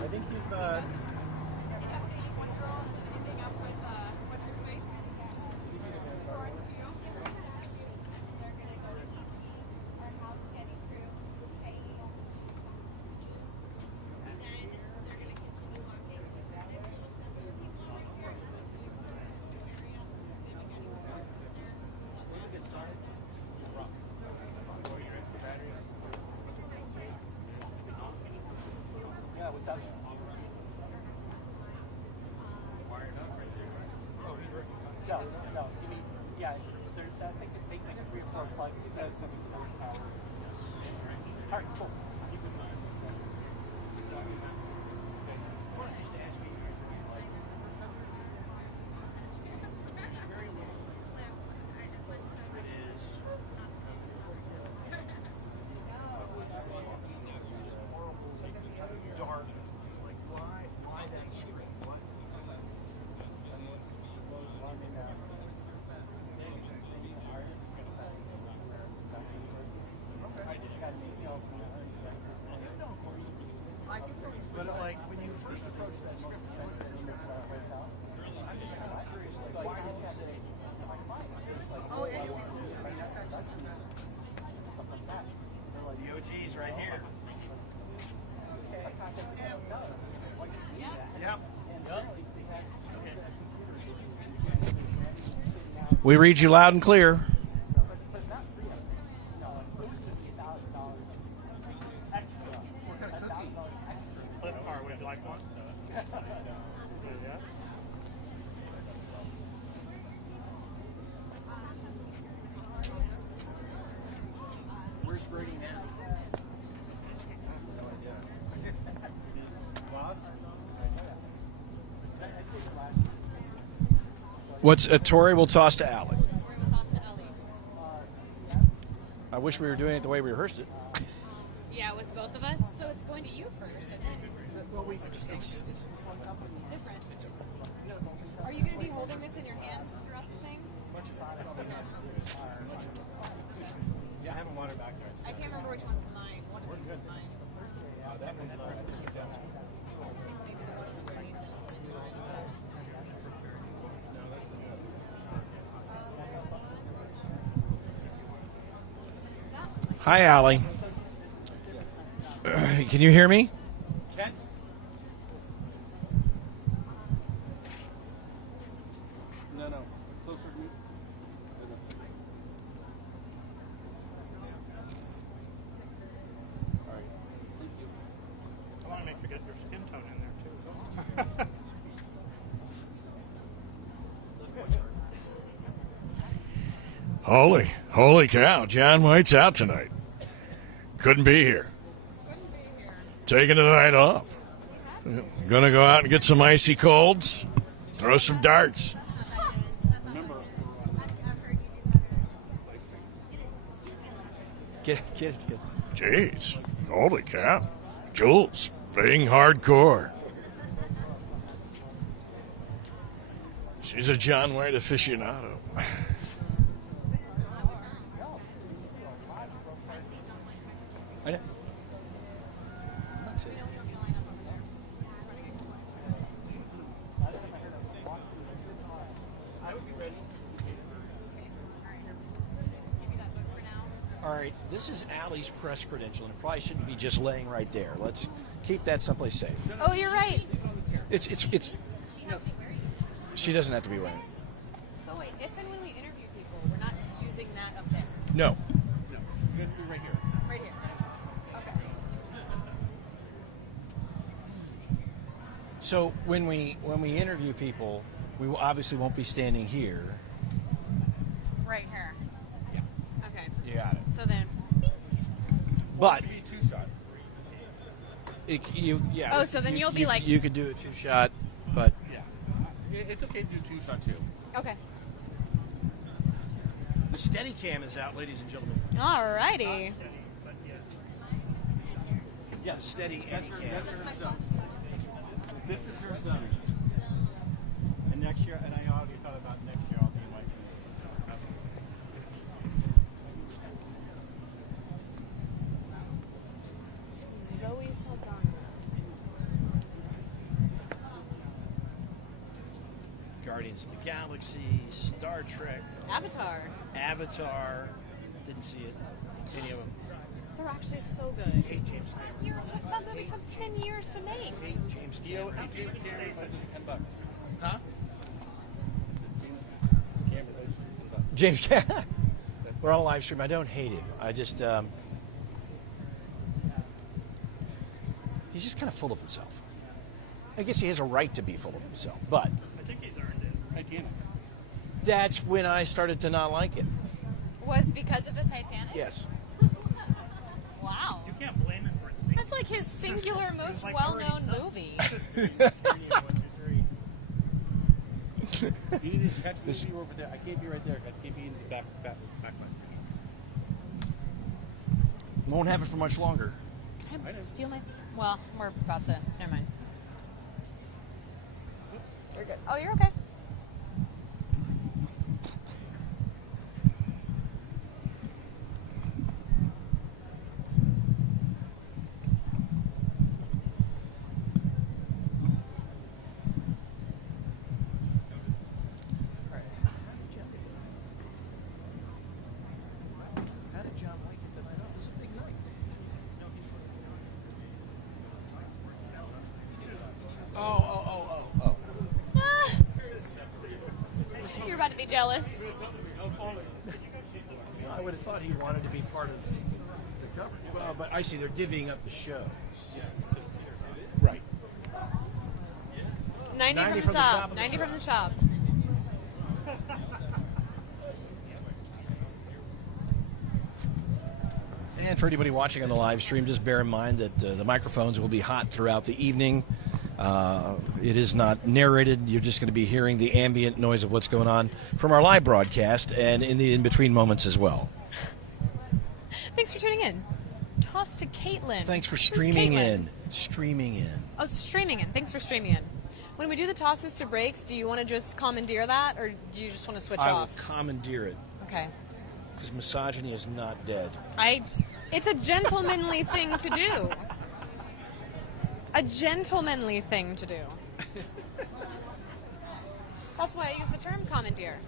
I think he's the... Yeah, what's up? No, you mean, yeah, I think it takes like 3 or 4 plugs, so it's something to power. All right, cool. I wanted just to ask you, like, there's very little that is horrible, dark, like, why that screen? Why? But like when you first approached that script, I'm just kind of curious, like why did you say, oh yeah, you'll be cool. I mean, that's actually something like that. The OG's right here. Yep. We read you loud and clear. Where's Brady now? What's Tori will toss to Allie. I wish we were doing it the way we rehearsed it. Yeah, with both of us. So it's going to you first, and then It's different. Are you going to be holding this in your hands throughout the thing? Yeah, I have a water back there. I can't remember which one's mine. One of these is mine. That one's I think maybe the one underneath it. Hi, Allie. Can you hear me? Kent? No. Closer to me. All right. Thank you. I want to make sure you get your skin tone in there, too. Holy cow, John White's out tonight. Couldn't be here. Taking the night off. Gonna go out and get some icy colds, throw some darts. Get it. Jeez, holy cow. Jules, being hardcore. She's a John White aficionado. That's it. I would be ready. All right, this is Allie's press credential, and it probably shouldn't be just laying right there. Let's keep that someplace safe. Oh, you're right. It's. She doesn't have to be wearing it. So wait, if and when we interview people, we're not using that up there. No. No. You guys be right here. Right here. Okay. So when we interview people, we obviously won't be standing here. Right here. Yeah. Okay. You got it. So then. But Be two-shot. Oh, so then you'll be like. You could do a 2-shot, but Yeah. It's okay to do 2-shot too. Okay. The Steadicam is out, ladies and gentlemen. Alrighty. But yes. Yeah, the Steady That's your Cam. zone. This is your zone. And next year, and I already thought about next year, I'll be in my Zoe Saldana. Guardians of the Galaxy, Star Trek, Avatar. Didn't see it. Any of them. They're actually so good. Hate James Cameron. That movie took 10 years to make. Hate James Cameron. James Cameron says it's $10. Huh? It's Cameron. $10. James Cameron. We're on a live stream. I don't hate him. I just he's just kind of full of himself. I guess he has a right to be full of himself, but I think he's earned it. Titanic. that's when I started to not like him. Was because of the Titanic? Yes. Wow. You can't blame him for it. Seeing That's like his singular most like well-known already movie. 1, 2, 3. You need to catch the movie over there. I can't be right there because I can't be in the back line. Won't have it for much longer. Can I steal my... Well, we're about to... Never mind. You're good. Oh, you're okay. How did John wake up tonight? Oh, this is a big night. Oh. Ah. You're about to be jealous. I would have thought he wanted to be part of the coverage. Well, but I see they're divvying up the shows. Right. 90 from the top. 90 from the top. And for anybody watching on the live stream, just bear in mind that the microphones will be hot throughout the evening. It is not narrated. You're just going to be hearing the ambient noise of what's going on from our live broadcast and in the in-between moments as well. Thanks for tuning in. Toss to Caitlin. Thanks for Who's streaming Caitlin? in. Streaming in. Oh, streaming in. Thanks for streaming in. When we do the tosses to breaks, do you want to just commandeer that, or do you just want to switch I will off? commandeer it Okay. because misogyny is not dead. It's a gentlemanly thing to do. A gentlemanly thing to do. That's why I use the term commandeer.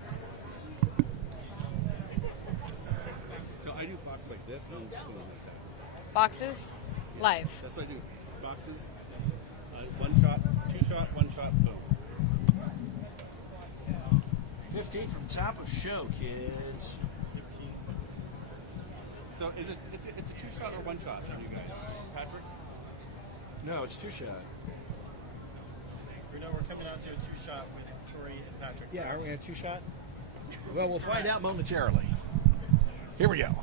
So I do box like this and then boom like that. Boxes, live. That's what I do. Boxes, one shot, two shot, one shot, boom. 15 from top of show, kids. So is it's a two shot or one shot for you guys? Patrick? No, it's two shot. We know we're coming out to a 2-shot with Tori and Patrick. Yeah, are we going to two shot? Well, we'll find out momentarily. Here we go.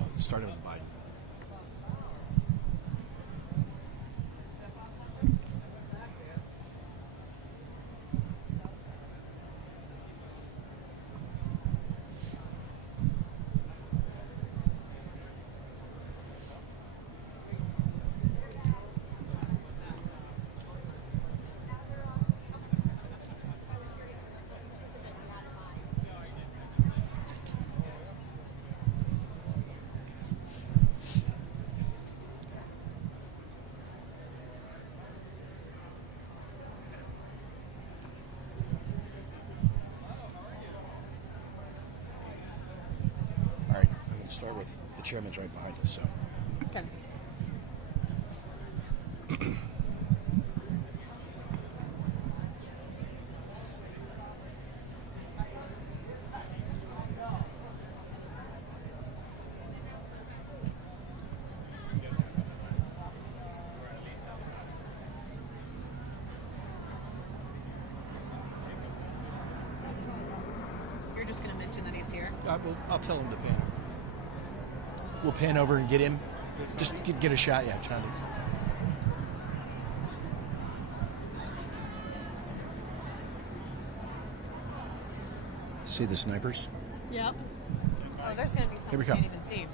Oh, it started with Biden. All right, I'm going to start with the chairman's right behind us, so. Okay. You're just going to mention that he's here? I'll tell him to pan. We'll pan over and get him. Just get a shot, yeah, Charlie. See the snipers? Yep. Oh, there's going to be some Here we we can't come. even see.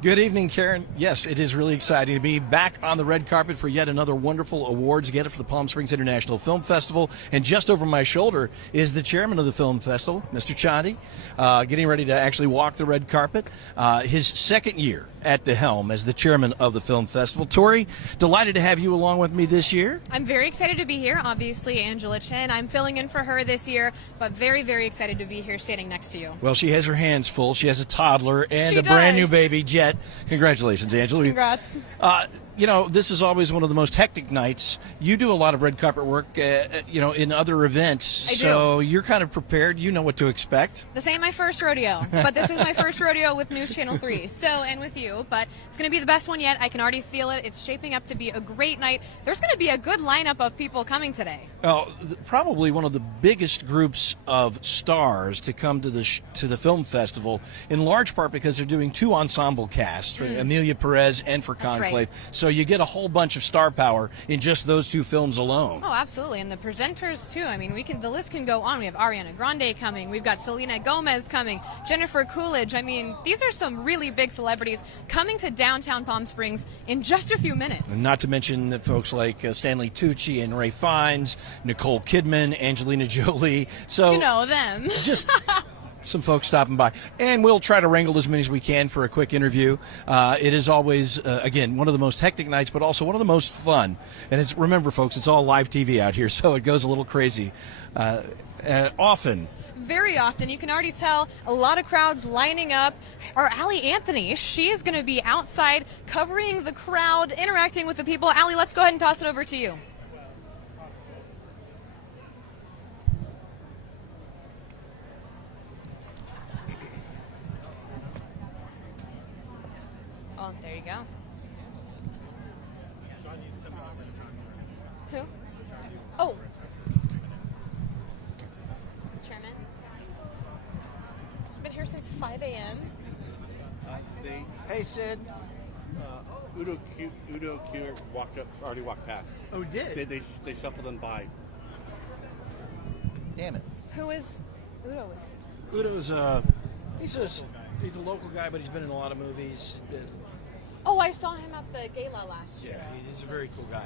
Good evening, Karen. Yes, it is really exciting to be back on the red carpet for yet another wonderful awards get it for the Palm Springs International Film Festival. And just over my shoulder is the chairman of the film festival, Mr. Chandi, getting ready to actually walk the red carpet. His second year at the helm as the chairman of the film festival. Tori, delighted to have you along with me this year. I'm very excited to be here. Obviously, Angela Chen. I'm filling in for her this year, but very, very excited to be here standing next to you. Well, she has her hands full. She has a toddler and She a brand new does. baby, Jet. Congratulations, Angela. Congrats. You know, this is always one of the most hectic nights. You do a lot of red carpet work, in other events. I do. So you're kind of prepared. You know what to expect. This ain't my first rodeo, but this is my first rodeo with News Channel 3. So, and with you, but it's going to be the best one yet. I can already feel it. It's shaping up to be a great night. There's going to be a good lineup of people coming today. Well, probably one of the biggest groups of stars to come to the film festival, in large part because they're doing two ensemble casts for Emelia Perez and for That's right. Conclave. So you get a whole bunch of star power in just those two films alone. Oh, absolutely. And the presenters, too. I mean, the list can go on. We have Ariana Grande coming. We've got Selena Gomez coming. Jennifer Coolidge. I mean, these are some really big celebrities coming to downtown Palm Springs in just a few minutes. And not to mention that folks like Stanley Tucci and Ray Fiennes, Nicole Kidman, Angelina Jolie. So You know them. just some folks stopping by, and we'll try to wrangle as many as we can for a quick interview. It is always again one of the most hectic nights, but also one of the most fun. And it's, remember folks, it's all live TV out here, so it goes a little crazy often. Very often. You can already tell a lot of crowds lining up. Our Allie Anthony, she is going to be outside covering the crowd, interacting with the people. Allie, let's go ahead and toss it over to you. Oh, there you go. Who? Oh. Chairman. Been here since 5 a.m. Hey Sid. Udo Kier already walked past. Oh, did? They shuffled him by. Damn it. Who is Udo? Udo's he's a local guy, but he's been in a lot of movies. Oh, I saw him at the Gala last year. Yeah, he's a very cool guy.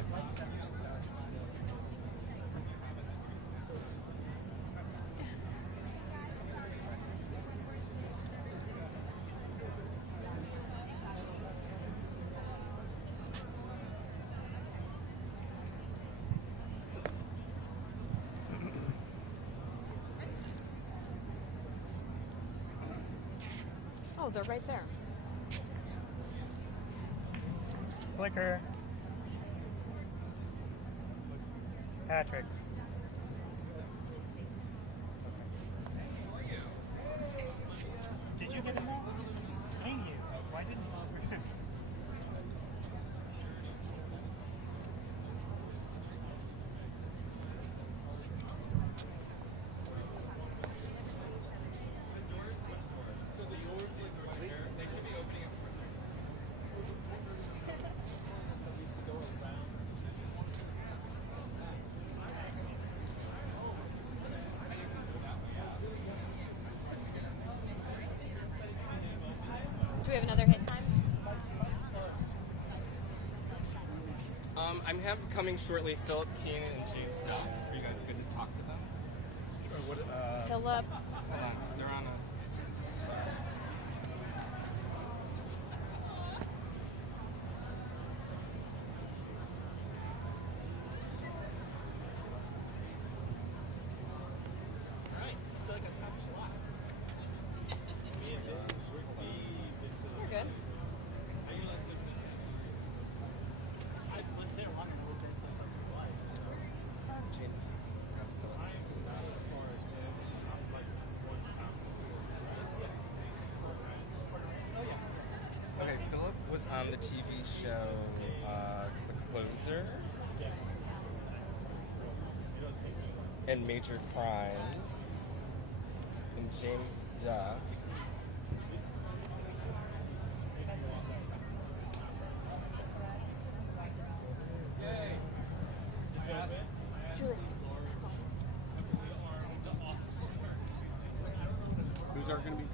Oh, they're right there. Flicker. Patrick. Did you get him all? Dang you. Why didn't you? Do we have another hit time? I'm coming shortly. Philip, Keenan, and Jake Stout. Are you guys good to talk to them? Philip. Hold on. They're on a... the TV show The Closer and Major Crimes and James Duff. Who's our going to be?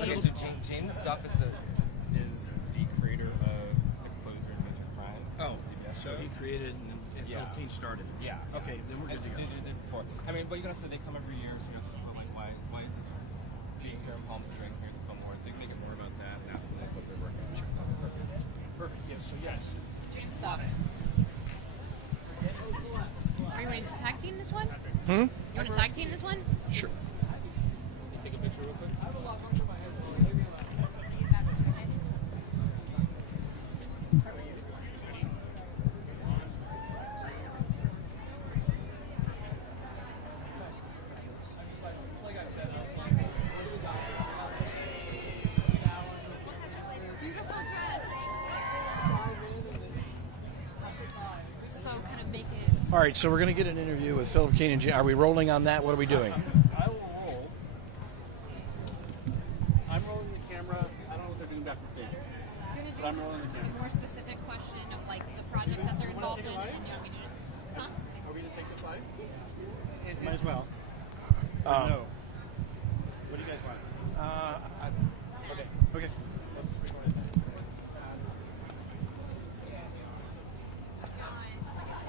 Okay, so James Duff is the creator of The Closer and Major Crimes. Oh, CBS so show. he created and Yeah. Philip Keane started it. Yeah. Okay, then we're good to go. They did before. I mean, but you're gonna say they come every year, so you know, people are like, why is it being here in Palm Springs here at the Film Awards? So you can make it more about that and ask them what they're working on. Perfect. Yes. So yes. James Duff. Are you ready to tag team this one? Hmm. You want to tag team this one? Sure. Take a picture real quick. Beautiful dress. So kind of make it. All right. So we're going to get an interview with Philip Keane and Are we rolling on that? What are we doing? I will roll. I'm rolling the camera. I don't know what they're doing backstage. Do you want to But I'm rolling the do camera. a more specific question of like the projects that they're involved in, and then you want me to just, huh? Are we going to take this live? Might as well. No. What do you guys want? Okay. Okay. Let's record it.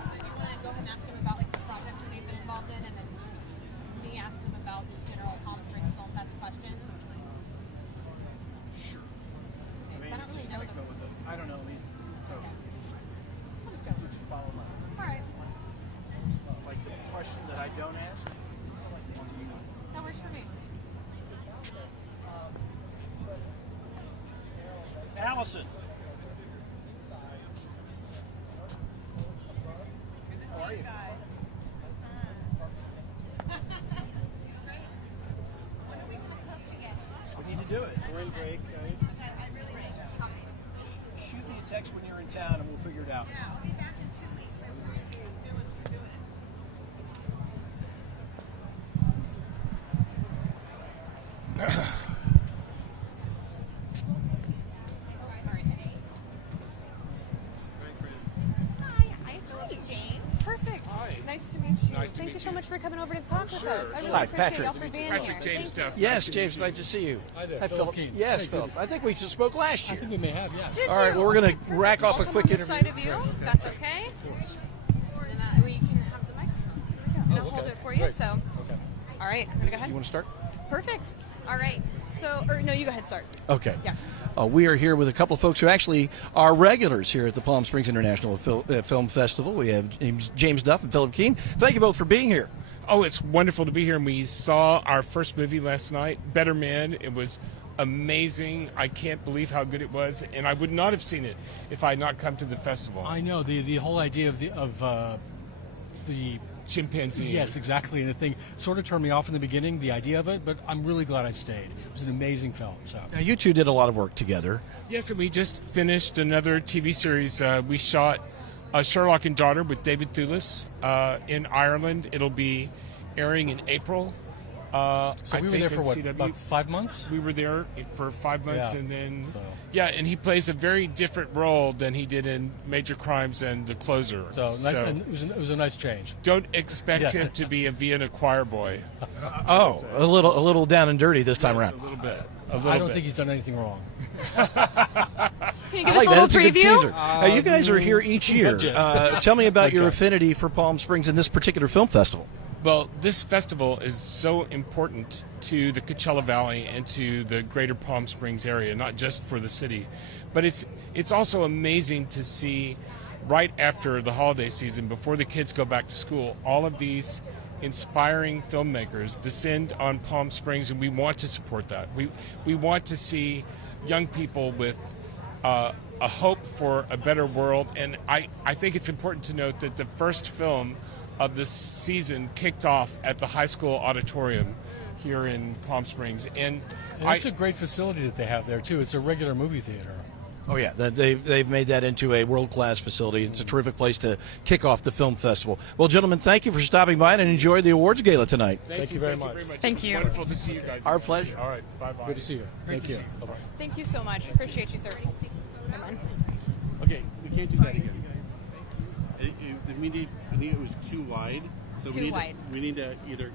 So you want to go ahead and ask them about like the projects that they've been involved in, and then me ask them about just general Palm Springs Film Fest questions. Sure. Okay, 'cause I don't really know them. I don't know. I mean, so I'll just go. just follow my. All right, Like the question that I don't ask. that works for me. Allison. How are you? We need to do it. We're in break, guys. Shoot me a text when you're in town and we'll figure it out. I'll be back in 2 weeks. Do it. Hi, James. Perfect. Hi. Nice to meet you. Nice to Thank meet you so you. much for coming over to talk with us. I really Hi, appreciate Patrick. y'all for being Patrick, here. James Thank Duff. Yes, James, nice to see you. Hi there, Hi, Philip Philip. Keane. Yes, Hey, Philip. good. I think we just spoke last I year. think we may have, yes. Did All right, you? well, we're going to rack off a Welcome quick on this interview. side of you. That's okay. And that way you can have the microphone. Here we go. And I'll hold it for you. Great. So, Okay. all right, I'm gonna go ahead. You want to start? Perfect. All right. So, or no, you go ahead. Start. Okay. Yeah. We are here with a couple of folks who actually are regulars here at the Palm Springs International Film Festival. We have James Duff and Philip Keane. Thank you both for being here. Oh, it's wonderful to be here. And we saw our first movie last night, Better Man. It was amazing. I can't believe how good it was, and I would not have seen it if I had not come to the festival. I know the whole idea of the Chimpanzee. yes, exactly, and the thing sort of turned me off in the beginning, the idea of it, but I'm really glad I stayed. It was an amazing film. So Now, you two did a lot of work together. Yes, and we just finished another TV series. We shot Sherlock and Daughter with David Thewlis in Ireland. It'll be airing in April. so we were think there for at what, CW. about 5 months? We were there for 5 months, Yeah. and then So- and he plays a very different role than he did in Major Crimes and The Closer. So nice, and it was a nice change. Don't expect Yeah. him to be a Vienna choir boy. Oh, a little down and dirty this time around. A little bit. I don't think he's done anything wrong. Can you I give like us that. a It's a little good preview? teaser. Now, you guys are here each year. Tell me about your affinity for Palm Springs and this particular film festival. Well, this festival is so important to the Coachella Valley and to the greater Palm Springs area, not just for the city. But it's also amazing to see right after the holiday season, before the kids go back to school, all of these inspiring filmmakers descend on Palm Springs, and we want to support that. We want to see young people with a hope for a better world, and I think it's important to note that the first film of this season kicked off at the high school auditorium here in Palm Springs, and And it's a great facility that they have there too. It's a regular movie theater. Oh yeah, they've made that into a world-class facility. It's a terrific place to kick off the film festival. Well, gentlemen, thank you for stopping by and enjoy the awards gala tonight. Thank you very much. Thank you. Wonderful to see you guys. Our pleasure. All right. Bye-bye. Good to see you. Thank you. Bye-bye. Thank you so much. Appreciate you, sir. Come on. Okay, we can't do that again. I think it was too wide. So Too wide. We need to either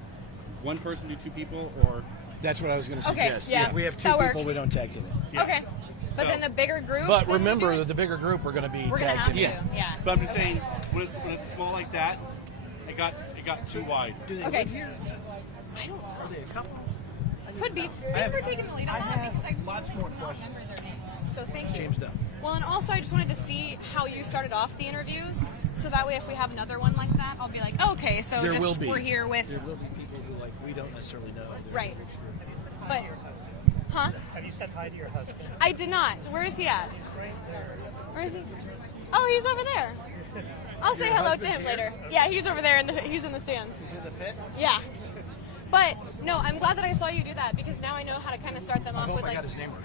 one person do two people, or That's what I was going to Okay, suggest. yeah, If we have two that people, works. we don't tag team it. Yeah. Okay. But So- then the bigger group. But then we remember do that it? the bigger group we're going to be We're gonna tag have to. teaming. Yeah. But I'm just Okay. saying when it's small like that, it got too wide. Do they Okay. live here? Are they a couple? Could be. Thanks for taking the lead on I that have because I lots totally more do not questions. remember their names. So thank you. James Duff. Well, and also I just wanted to see how you started off the interviews, so that way if we have another one like that, I'll be like, oh, okay, so There just will be. we're here with There will be people who we don't necessarily know. right. But, huh? Have you said hi to your husband? I did not. Where is he at? Where is he? Oh, he's over there. I'll say hello to him later. Yeah, he's over there. He's in the stands. He's in the pit? Yeah. But no, I'm glad that I saw you do that because now I know how to kind of start them I off hope with I like. got his name right.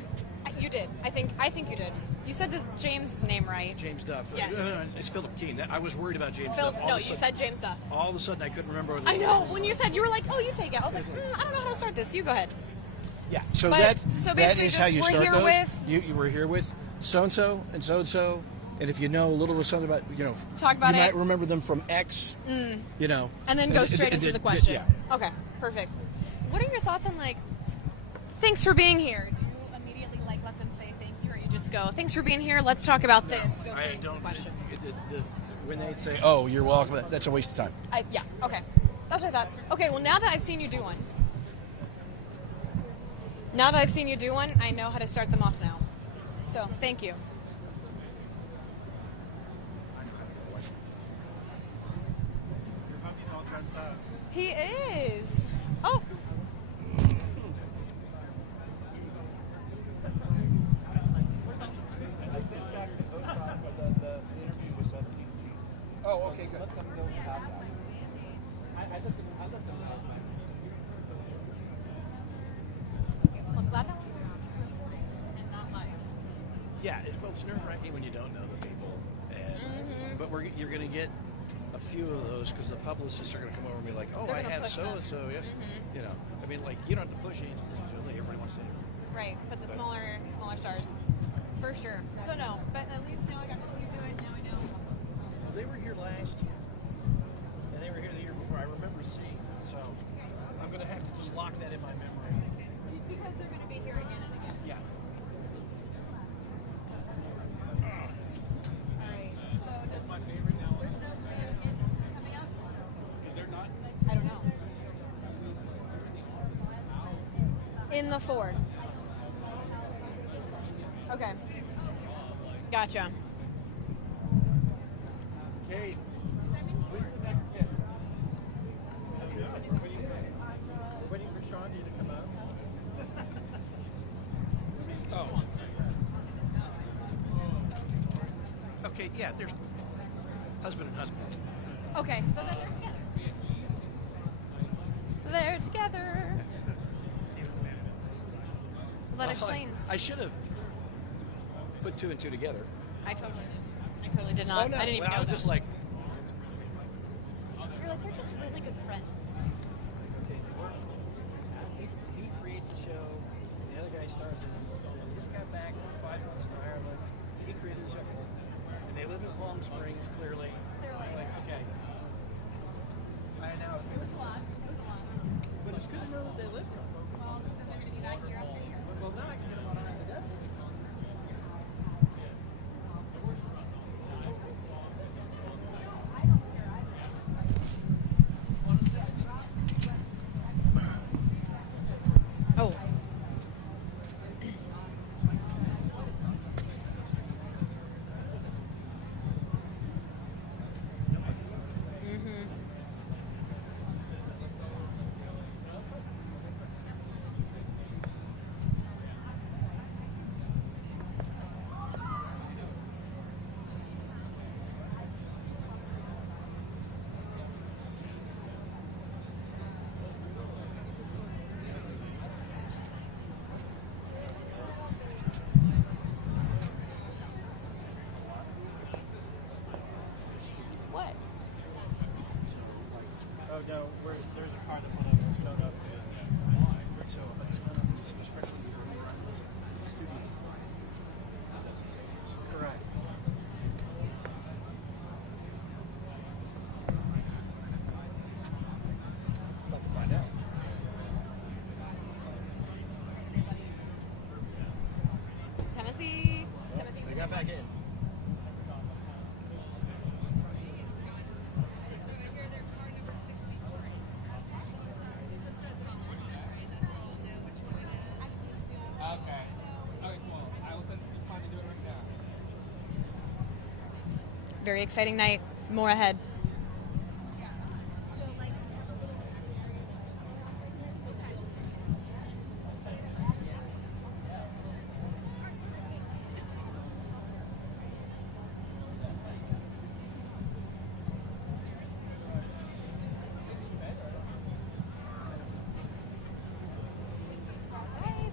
You did. I think you did. You said the James name right. James Duff. Yes. It's Philip Keane. I was worried about James Phil, Duff. All no, of a you sudden- said James Duff. All of a sudden, I couldn't remember what I know. When you said, you were like, oh, you take it. I was like, I don't know how to start this. You go ahead. Yeah. So But- that so that basically is how just you we're start here those. with- You were here with so and so and so and so, and if you know a little bit something about Talk about you it. might remember them from X. You know. And then go straight into the question. Yeah. Okay, perfect. What are your thoughts on like, thanks for being here? Do you immediately like let them say thank you, or you just go, thanks for being here, let's talk about this? Go I straight into the don't. question. When they say, "Oh, you're welcome," that's a waste of time. Yeah, okay. That's what I thought. Okay, well, now that I've seen you do one, I know how to start them off now. So, thank you. Your puppy's all dressed up. He is. Oh. Oh, okay, good. I'm glad that one's and not live. Yeah, it's nerve-wracking when you don't know the people, and but you're going to get a few of those because the publicists are going to come over and be like, "Oh, They're I gonna have push so them. and so." Yeah, you know, I mean, like you don't have to push Angelina Jolie. Everybody wants to interview. Right, but the smaller stars, for sure. So no, but at least now I got to see you do it. Now I know. They were here last year, and they were here the year before. I remember seeing them, so I'm going to have to just lock that in my memory. Because they're going to be here again and again. Yeah. All right. So there's no hits coming up. Is there not? I don't know. In the Ford. Okay. Gotcha. Kate, when's the next hit? Waiting for Sean to come out. Okay. Yeah. There's husband and husband. Okay, so then they're together. They're together. Well, that explains. I should have put two and two together. I totally did not. Oh, no. I didn't even Well, I know was that. just like, You're like, they're just really good friends. okay, he creates the show, the other guy stars in it. He just got back from 5 months in Ireland. He created the show. And they live in Palm Springs, clearly. They're like, okay. I now it was a lot. But it's good to know that they live here. Well, so they're going to be back here after a year. Well, now I can get them on Eye of the Desert. Oh. Okay. Okay, cool. I will send some time to do it right now. Very exciting night. More ahead.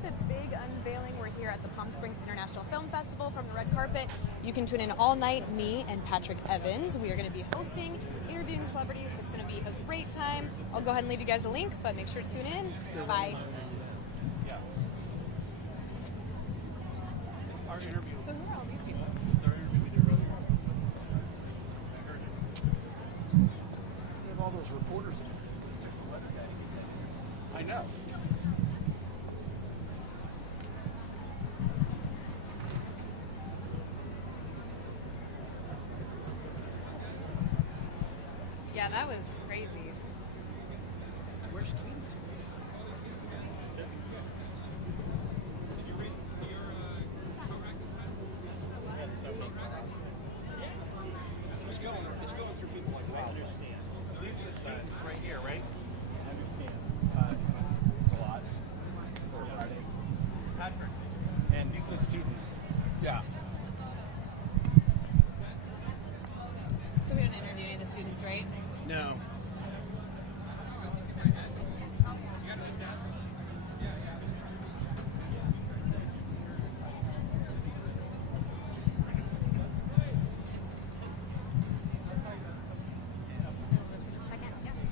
The big unveiling. We're here at the Palm Springs International Film Festival from the red carpet. You can tune in all night. Me and Patrick Evans. We are going to be hosting, interviewing celebrities. It's going to be a great time. I'll go ahead and leave you guys a link, but make sure to tune in. Bye. Our interview. So who are all these people? It's our interview we did earlier. We have all those reporters. I know. Yeah, that was crazy. Where's Tweety? It's going through people like wow. I understand. These are the students right here, right? I understand. It's a lot for a Friday. Patrick. And these are the students. Yeah. So we don't interview any of the students, right? No.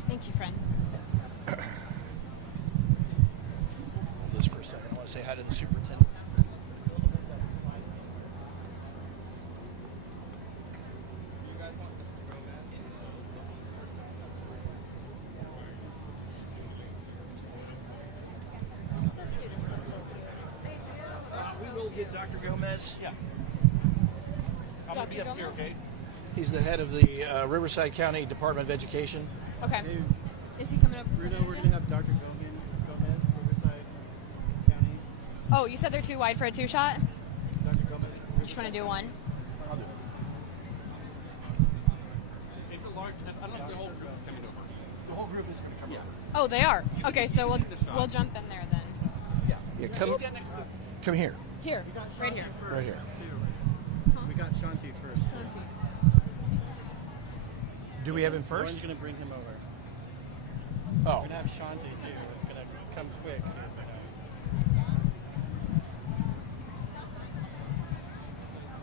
Thank you, friends. This for a second. I want to say hi to the superintendent. You guys want this to go back? We will get Dr. Gomez. Yeah. I'm Dr. gonna be up here, Gomez? okay? He's the head of the Riverside County Department of Education. Okay. Dave, Is he coming up? Bruno, we're going to have Dr. Gomez, Riverside County. Oh, you said they're too wide for a two-shot? Dr. Gomez. You just want to do one? I'll do it. It's a large, I don't know if the whole group is coming over. The whole group is going to come over. Oh, they are. Okay, so you can get the shot. we'll jump in there then. Yeah, come Stand next to. come here. Here, right here. Right here. We got Shanti first. Do we have him Lauren's first? going to bring him over. Oh. We're going to have Shanti too. It's going to come quick.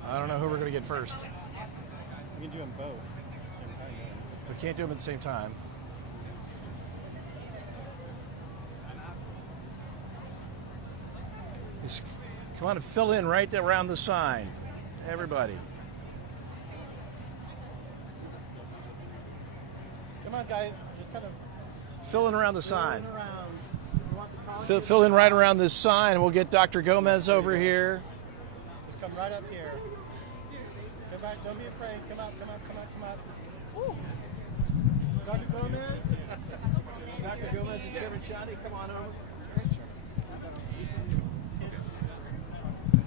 I don't know who we're going to get first. We can do them both. Same time, yeah. We can't do them at the same time. Just come on and fill in right there around the sign. Everybody. Come on, guys. Just kind of Fill in around the sign. turn around. You want the collar? Fill in right around this sign. We'll get Dr. Gomez over here. Just come right up here. Come back. Don't be afraid. Come up, come up, come up, come up. Woo. Dr. Gomez. Dr. Gomez and Chairman Shanti, come on over.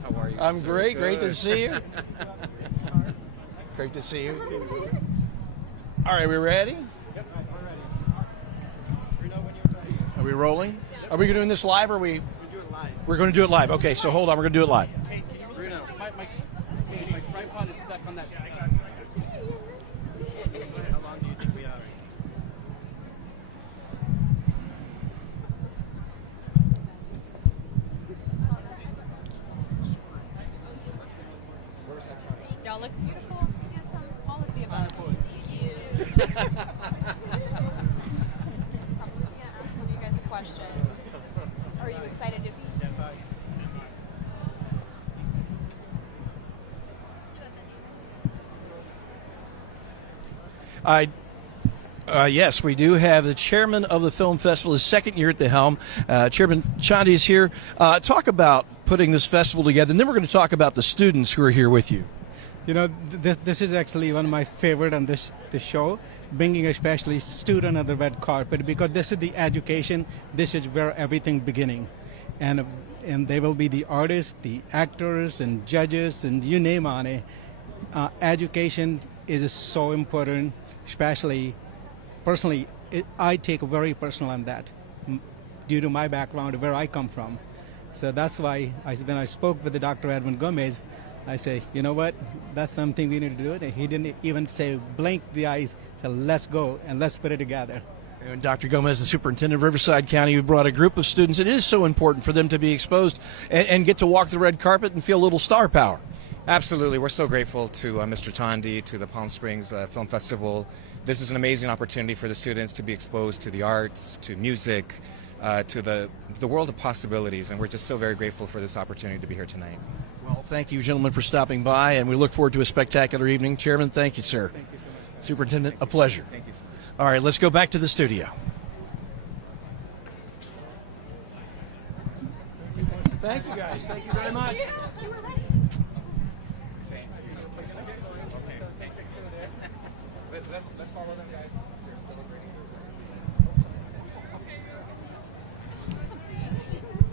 How are you? I'm sir? great. Great to Good. see you. Great to see you. All right, we ready? Yep, we're ready. We know when you're ready. Are we rolling? Are we doing this live or are we? We do it live. We're going to do it live. Okay, so hold on. We're going to do it live. Hey, Bruno, my tripod is stuck on that. How long do you think we are? Y'all look beautiful, handsome, all of the above. Thank you. I'm going to ask one of you guys a question. Are you excited to be here? Yes, we do have the chairman of the film festival, his second year at the helm. Chairman Shanti is here. Talk about putting this festival together, and then we're going to talk about the students who are here with you. You know, this is actually one of my favorite on this show, bringing especially student on the red carpet, because this is the education. This is where everything beginning. and they will be the artists, the actors, and judges, and you name on it. Education is so important, especially personally. I take very personal on that due to my background, where I come from. So that's why when I spoke with the Dr. Edwin Gomez, I say, you know what, that's something we need to do. And he didn't even say blink the eyes. So let's go and let's put it together. And Dr. Gomez, the superintendent of Riverside County, who brought a group of students. It is so important for them to be exposed and get to walk the red carpet and feel a little star power. Absolutely. We're so grateful to Mr. Tondi, to the Palm Springs Film Festival. This is an amazing opportunity for the students to be exposed to the arts, to music, to the world of possibilities, and we're just so very grateful for this opportunity to be here tonight. Well, thank you, gentlemen, for stopping by, and we look forward to a spectacular evening. Chairman, thank you, sir. Thank you so much. Superintendent, a pleasure. Thank you so much. All right, let's go back to the studio. Thank you, guys. Thank you very much. Let's follow them, guys. They're celebrating.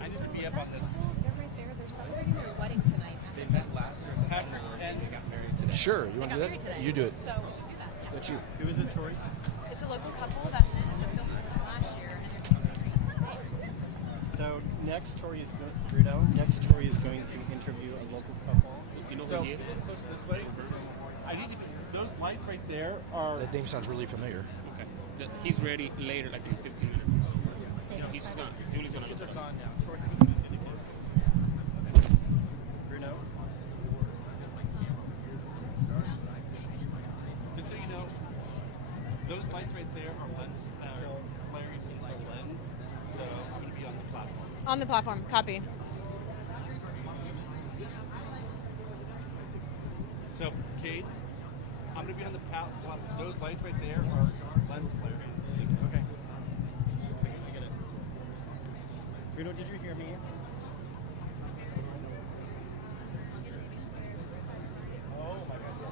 I need to be up on this. They're right there. They're celebrating their wedding tonight. They met last year. Patrick and They got married today. Sure. You They want got to do married that? today. You do it. So we can do that. Yeah. That's you. Who is it, Tori? It's a local couple that met in the film last year, and they're getting married today. So next, Tori is Bruno. Next, Tori is going to interview a local couple. You know who he is? Push this way. I need to. Those lights right there are. That name sounds really familiar. Okay. He's ready later, like in 15 minutes or so. He's gonna, Julie's gonna Kids look are it up. gone now. Tori, who's going to do the kids? Bruno. Just so you know, those lights right there are lens flaring into the lens. So I'm going to be on the platform. On the platform. Copy. So, Kate, I'm going to be on the platform. Those lights right there are lens flaring. Okay. I get it. Bruno, did you hear me? Oh my God, yes.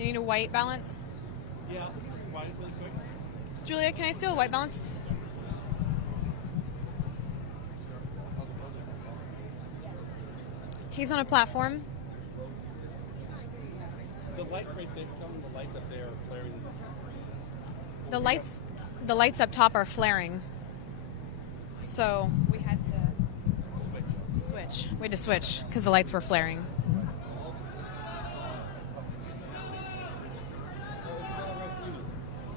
You need a white balance. Yeah, wide really quick. Julia, can I steal a white balance? He's on a platform. The lights right there, tell them the lights up there are flaring. The lights up top are flaring. So we had to switch. We had to switch because the lights were flaring.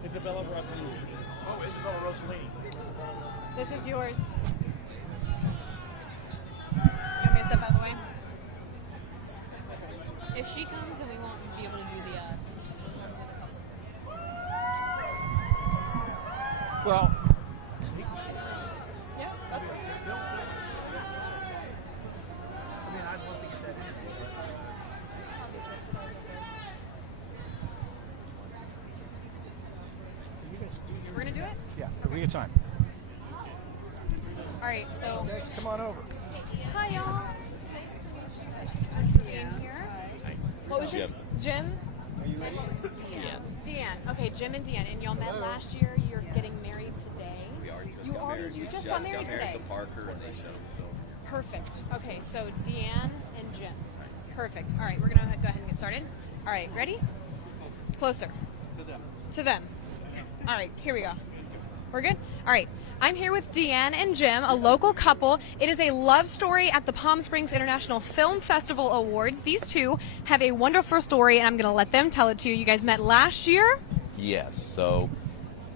Isabella Rossellini. Oh, Isabella Rossellini. This is yours. You want me to step out of the way? If she comes, then we won't be able to do the Well, yeah, that's okay. We're gonna do it? yeah, we get time. All right, so Guys, come on over. hi y'all. Nice to meet you. Thanks for being here. What was your Jim? Are you ready? Deanne. Okay, Jim and Deanne. And y'all met last year. You're getting married today. We are just You got are. married. You We just got married today. to Parker and they showed. So Perfect. Okay, so Deanne and Jim. Perfect. All right, we're gonna go ahead and get started. All right, ready? Closer. To them. To them. All right, here we go. We're good? All right. I'm here with Deanne and Jim, a local couple. It is a love story at the Palm Springs International Film Festival Awards. These two have a wonderful story, and I'm going to let them tell it to you. You guys met last year? Yes, so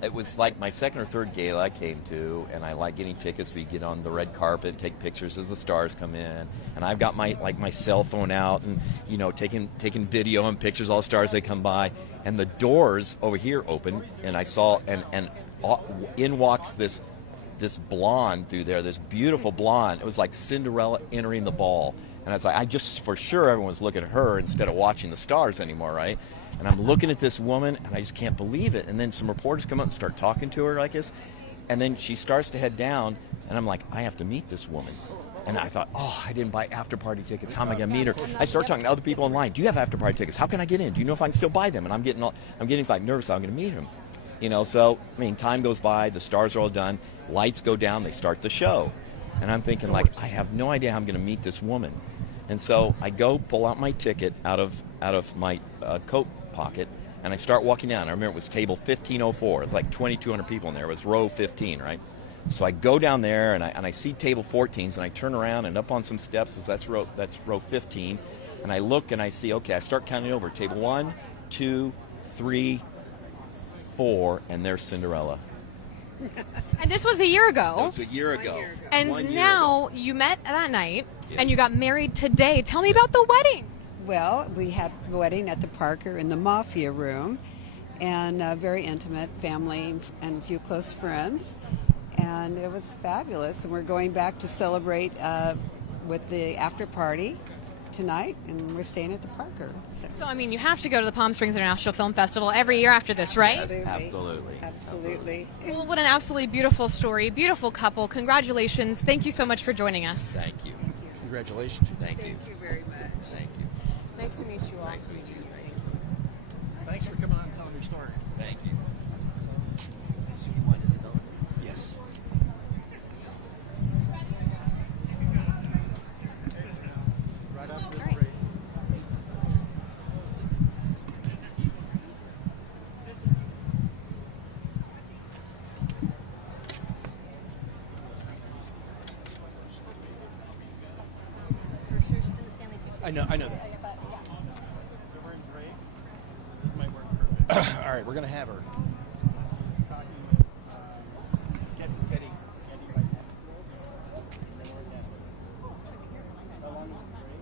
it was like my second or third gala I came to, and I like getting tickets. We get on the red carpet and take pictures as the stars come in, and I've got my cell phone out and taking video and pictures of all the stars that come by, and the doors over here open, and I saw and in walks this blonde through there, this beautiful blonde. It was like Cinderella entering the ball, and I was like, I just for sure everyone's looking at her instead of watching the stars anymore, right? And I'm looking at this woman, and I just can't believe it. And then some reporters come up and start talking to her like this. And then she starts to head down, and I'm like, I have to meet this woman. And I thought, oh, I didn't buy after-party tickets. How am I going to meet her? I start talking to other people in line. Do you have after-party tickets? How can I get in? Do you know if I can still buy them? And I'm getting like nervous how I'm going to meet him. You know, so, I mean, time goes by, the stars are all done, lights go down, they start the show. And I'm thinking, like, I have no idea how I'm going to meet this woman. And so I go pull out my ticket out of my coat pocket, and I start walking down. I remember it was table 1504. It's like 2,200 people in there. It was row 15, right? So I go down there, and I see table 14s, and I turn around, and up on some steps, that's row 15. And I look, and I see, okay, I start counting over. Table 1, 2, 3, 4, and there's Cinderella. And this was a year ago. That was a year ago. And 1 year now you met that night, and you got married today. Tell me about the wedding. Well, we had a wedding at the Parker in the Mafia Room, and very intimate family and a few close friends, and it was fabulous. And we're going back to celebrate with the after party tonight, and we're staying at the Parker. So, I mean, you have to go to the Palm Springs International Film Festival every year after this, right? Yes, absolutely. Absolutely. Well, what an absolutely beautiful story, beautiful couple. Congratulations. Thank you so much for joining us. Thank you. Congratulations. Thank you. Thank you very much. Thank you. Nice to meet you all. Nice to meet you. Thanks for coming on and telling your story. Thank you. So you want Isabella? Yes. Right up this break. For sure, she's in the Stanley too. I know that. If you're wearing gray, this might work perfect. All right, we're going to have her. Talking with Getty right next to us. And then we're next. How long is this break?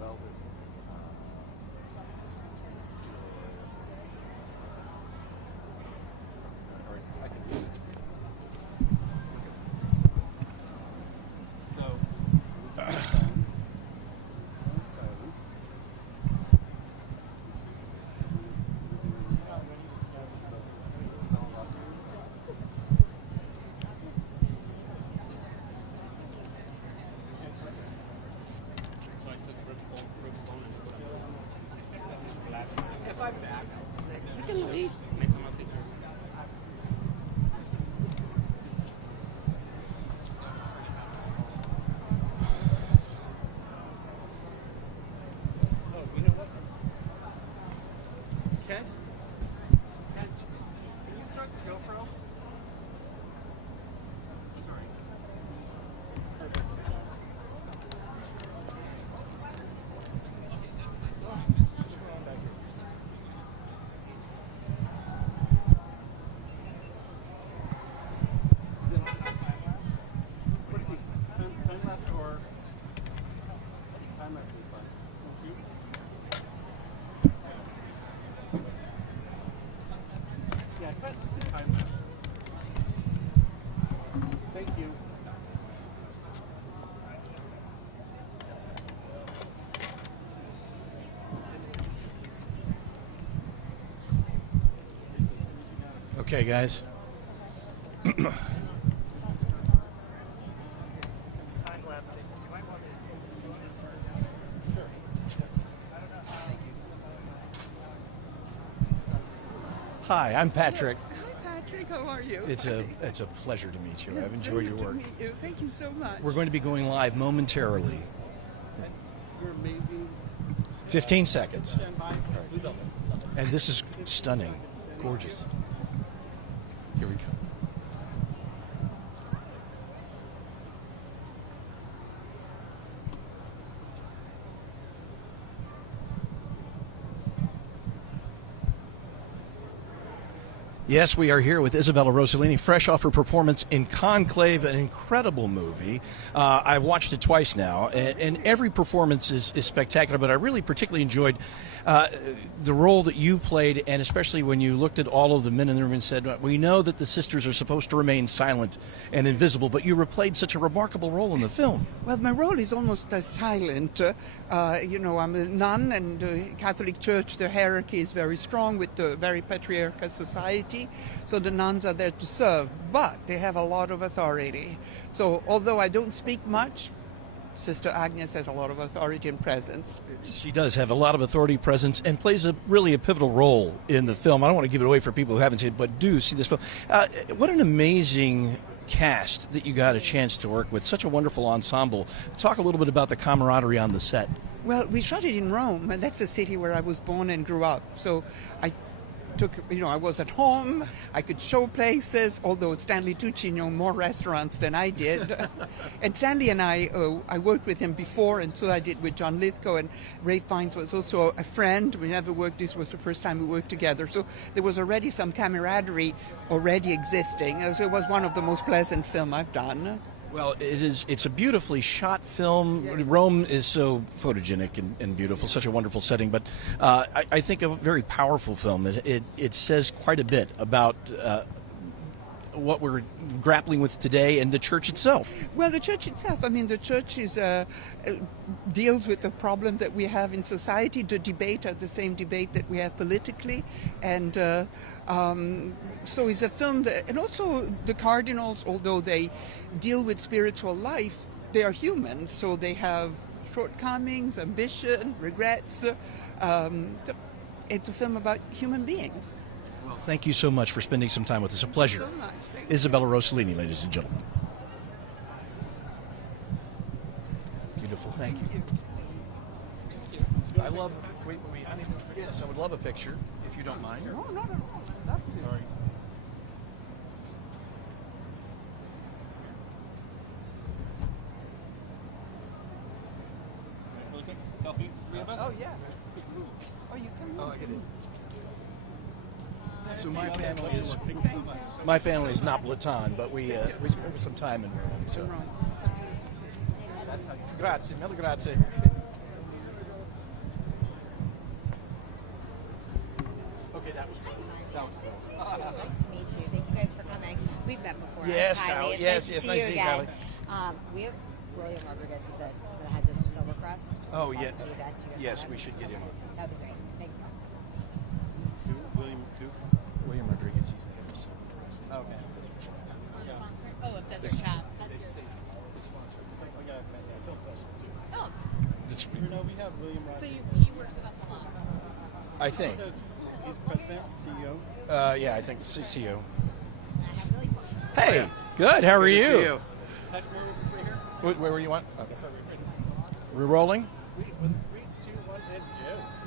Velvet. Velvet. I can do it. So, So I took Brooke's phone and if I'm back, you can at least next time I'll take her. oh, you know what? Kent, can you start the GoPro? Sorry. What do you think? Time lapse or time lapse would be fun. Won't you? Yeah, let's do time lapse. Thank you. Okay, guys. Time lapse. You might want to. Sure. Hi, I'm Patrick. Hi, Patrick. How are you? It's a pleasure to meet you. I've enjoyed your work. Meet you. Thank you so much. We're going to be going live momentarily. You're amazing. 15 seconds. Stand by. And this is stunning. Gorgeous. Here we go. Yes, we are here with Isabella Rossellini, fresh off her performance in Conclave, an incredible movie. I've watched it twice now, and every performance is spectacular, but I really particularly enjoyed the role that you played, and especially when you looked at all of the men in the room and said, we know that the sisters are supposed to remain silent and invisible, but you played such a remarkable role in the film. Well, my role is almost silent. You know, I'm a nun, and the Catholic Church, the hierarchy is very strong with the very patriarchal society. So the nuns are there to serve, but they have a lot of authority. So although I don't speak much, Sister Agnes has a lot of authority and presence. She does have a lot of authority, presence, and plays really a pivotal role in the film. I don't want to give it away for people who haven't seen it, but do see this film. What an amazing cast that you got a chance to work with. Such a wonderful ensemble. Talk a little bit about the camaraderie on the set. Well, we shot it in Rome, and that's a city where I was born and grew up. So I I was at home, I could show places, although Stanley Tucci knew more restaurants than I did. And Stanley and I worked with him before, and so I did with John Lithgow, and Ray Fiennes was also a friend. We never worked, this was the first time we worked together. So there was already some camaraderie already existing. So it was one of the most pleasant films I've done. Well, it's a beautifully shot film. Yes. Rome is so photogenic and beautiful, such a wonderful setting. But I think a very powerful film. It says quite a bit about what we're grappling with today and the church itself. Well, the church itself, I mean, the church is deals with the problem that we have in society. The debate are the same debate that we have politically. And so it's a film that, and also the cardinals, although they deal with spiritual life, they are humans, so they have shortcomings, ambition, regrets. It's a film about human beings. Well, thank you so much for spending some time with us. A pleasure. So much. Isabella Rossellini, ladies and gentlemen. Beautiful, thank you. I love. Yes, I would love a picture if you don't mind. No, no, no, I'd love to. Sorry. Really quick, selfie, three of us. Oh yeah. Oh, you come. Oh, I get it. So my family is Napolitan, but we spent some time in Rome. So. Grazie, mille grazie. Okay, that was good. Nice to meet you. Thank you guys for coming. We've met before. Yes, Kylie. Kylie. It's Yes, nice nice to to see see you you, again. We have William Rodriguez that has his Silver Cross. Oh, yes. The event. Do you guys Yes, have we that? should get him on. That'd be great. Thank you. William Rodriguez, he's the head of Silver Cross. Okay. The sponsor? Oh, of Desert Chat. That's yours. They sponsor the film festival too. Oh, We have William so Rodriguez. he works with us a lot. I think. He's president, CEO. Yeah, I think CEO. And I have really fun. Hey, good. How are you? Touch me with this right here. Where were you want? Okay. We're rolling. 3, 2, 1, and go.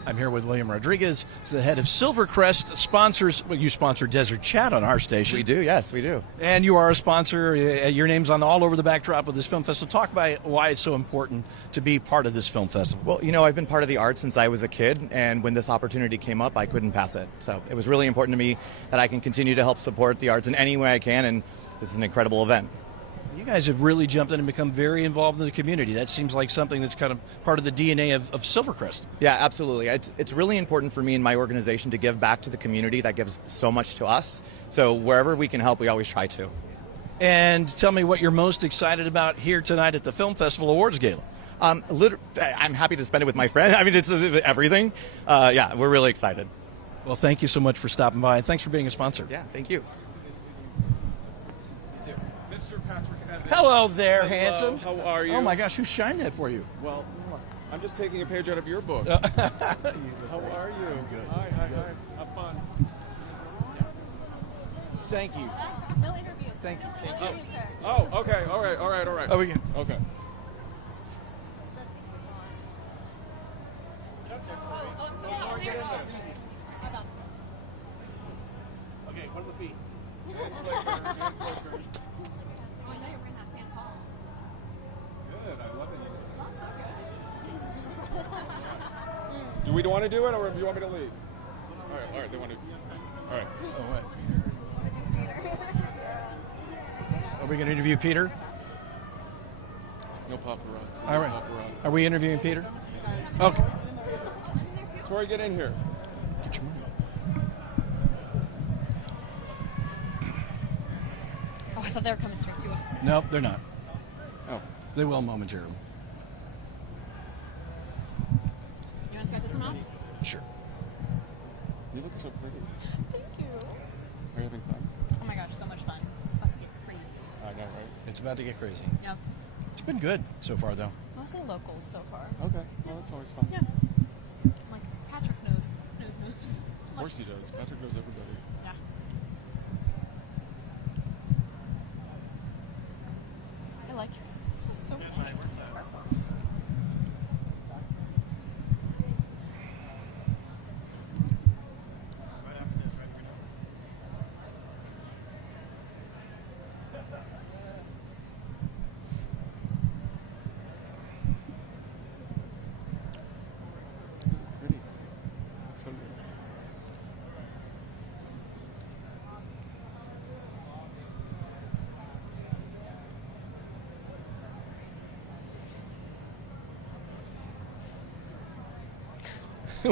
I'm here with William Rodriguez, he's the head of Silvercrest sponsors. Well, you sponsor Desert Chat on our station. We do, yes, we do. And you are a sponsor. Your name's on all over the backdrop of this film festival. Talk about why it's so important to be part of this film festival. Well, you know, I've been part of the arts since I was a kid, and when this opportunity came up, I couldn't pass it. So it was really important to me that I can continue to help support the arts in any way I can, and this is an incredible event. You guys have really jumped in and become very involved in the community. That seems like something that's kind of part of the DNA of Silvercrest. Yeah, absolutely. It's really important for me and my organization to give back to the community that gives so much to us. So wherever we can help, we always try to. And tell me what you're most excited about here tonight at the Film Festival Awards Gala. I'm happy to spend it with my friend. I mean, it's everything. Yeah, we're really excited. Well, thank you so much for stopping by, and thanks for being a sponsor. Yeah, thank you. Mr. Patrick Evans. Hello there, Hello, handsome. How are you? Oh my gosh, who shined that for you? Well, I'm just taking a page out of your book. How are you? Good. Hi. Have fun. Thank you. No interviews. Thank you. No interviews, sir. Oh, okay. All right. Oh, we can. Okay. Oh, I'm so sorry. There it goes. Hold on. Okay, what would be? Oh, I know you're wearing that Santal. Good. I love it. Smells so good. Do we want to do it, or do you want me to leave? All right. They want to. All right. Oh, what? Are we going to interview Peter? No paparazzi. All right. Are we interviewing Peter? Okay. Tori, get in here. Get your money. Oh, I thought they were coming straight to us. Nope, they're not. Oh. They will momentarily. You want to start this one off? Sure. You look so pretty. Thank you. Are you having fun? Oh my gosh, so much fun. It's about to get crazy. I know, right? It's about to get crazy. Yep. It's been good so far, though. Mostly locals so far. Okay, well that's always fun. Yeah. Like Patrick knows most of them. Of course he does. Patrick knows everybody. Yeah. I like it. This is so nice. Sparkles. Pretty. So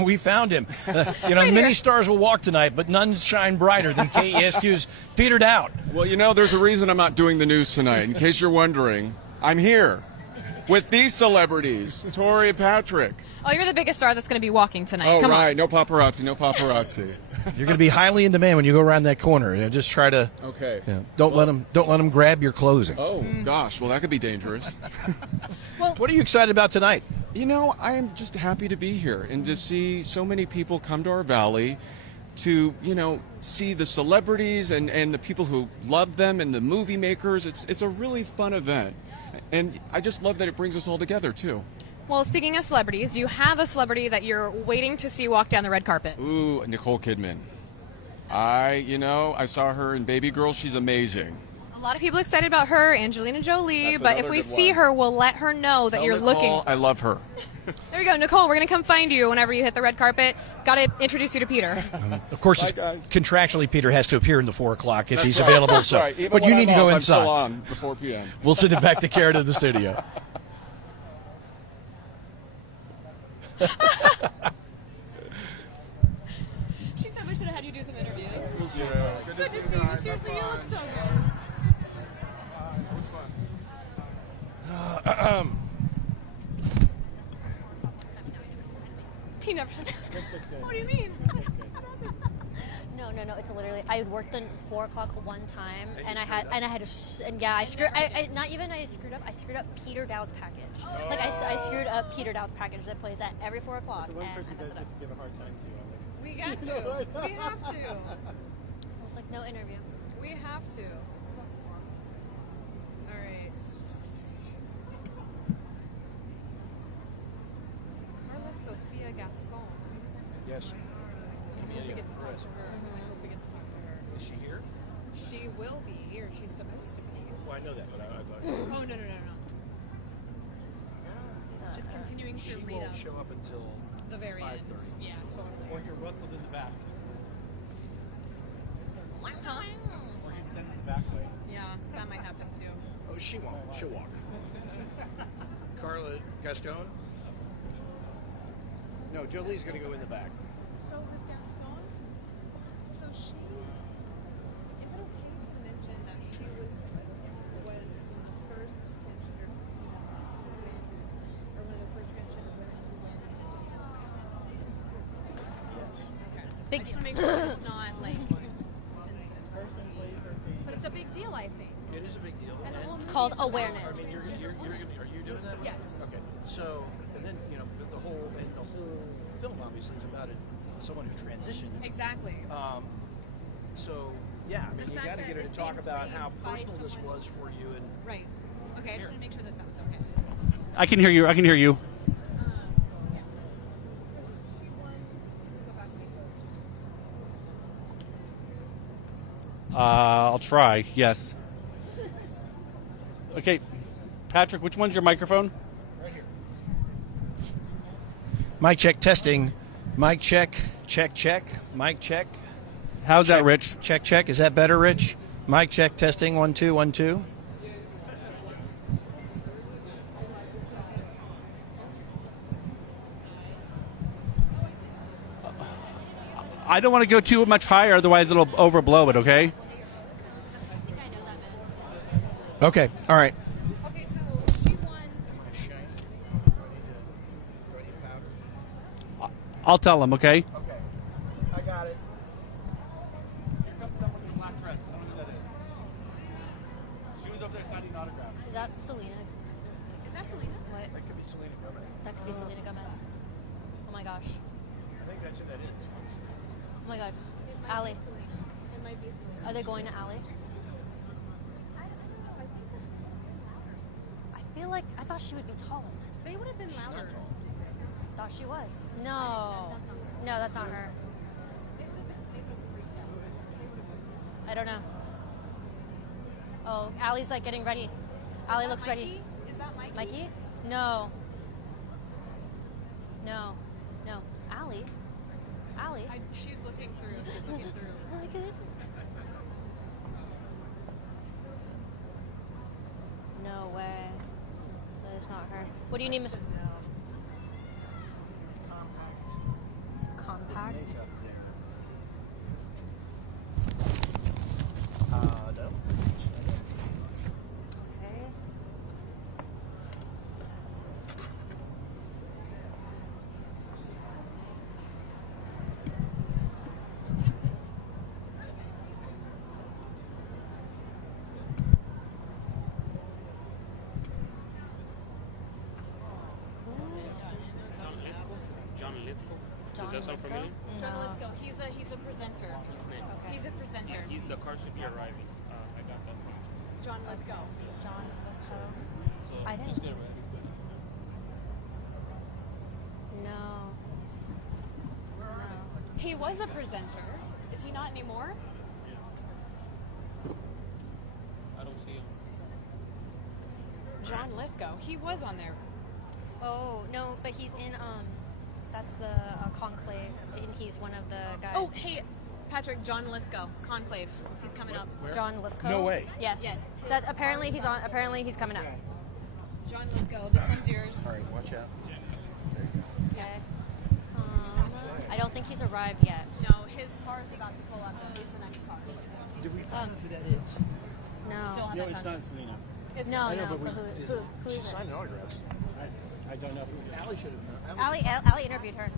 We found him. Many stars will walk tonight, but none shine brighter than KESQ's petered out. Well, there's a reason I'm not doing the news tonight. In case you're wondering, I'm here with these celebrities, Tori and Patrick. Oh, you're the biggest star that's going to be walking tonight. Oh, Come right. on. No paparazzi. No paparazzi. You're going to be highly in demand when you go around that corner. Just try to. Okay. Don't let them grab your clothing. Oh gosh. Well, that could be dangerous. What are you excited about tonight? I am just happy to be here and to see so many people come to our valley to, see the celebrities and the people who love them and the movie makers. It's a really fun event. And I just love that it brings us all together, too. Well, speaking of celebrities, do you have a celebrity that you're waiting to see walk down the red carpet? Ooh, Nicole Kidman. I saw her in Baby Girl. She's amazing. A lot of people excited about her, Angelina Jolie, That's but if another we good see one. her, we'll let her know that Tell you're Nicole looking. I love her. There we go, Nicole. We're gonna come find you whenever you hit the red carpet. Got to introduce you to Peter. Of course, contractually, Peter has to appear in the 4 o'clock if he's available. That's So, right. Even but when you need I'm to go off, inside. I'm still on before p.m. We'll send it back to Karen in the studio. She said we should have had you do some interviews. Yeah. Good to see you. Seriously, you look so good. It was fun. He never said. What do you mean? No. It's literally I had worked on 4 o'clock one time, and I had to I screwed. I screwed up. I screwed up Peter Dowd's package. Like I screwed up Peter Dowd's package that plays at every 4 o'clock, and I messed it up. Give a hard time to. We got to. We have to. I was like, no interview. We have to. All right. Carla Sofia Gascon. Yes. I hope we get to talk to her. I hope we get to talk to her. Is she here? She will be, or she's supposed to be. Well, I know that, but I thought. Oh, no. She's continuing to She read won't up show up until the very end. 5:30. Yeah, totally. Or you're rustled in the back. Huh? Or you'd send it the back way. Yeah, that might happen too. Oh, she won't. She'll walk. Carla Gascon? No, Jolie's going to go in the back. So with Gascon, is it okay to mention that she was one of the first transgender females to win, or one of the first transgender women to win? Okay. Big I just deal. want to make sure it's not like offensive. But it's a big deal, I think. It is a big deal. And the whole It's movie called is about awareness. Are you doing that? Yes. Okay. So, and then but the whole film obviously is about someone who transitions. Exactly. So yeah, I mean, The you fact got to that get her to it's talk being about how framed by personal this someone- was for you and. Right. Okay, I just want to make sure that that was okay. I can hear you. I can hear you. I'll try. Yes. Okay, Patrick, which one's your microphone? Right here. Mic check testing. Mic check. Check check. Mic check. How's check, that, Rich? Check check. Is that better, Rich? Mic check testing. 1 2 1 2. I don't want to go too much higher, otherwise it'll overblow it. Okay. Okay. All right. Okay, so she won. I'll tell him. Okay. Okay. I got it. Here comes someone in a black dress. I don't know who that is. She was over there signing autographs. Is that Selena? Is that Selena? What? That could be Selena Gomez. That could be Selena Gomez. Oh my gosh. I think that's who that is. Oh my god. It might Allie. be Selena. It might be Selena. Are they going to Allie? I feel like I thought she would be taller. They would have been louder. Thought she was. No. No, that's not her. I don't know. Oh, Allie's like getting ready. Allie looks ready. Is that Mikey? Mikey? No. No. No. Allie? Allie? She's looking through. She's looking through. Look at this. No way. That is not her. What do you need? Compact? No. Okay. John Lithgow. John Does that sound Lithgow? familiar? John No. Lithgow. He's a presenter. He's a presenter. The car should be arriving. I got that from. John Lithgow. John Lithgow. So I didn't- just get ready for it. No. No. He was a presenter. Is he not anymore? I don't see him. John Lithgow. He was on there. Oh, no, but he's in, that's the Conclave, and he's one of the guys. Oh, hey, Patrick. John Lithgow. Conclave. He's coming up. John Lithgow? No way. Yes. Yes. That apparently he's coming up. John Lithgow. This one's yours. All right, watch out. Okay. I don't think he's arrived yet. No, his car is about to pull up. He's the next car. Did we find out who that is? No. Still have No, that it's con- not Selena. It's No, I know, no. but So who she is it? signed autographs. I don't know who it is. Allie should have known. Allie interviewed her.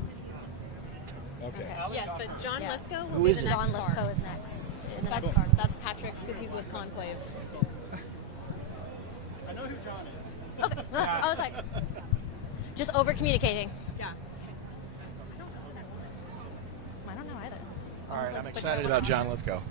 Okay. Yes, but John Yeah. Lithgow will Who be is the it? next John car. Lithgow is next. In the next That's car. that's Patrick's because he's with Conclave. I know who John is. Okay. I was like, just over communicating. Yeah. I don't know either. All right, I'm excited about John Lithgow.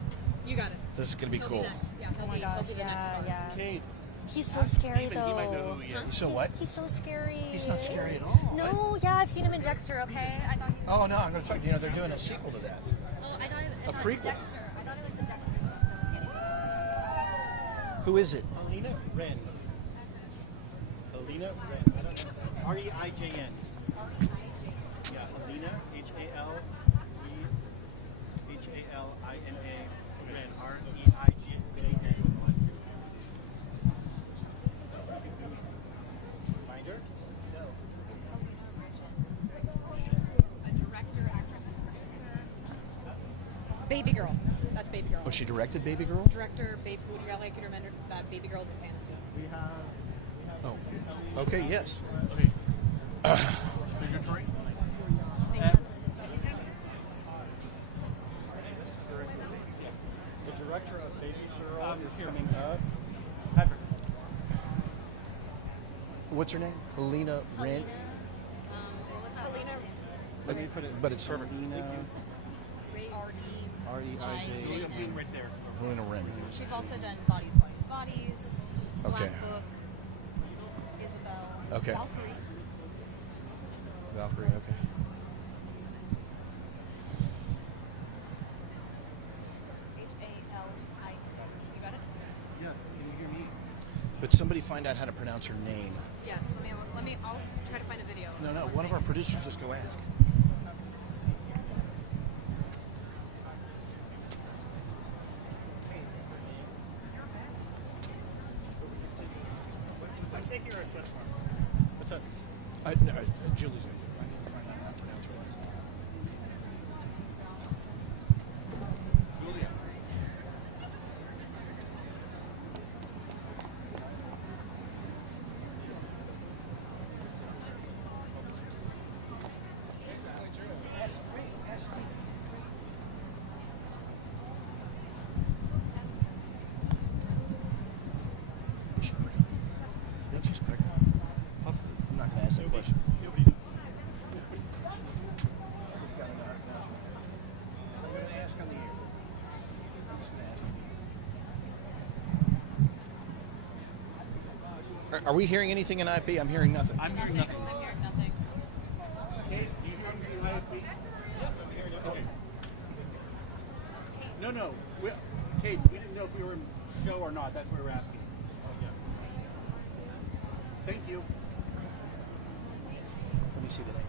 You got it. This is going to be He'll cool. be next. Yeah, Oh my gosh. he'll be the next car. Yeah. Kate, He's so scary Even he might know though. who he is. so what? He's so scary. He's not scary at all. No, yeah, I've seen him in Dexter. Okay, I thought. Oh no, I'm going to talk. You know, they're doing a sequel to that. Oh, I thought. A prequel. Dexter. I thought it was the Dexter. Who is it? Helina Rain. Helina Rain. I don't know. R-E-I-J-N. Yeah, Helina. H-A-L-H-A-L-I-N-A. Rain. R-E-I-J-N. Find her? No. A director, actress, and producer. Baby Girl. That's Baby Girl. Oh, she directed Baby Girl? Director, Baby. Would you like you to remember that Baby Girl's a fantasy? We have. Oh. Okay, yes. Migratory? The director of Baby Girl is coming up. Patrick. What's her name? Helina Rain? Helena. Let me put it. But it's Helina. R-E-I-J-N. R-E-I-J. Right there. Helena Rain. She's also done Bodies, Bodies, Bodies. Okay. Black Book. Isabel. Okay. Valkyrie. Valkyrie, okay. H-A-L-I-N. You got it? Yes, can you hear me? But somebody find out how to pronounce her name. Yes. I'll try to find a video. No, one of our producers just go ask. What's up? No, Julie's going to find out how to pronounce her last name. Julia. Is she pregnant? I think she's pregnant. Are we hearing anything in IFB? I'm hearing nothing. I'm hearing nothing. I'm hearing nothing. Kate, do you hear anything in IFB? Yes, I'm hearing it. Okay. No. Kate, we didn't know if we were in show or not. That's what we were asking. Oh, yeah. Thank you. Let me see the name.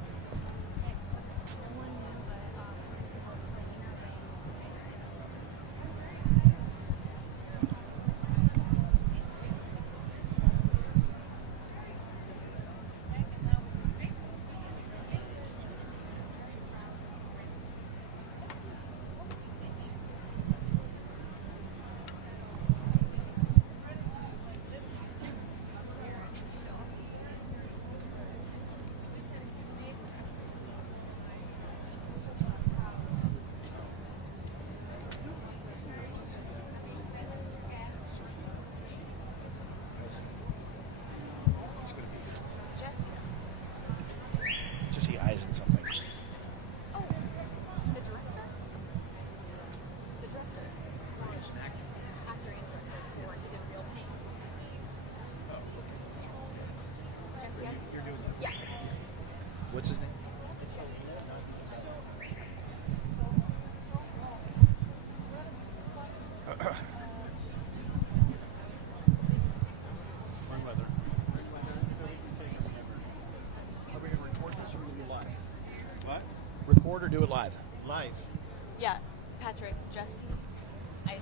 Just see eyes in something. Oh, the director? The director. Actor and director for He Did Real Pain. Jesse has. You're doing that? Yeah. What's his name? Warm weather. Are we going to record this or will we do live? What? Record or do it live? Live. Yeah. Patrick, Jesse,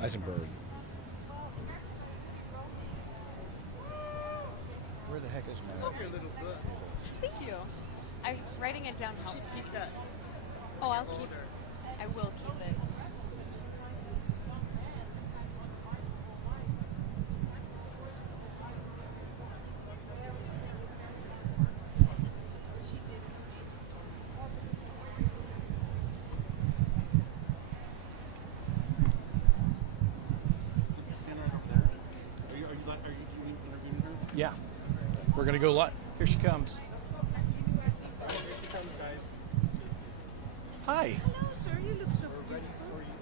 Eisenberg. Where the heck is my... Love your little book. Thank you. Writing it down helps. Keep that. Oh, I'll keep it. I will keep it. Stand right over there. Are you interviewing her? Yeah. We're going to go live. Here she comes. Here she comes, guys. Hi. Hello, sir. You look so beautiful.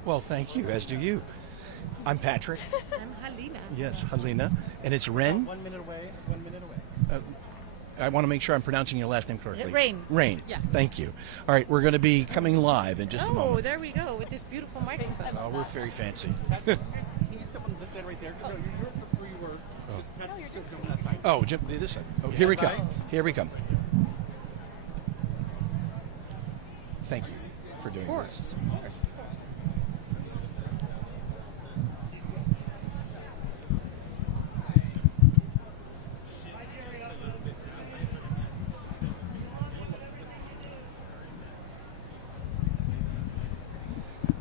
Well, thank you, as do you. I'm Patrick. I'm Helina. Yes, Helina. And it's Ren. 1 minute away. 1 minute away. I want to make sure I'm pronouncing your last name correctly. Rain. Rain. Yeah. Thank you. All right, we're going to be coming live in just a Oh, moment. there we go with this beautiful microphone. Oh, we're very fancy. Can you step on this side right there? No, you're where you were. Just Patrick, jump on that side. Oh, jump to this side. Oh, here we come. Here we come. Thank you for doing this. Of course.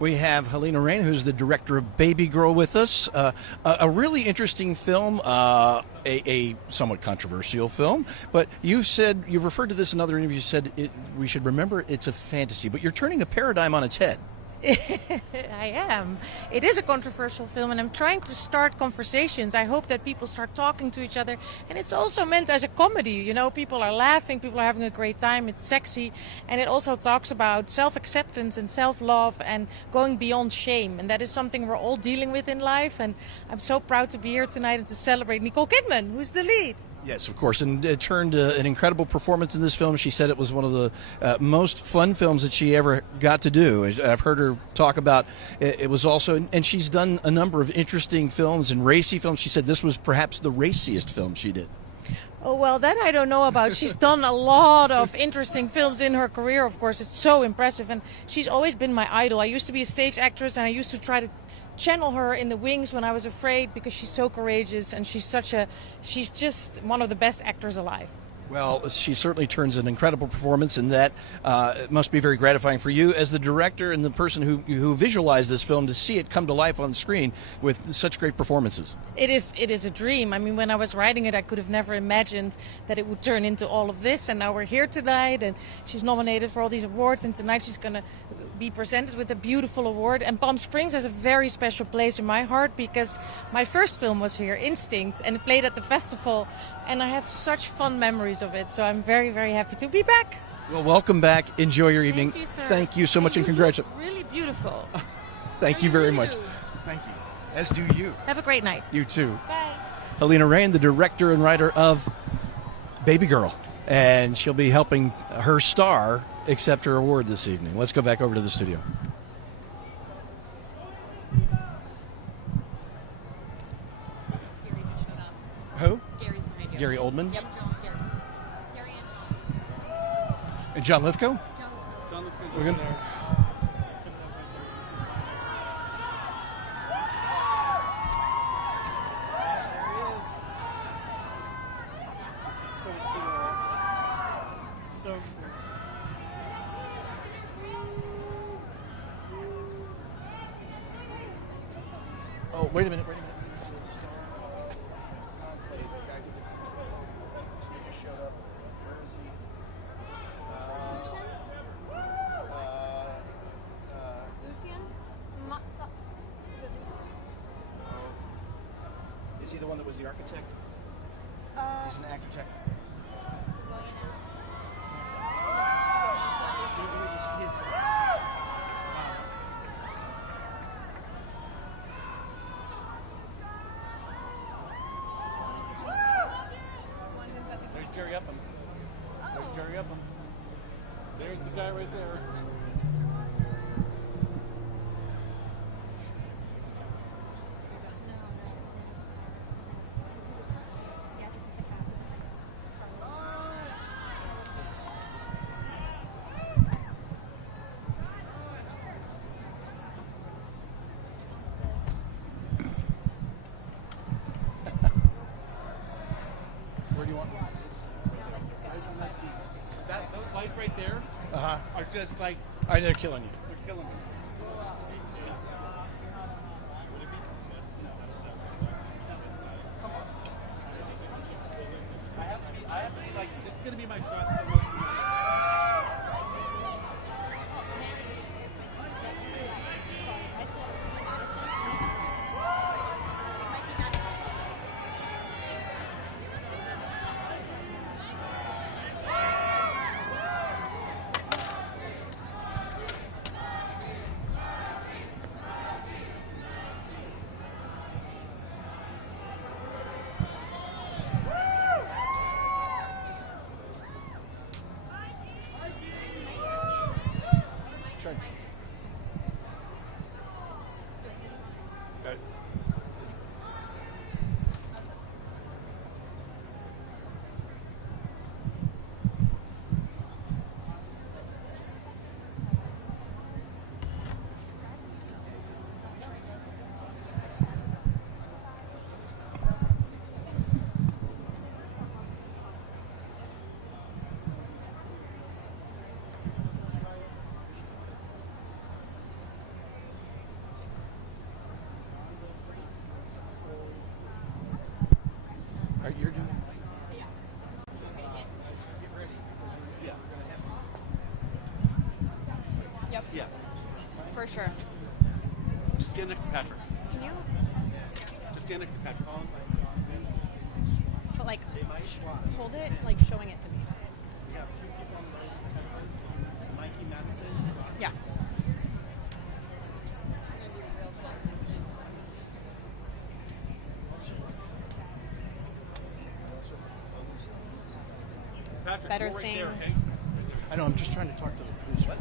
We have Helina Rain, who's the director of Baby Girl, with us. A really interesting film, a somewhat controversial film. But you've referred to this in other interviews. You said we should remember it's a fantasy, but you're turning a paradigm on its head. I am. It is a controversial film, and I'm trying to start conversations. I hope that people start talking to each other. And it's also meant as a comedy. You know, people are laughing, people are having a great time. It's sexy, and it also talks about self-acceptance and self-love and going beyond shame. And that is something we're all dealing with in life. And I'm so proud to be here tonight and to celebrate Nicole Kidman, who's the lead. Yes, of course, and it turned an incredible performance in this film. She said it was one of the most fun films that she ever got to do. I've heard her talk about it was also, and she's done a number of interesting films and racy films. She said this was perhaps the raciest film she did. Oh, well, that I don't know about. She's done a lot of interesting films in her career, of course. It's so impressive, and she's always been my idol. I used to be a stage actress, and I used to try to channel her in the wings when I was afraid, because she's so courageous, and she's just one of the best actors alive. Well, she certainly turns an incredible performance, and that must be very gratifying for you as the director and the person who visualized this film to see it come to life on the screen with such great performances. It is a dream. I mean, when I was writing it, I could have never imagined that it would turn into all of this, and now we're here tonight, and she's nominated for all these awards, and tonight she's going to be presented with a beautiful award. And Palm Springs has a very special place in my heart, because my first film was here, Instinct, and it played at the festival, and I have such fun memories of it, so I'm very, very happy to be back. Well, welcome back. Enjoy your evening. Thank you, sir. Thank you so much, and congratulations. Really beautiful. Thank you very much. Thank you. As do you. Have a great night. You too. Bye. Helina Rain, the director and writer of Baby Girl. And she'll be helping her star accept her award this evening. Let's go back over to the studio. Who? Gary's behind you. Gary Oldman? Yep. And John Lithgow? John Lithgow's We're over gonna- there. Yes, there he is. This is so cool. So cool. Oh, wait a minute. Conclave, the guy who just showed up. Where is he? Lucian? Is it Lucian? Is he the one that was the architect? He's an architect. There's Jerry Upham. There's Jerry Upham. There's the guy right there. Where do you want me? Those lights right there are just like They're killing you. they're killing me. I have to be like, this is gonna be my shot. You're doing Yep. Yeah. For sure. Just stand next to Patrick. Can you? Just stand next to Patrick. But like, hold it, like showing it to me. We have two people on the right. Mikey Madison. Yeah. Patrick, Better go right things. there, okay? I know, I'm just trying to talk to the producer.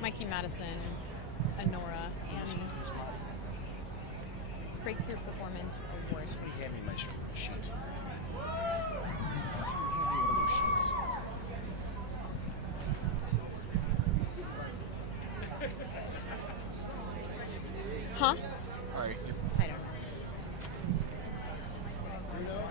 Mikey Madison, Honora, Annie. Breakthrough Performance Award. Somebody hand me my sheet. Somebody hand me one of those sheets. Huh? All right. I don't know.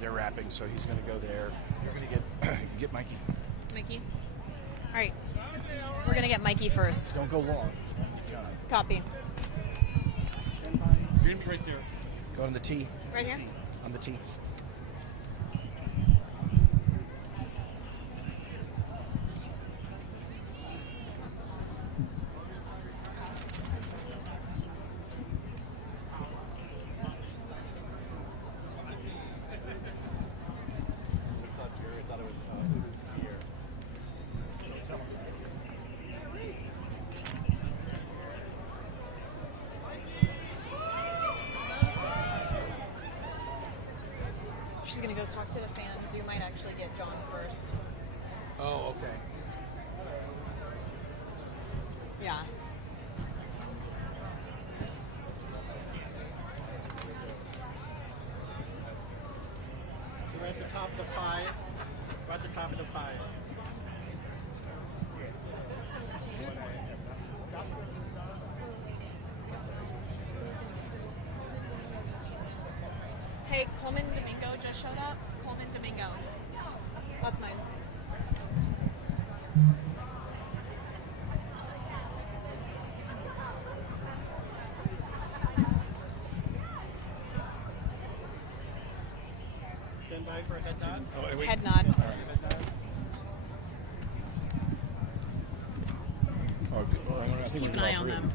they're wrapping, so he's going to go there. You're going to get Mikey. Mikey? All right. We're going to get Mikey first. Don't go long. Copy. You're going to be right there. Go on the T. Right here? On the T. She's going to go talk to the fans. You might actually get John first. Oh, okay. Yeah. So we're at the top of the 5. We're at the top of the 5. Hey, Coleman Domingo just showed up. Coleman Domingo. That's mine. Stand by for a head nod. Head nod. Oh, good. Well, I think Keep we an got eye all on three. them.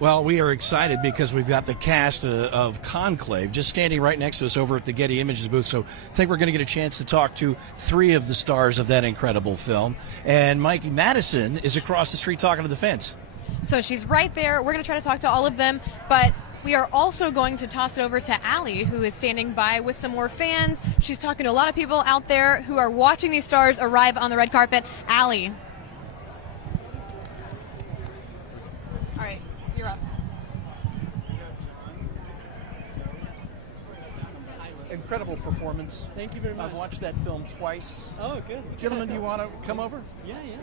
Well, we are excited because we've got the cast of Conclave just standing right next to us over at the Getty Images booth. So I think we're going to get a chance to talk to 3 of the stars of that incredible film. And Mikey Madison is across the street talking to the fans. So she's right there. We're going to try to talk to all of them, but we are also going to toss it over to Allie, who is standing by with some more fans. She's talking to a lot of people out there who are watching these stars arrive on the red carpet. Allie. All right, you're up. Incredible performance. Thank you very much. I've watched that film twice. Oh, good. Gentlemen, do you want to come over? Yeah, yeah.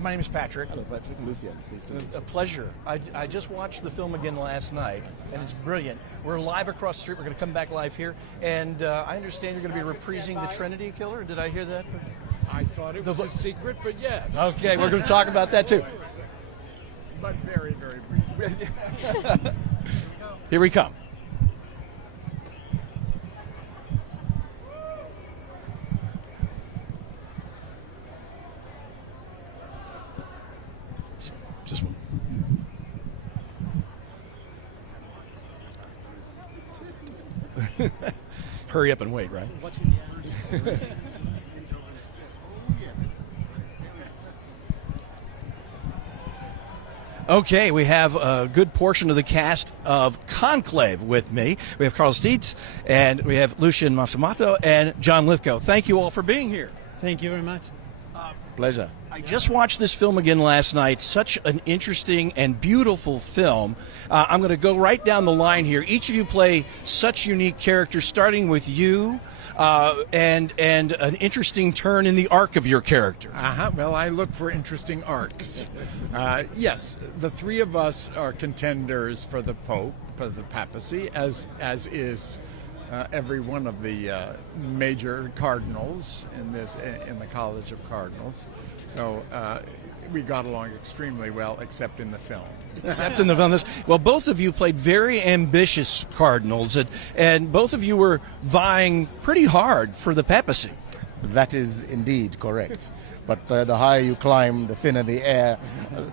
My name is Patrick. Hello, Patrick. Lucian. Pleased to meet you. A pleasure. I just watched the film again last night, and it's brilliant. We're live across the street. We're going to come back live here, and I understand you're going to be reprising the Trinity Killer. Did I hear that? I thought it was a secret, but yes. Okay, we're going to talk about that too. But very, very briefly. Here we come. Just one. Hurry up and wait, right? Okay, we have a good portion of the cast of Conclave with me. We have Carlos Dietz, and we have Lucian Masamato and John Lithgow. Thank you all for being here. Thank you very much. Pleasure. I just watched this film again last night. Such an interesting and beautiful film. I'm going to go right down the line here. Each of you play such unique characters, starting with you, and an interesting turn in the arc of your character. Well, I look for interesting arcs. Yes, the 3 of us are contenders for the Pope, for the papacy, as is every one of the major cardinals in the College of Cardinals. So we got along extremely well, except in the film. Except in the film. Well, both of you played very ambitious cardinals, and both of you were vying pretty hard for the papacy. That is indeed correct. But the higher you climb, the thinner the air,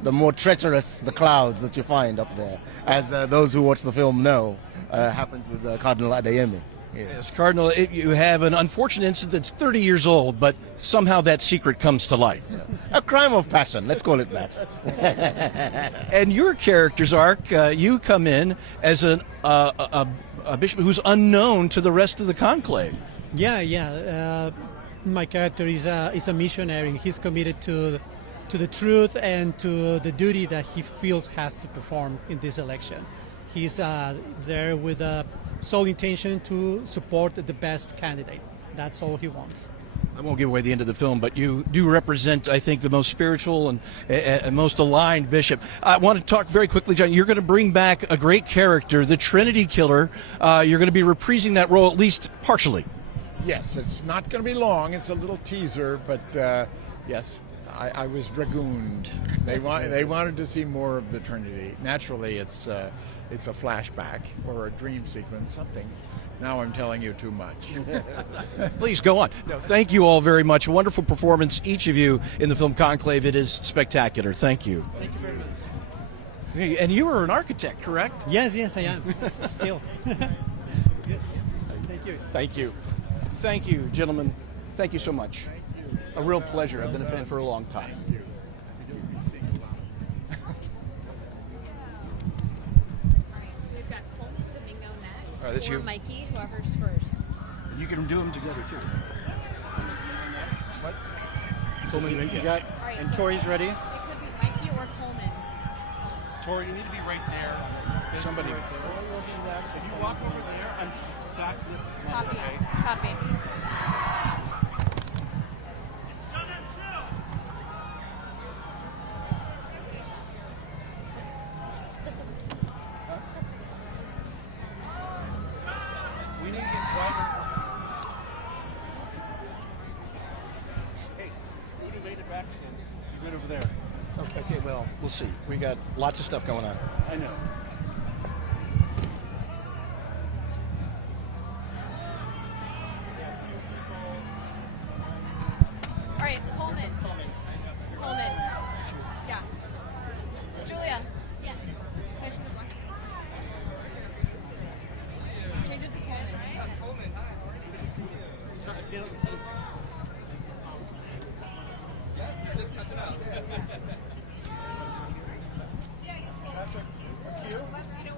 the more treacherous the clouds that you find up there. As those who watch the film know, happens with Cardinal Adeyemi. Yes, Cardinal, you have an unfortunate incident that's 30 years old, but somehow that secret comes to light. A crime of passion, let's call it that. And your character's arc, you come in as a Bishop, who's unknown to the rest of the conclave. Yeah. My character is a missionary. He's committed to the truth and to the duty that he feels has to perform in this election. He's there with a sole intention to support the best candidate. That's all he wants. I won't give away the end of the film, but you do represent, I think, the most spiritual and most aligned bishop. I want to talk very quickly, John. You're going to bring back a great character, the Trinity Killer. You're going to be reprising that role, at least partially. Yes, it's not going to be long. It's a little teaser, but yes, I was dragooned. They wanted to see more of the Trinity. Naturally, it's a flashback or a dream sequence, something. Now I'm telling you too much. Please go on. No, thank you all very much. A wonderful performance, each of you, in the film Conclave. It is spectacular. Thank you. Thank you very much. And you are an architect, correct? Yes, I am. Still. Thank you. Thank you. Thank you, gentlemen. Thank you so much. A real pleasure. I've been a fan for a long time. All right, that's or you. Mikey, whoever's first. You can do them together too. What? Coleman, you got, and Tori's ready. It could be Mikey or Coleman. Tori, you need to be right there. Somebody. If you walk over there, I'm back with Copy. okay? Copy. We need to get Robert. Hey, Udo made it back again. He's right over there. Okay, well, we'll see. We got lots of stuff going on. I know. All right, Coleman. Yeah. Julia. Yes. Can I see the black? Change it to Coleman, right?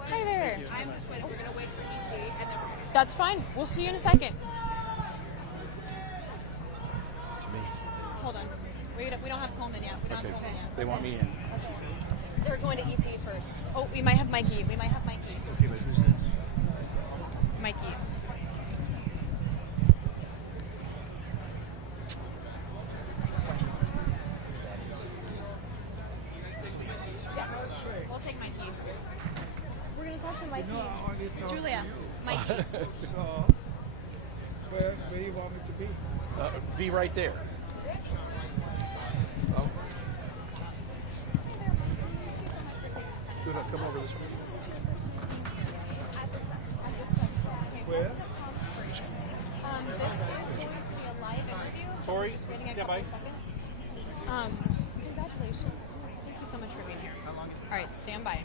Hi there. I'm just waiting. We're gonna wait for ET, and then we're That's fine. We'll see you in a second. Hold on. We don't have Coleman yet. We don't have Coleman yet. They want me in. They're going to ET first. Oh, we might have Mikey. Okay, but who's this? Mikey. Yes. We'll take Mikey. We're going to talk to Mikey. Julia. Mikey. Where do you want me to be? Be right there. Oh. Udo, come over this way. Where? This is going to be a live interview. So Sorry, we're just waiting a stand couple by. seconds. Congratulations. Thank you so much for being here. All right, stand by.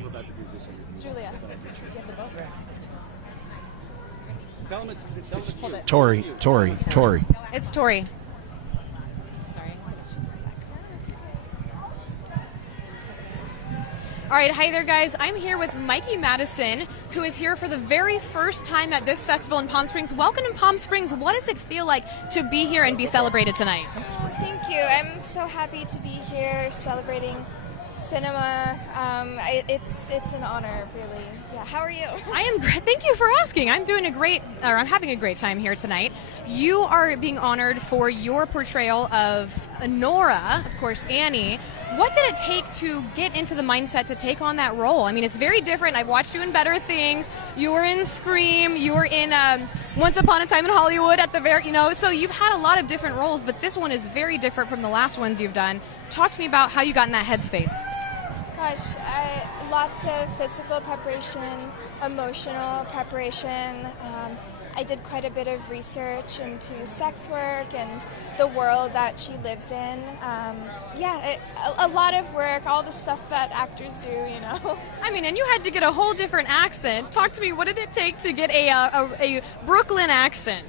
We're about to do this interview. Julia, do you have the book? Tell him it's Hold it. Tori. It's Tori. Sorry. All right, hi there, guys. I'm here with Mikey Madison, who is here for the very first time at this festival in Palm Springs. Welcome to Palm Springs. What does it feel like to be here and be celebrated tonight? Oh, thank you. I'm so happy to be here celebrating cinema. It's an honor, really. Yeah. How are you? I am great. Thank you for asking. I'm having a great time here tonight. You are being honored for your portrayal of Nora, of course, Annie. What did it take to get into the mindset to take on that role? I mean, it's very different. I've watched you in Better Things. You were in Scream. You were in Once Upon a Time in Hollywood at the very, so you've had a lot of different roles, but this one is very different from the last ones you've done. Talk to me about how you got in that headspace. Gosh, lots of physical preparation, emotional preparation. I did quite a bit of research into sex work and the world that she lives in. A lot of work, all the stuff that actors do, I mean, and you had to get a whole different accent. Talk to me, what did it take to get a Brooklyn accent?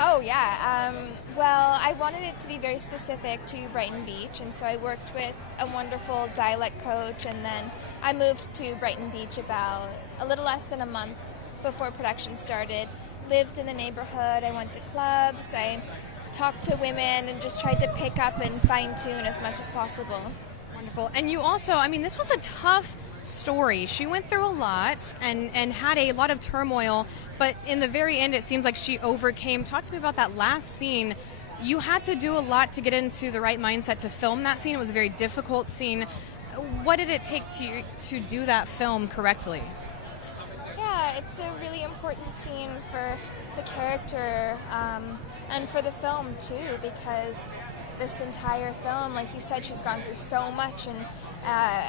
Oh, yeah. Well, I wanted it to be very specific to Brighton Beach, and so I worked with a wonderful dialect coach, and then I moved to Brighton Beach about a little less than a month before production started. Lived in the neighborhood, I went to clubs, I talked to women, and just tried to pick up and fine-tune as much as possible. Wonderful. And you also, I mean, this was a tough story. She went through a lot and had a lot of turmoil, but in the very end, it seems like she overcame. Talk to me about that last scene. You had to do a lot to get into the right mindset to film that scene. It was a very difficult scene. What did it take to do that film correctly? Yeah, it's a really important scene for the character and for the film too, because this entire film, like you said, she's gone through so much, and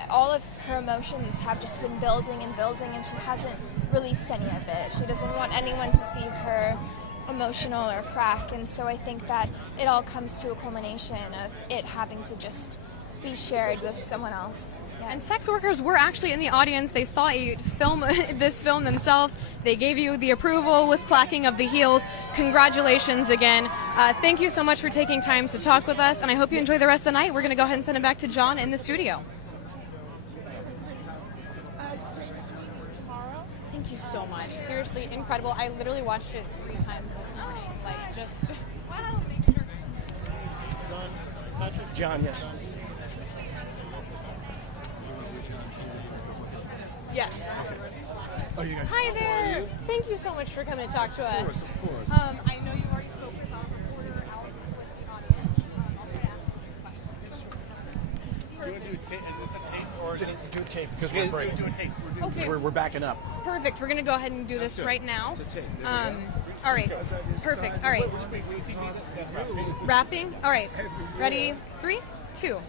all of her emotions have just been building and building, and she hasn't released any of it. She doesn't want anyone to see her emotional or crack, and so I think that it all comes to a culmination of it having to just be shared with someone else. Yeah. And sex workers were actually in the audience. They saw this film themselves. They gave you the approval with clacking of the heels. Congratulations again. Thank you so much for taking time to talk with us, and I hope you enjoy the rest of the night. We're going to go ahead and send it back to John in the studio. Thank you so much. Seriously, incredible. I literally watched it 3 times this morning. Like, just... Wow. John, yes. Yes. Oh, you guys. Hi there. Thank you so much for coming to talk to us. Of course. I know you've already spoken with our reporter, Alex, with the audience. I'll try to ask you a question. Do you want to do tape? Is this a tape or just do tape? Because we're breaking. Okay. We're backing up. Perfect. We're going to go ahead and do this right now. All right. Perfect. All right. Wrapping. All right. Ready? 3, 2.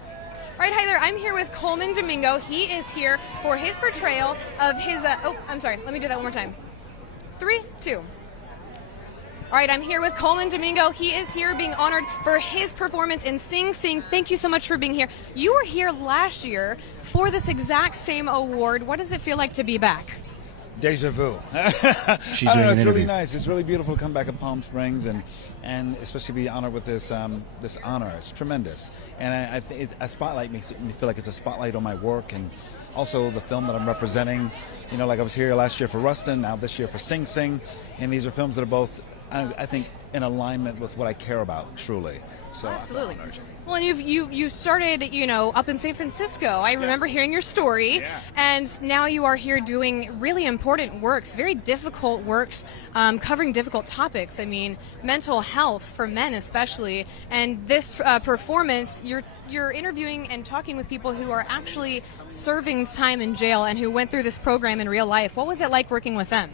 All right, hi there. I'm here with Coleman Domingo. He is here for his portrayal of his... I'm sorry. Let me do that one more time. 3, 2. All right, I'm here with Coleman Domingo. He is here being honored for his performance in Sing Sing. Thank you so much for being here. You were here last year for this exact same award. What does it feel like to be back? Deja vu. She's I don't doing know, an it's really interview. nice. It's really beautiful to come back at Palm Springs and especially be honored with this this honor. It's tremendous. And a spotlight makes me feel like it's a spotlight on my work and also the film that I'm representing. You know, like I was here last year for Rustin, now this year for Sing Sing, and these are films that are both, I think, in alignment with what I care about truly. So absolutely. Well, and you started, you know, up in San Francisco. I remember hearing your story, and now you are here doing really important works, very difficult works, covering difficult topics. I mean, mental health for men especially. And this performance, you're interviewing and talking with people who are actually serving time in jail and who went through this program in real life. What was it like working with them?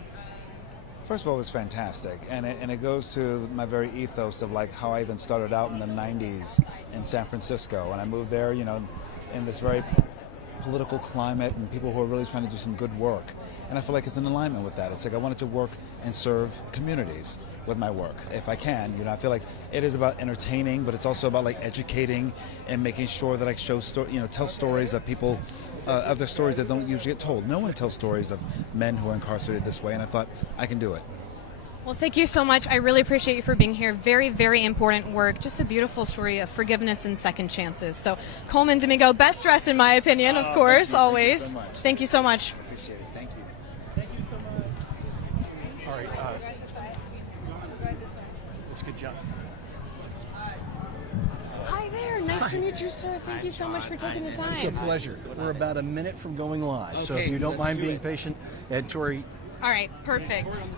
First of all, it was fantastic, and it goes to my very ethos of like how I even started out in the 90s in San Francisco, and I moved there, you know, in this very political climate and people who are really trying to do some good work, and I feel like it's in alignment with that. It's like I wanted to work and serve communities with my work, if I can. You know, I feel like it is about entertaining, but it's also about like educating and making sure that I tell stories of people. Of their stories that don't usually get told. No one tells stories of men who are incarcerated this way, and I thought I can do it. Well, thank you so much. I really appreciate you for being here. Very, very important work. Just a beautiful story of forgiveness and second chances. So, Coleman Domingo, best dressed in my opinion, of course, always. Thank you so much. Appreciate it. Thank you. Thank you so much. All right. That's a good job. Hi there. Nice to meet you, sir. Thank you so much for taking the time. It's a pleasure. We're about a minute from going live, so if you don't mind being patient, Ed, Tori. All right, perfect.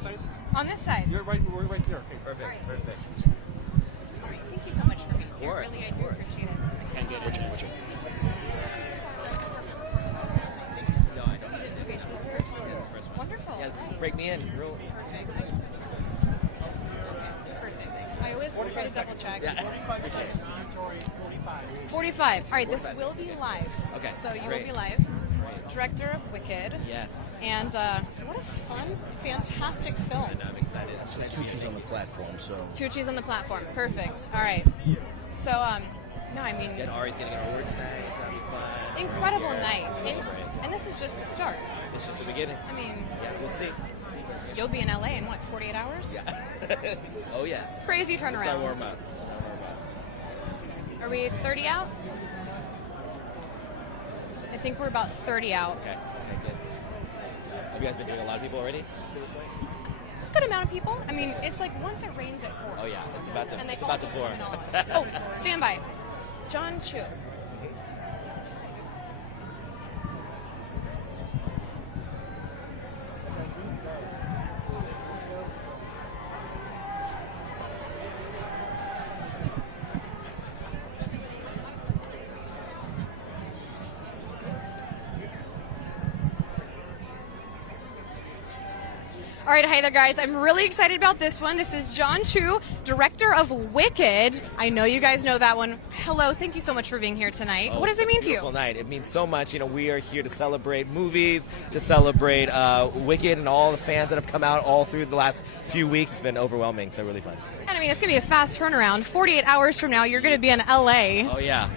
On this side. We're right there. Okay, perfect. Right. Perfect. All right, thank you so much for being here. Really, I do appreciate it. I can't get it. Watch it. Okay, so this is for wonderful. Yeah, break me in. Real. Perfect. Perfect. I always try to double check. Yeah. Appreciate it. 45. All right, this will be live. Okay, So you great. will be live. Director of Wicked. Yes. And what a fun, fantastic film. And I'm excited. Tucci's on the platform, so. Tucci's on the platform. Perfect. All right. So, no, I mean. And Ari's getting an award tonight, so that'll be fun. Incredible Here, night. celebrate. And this is is just the start. It's just the beginning. I mean, Yeah, we'll see. you'll be in LA in what, 48 hours? Yeah. Oh, yes. Crazy That's turnaround. our warm-up. Are we 30 out? I think we're about 30 out. Okay, good. Have you guys been doing a lot of people already to this point? Good amount of people. I mean, it's like once it rains, it pours. Oh, yeah, it's about to, And they it's all about to just pour. come in all at once. Oh, stand by. John Chu. All right, hi there, guys. I'm really excited about this one. This is John Chu, director of Wicked. I know you guys know that one. Hello, thank you so much for being here tonight. Oh, what does it mean to you? Beautiful night. It means so much. You know, we are here to celebrate movies, to celebrate Wicked, and all the fans that have come out all through the last few weeks. It's been overwhelming, so really fun. And I mean, it's going to be a fast turnaround. 48 hours from now, you're going to be in LA. Oh, yeah.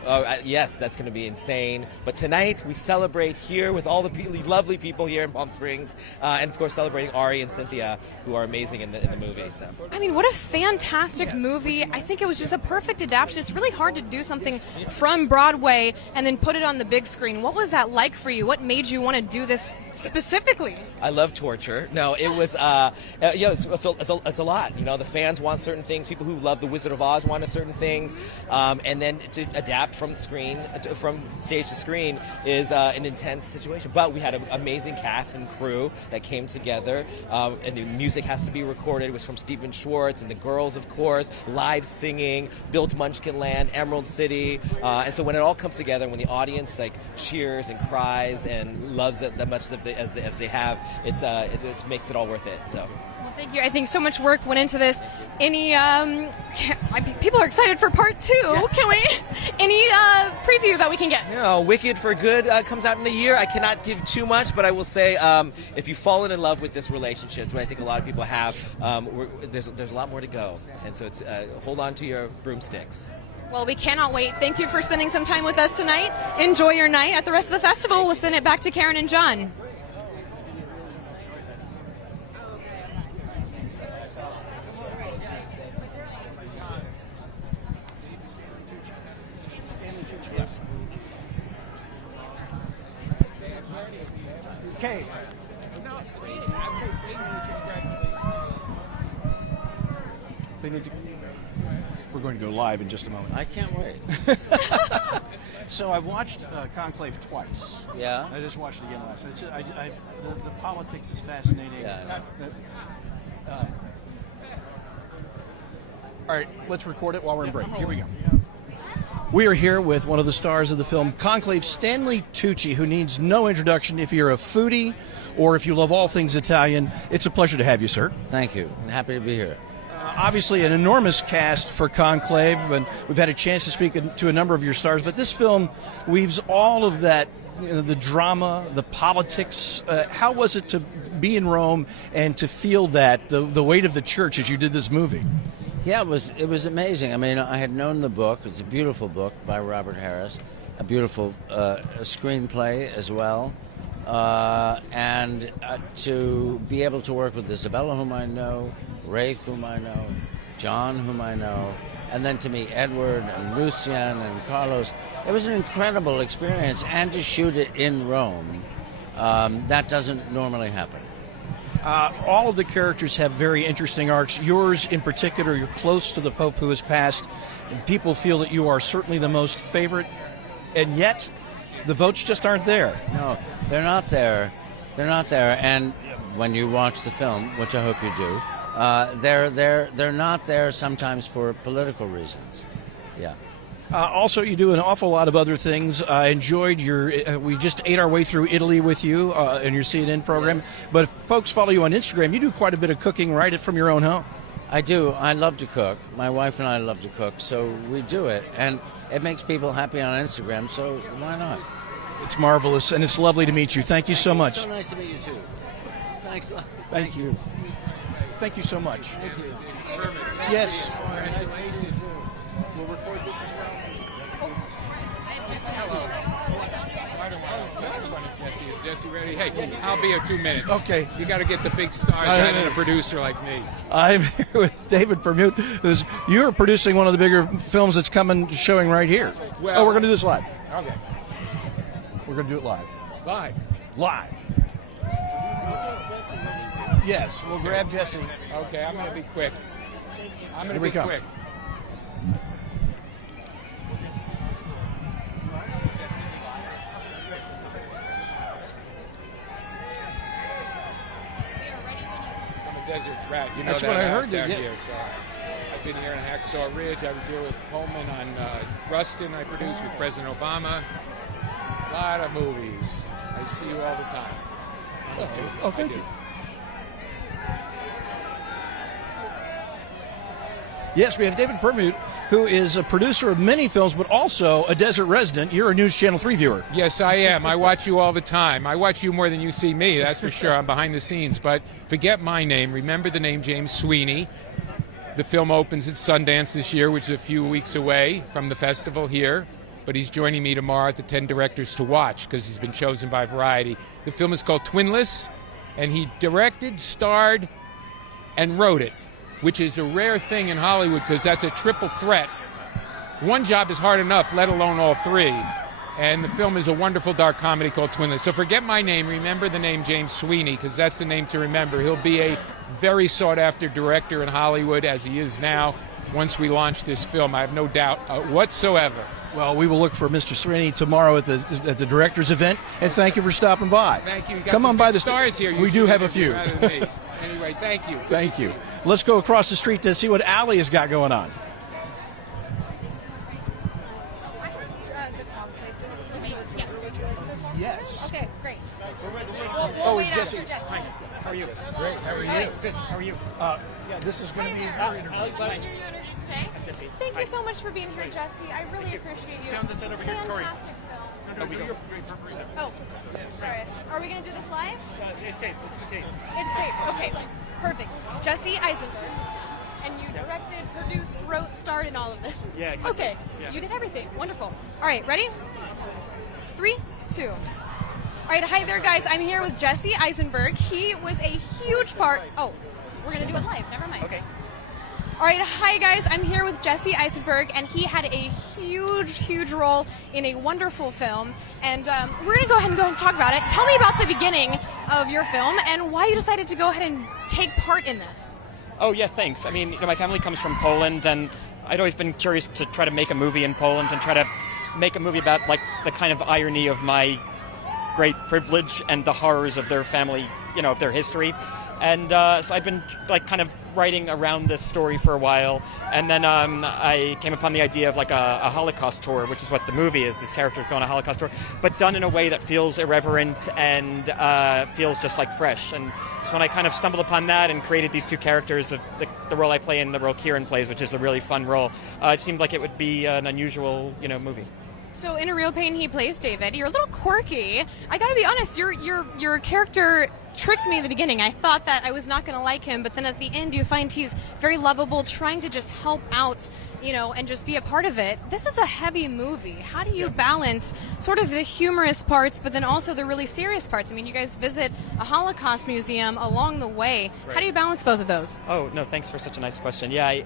Yes, that's going to be insane. But tonight, we celebrate here with all the lovely people here in Palm Springs, and of course, celebrating Ari and Cynthia, who are amazing in the movie. So. I mean, what a fantastic movie. I think it was just a perfect adaptation. It's really hard to do something from Broadway and then put it on the big screen. What was that like for you? What made you want to do this specifically? I love torture. No, it was, it's a lot. You know, the fans want certain things. People who love The Wizard of Oz wanted certain things. And then to adapt from from stage to screen is an intense situation. But we had an amazing cast and crew that came together. And the music has to be recorded. It was from Stephen Schwartz and the girls, of course, live singing, built Munchkinland, Emerald City. And so when it all comes together, when the audience like cheers and cries and loves it that much as they have, it makes it all worth it. So. Well, thank you. I think so much work went into this. Any people are excited for part 2. Yeah. Can we? Any preview that we can get? No, Wicked for Good comes out in a year. I cannot give too much, but I will say if you've fallen in love with this relationship, which I think a lot of people have, there's a lot more to go, and so it's hold on to your broomsticks. Well, we cannot wait. Thank you for spending some time with us tonight. Enjoy your night at the rest of the festival. We'll send it back to Karen and John. Okay. We're going to go live in just a moment. I can't wait. So I've watched Conclave twice. Yeah. I just watched it again last night. The politics is fascinating. Yeah, All right, let's record it while we're in break. Here we go. We are here with one of the stars of the film Conclave, Stanley Tucci, who needs no introduction if you're a foodie or if you love all things Italian. It's a pleasure to have you, sir. Thank you. I'm happy to be here. Obviously, an enormous cast for Conclave, and we've had a chance to speak to a number of your stars, but this film weaves all of that, you know, the drama, the politics. How was it to be in Rome and to feel that, the weight of the church as you did this movie? Yeah, it was amazing. I mean, I had known the book. It's a beautiful book by Robert Harris, a beautiful screenplay as well. And to be able to work with Isabella, whom I know, Rafe, whom I know, John, whom I know, and then to meet Edward and Lucien and Carlos, it was an incredible experience. And to shoot it in Rome, that doesn't normally happen. All of the characters have very interesting arcs. Yours in particular, you're close to the Pope who has passed. And people feel that you are certainly the most favorite, and yet the votes just aren't there. No, they're not there. They're not there. And when you watch the film, which I hope you do, they're not there sometimes for political reasons. Yeah. Also, you do an awful lot of other things. I enjoyed we just ate our way through Italy with you in your CNN program. Yes. But if folks follow you on Instagram, you do quite a bit of cooking right from your own home. I do. I love to cook. My wife and I love to cook, so we do it. And it makes people happy on Instagram, so why not? It's marvelous, and it's lovely to meet you. Thank you so much. It's so nice to meet you, too. Thanks a lot. Thank you. Thank you so much. Thank you. Yes. We'll record this as well. Hello. I don't want to. Jesse ready? Hey, I'll be here 2 minutes. Okay. You got to get the big stars rather than a producer like me. I'm here with David Permute, who's you're producing one of the bigger films that's showing right here. Well, we're going to do this live. Okay. We're going to do it live. Live. Yes, we'll grab Jesse. Okay, I'm going to be quick. I'm going Here to we be come. quick. I'm a desert rat. You know That's that what I house heard down that, yeah. here. So I've been here in Hacksaw Ridge. I was here with Holman on Rustin. I produced with President Obama. A lot of movies. I see you all the time. Oh, thank you. Yes, we have David Permute, who is a producer of many films, but also a desert resident. You're a News Channel 3 viewer. Yes, I am. I watch you all the time. I watch you more than you see me, that's for sure. I'm behind the scenes. But forget my name. Remember the name James Sweeney. The film opens at Sundance this year, which is a few weeks away from the festival here. But he's joining me tomorrow at the 10 Directors to Watch because he's been chosen by Variety. The film is called Twinless, and he directed, starred, and wrote it, which is a rare thing in Hollywood because that's a triple threat. One job is hard enough, let alone all three. And the film is a wonderful dark comedy called Twinless. So forget my name. Remember the name James Sweeney because that's the name to remember. He'll be a very sought-after director in Hollywood as he is now once we launch this film. I have no doubt whatsoever. Well, we will look for Mr. Sweeney tomorrow at the director's event, and thank you for stopping by. Thank you. You got Come some on by big the stars here. You We do should have a interview few. rather than me. Anyway, thank you. Thank you. Let's go across the street to see what Allie has got going on. Yes. Okay, great. Oh, wait Jesse. after Jesse. Hi. How are you? Great. How are you? Hi. Good. How are you? This is going to be a very interesting. Thank you so much for being here, Jesse. I really appreciate you. Down the set over here, Tori. Fantastic film. Oh, sorry. Are we going to do this live? It's tape. It's tape. It's tape. Okay, perfect. Jesse Eisenberg. And you directed, produced, wrote, starred in all of this. Yeah, exactly. Okay, Yeah. you did everything. Wonderful. All right, ready? 3, 2. All right, hi there, guys. I'm here with Jesse Eisenberg. He was a huge part. Oh, we're going to do it live. Never mind. Okay. All right, hi, guys. I'm here with Jesse Eisenberg, and he had a huge role in a wonderful film. And we're going to go ahead and talk about it. Tell me about the beginning of your film and why you decided to go ahead and take part in this. Oh, yeah, thanks. I mean, my family comes from Poland, and I'd always been curious to try to make a movie in Poland and try to make a movie about, like, the kind of irony of my great privilege and the horrors of their family, of their history. And so I'd been, like, kind of writing around this story for a while, and then I came upon the idea of, like, a Holocaust tour, which is what the movie is. This character is going on a Holocaust tour, but done in a way that feels irreverent and feels just, like, fresh. And so when I kind of stumbled upon that and created these two characters, of the role I play and the role Kieran plays, which is a really fun role, it seemed like it would be an unusual, movie. So in A Real Pain, he plays David. You're a little quirky. I gotta be honest, your character tricked me in the beginning. I thought that I was not gonna like him, but then at the end you find he's very lovable, trying to just help out, and just be a part of it. This is a heavy movie. How do you balance sort of the humorous parts, but then also the really serious parts? I mean, you guys visit a Holocaust museum along the way. Right. How do you balance both of those? Oh, no, thanks for such a nice question. Yeah,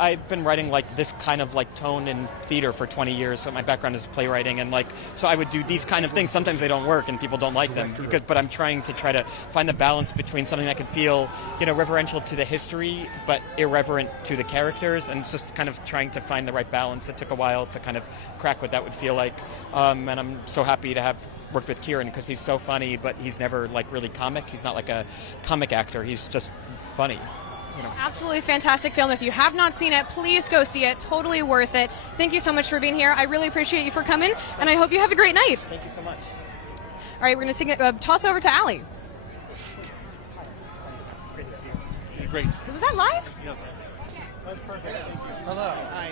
I've been writing like this kind of like tone in theater for 20 years. So my background is playwriting, and so I would do these kind of things. Sometimes they don't work and people don't like them, but I'm trying to find the balance between something that could feel, reverential to the history, but irreverent to the characters, and just kind of trying to find the right balance. It took a while to kind of crack what that would feel like, and I'm so happy to have worked with Kieran because he's so funny, but he's never like really comic. He's not like a comic actor. He's just funny. Absolutely fantastic film. If you have not seen it, please go see it. Totally worth it. Thank you so much for being here. I really appreciate you for coming, and I hope you have a great night. Thank you so much. All right, we're going to sing it. Toss over to Allie. Great to see you. Great. Was that live? Yes. That's perfect. Hello. Hi.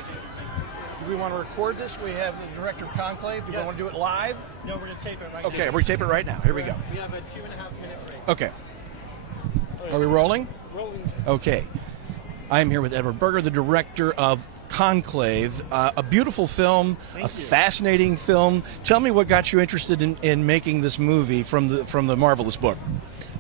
Do we want to record this? We have the director of Conclave. Do we want to do it live? No, we're going to tape it right now. Okay, we're going to tape it right now. Here we go. We have a 2.5-minute break. Okay. Are we rolling? Rolling. Okay. I'm here with Edward Berger, the director of Conclave, a beautiful film, fascinating film. Tell me what got you interested in making this movie from the marvelous book.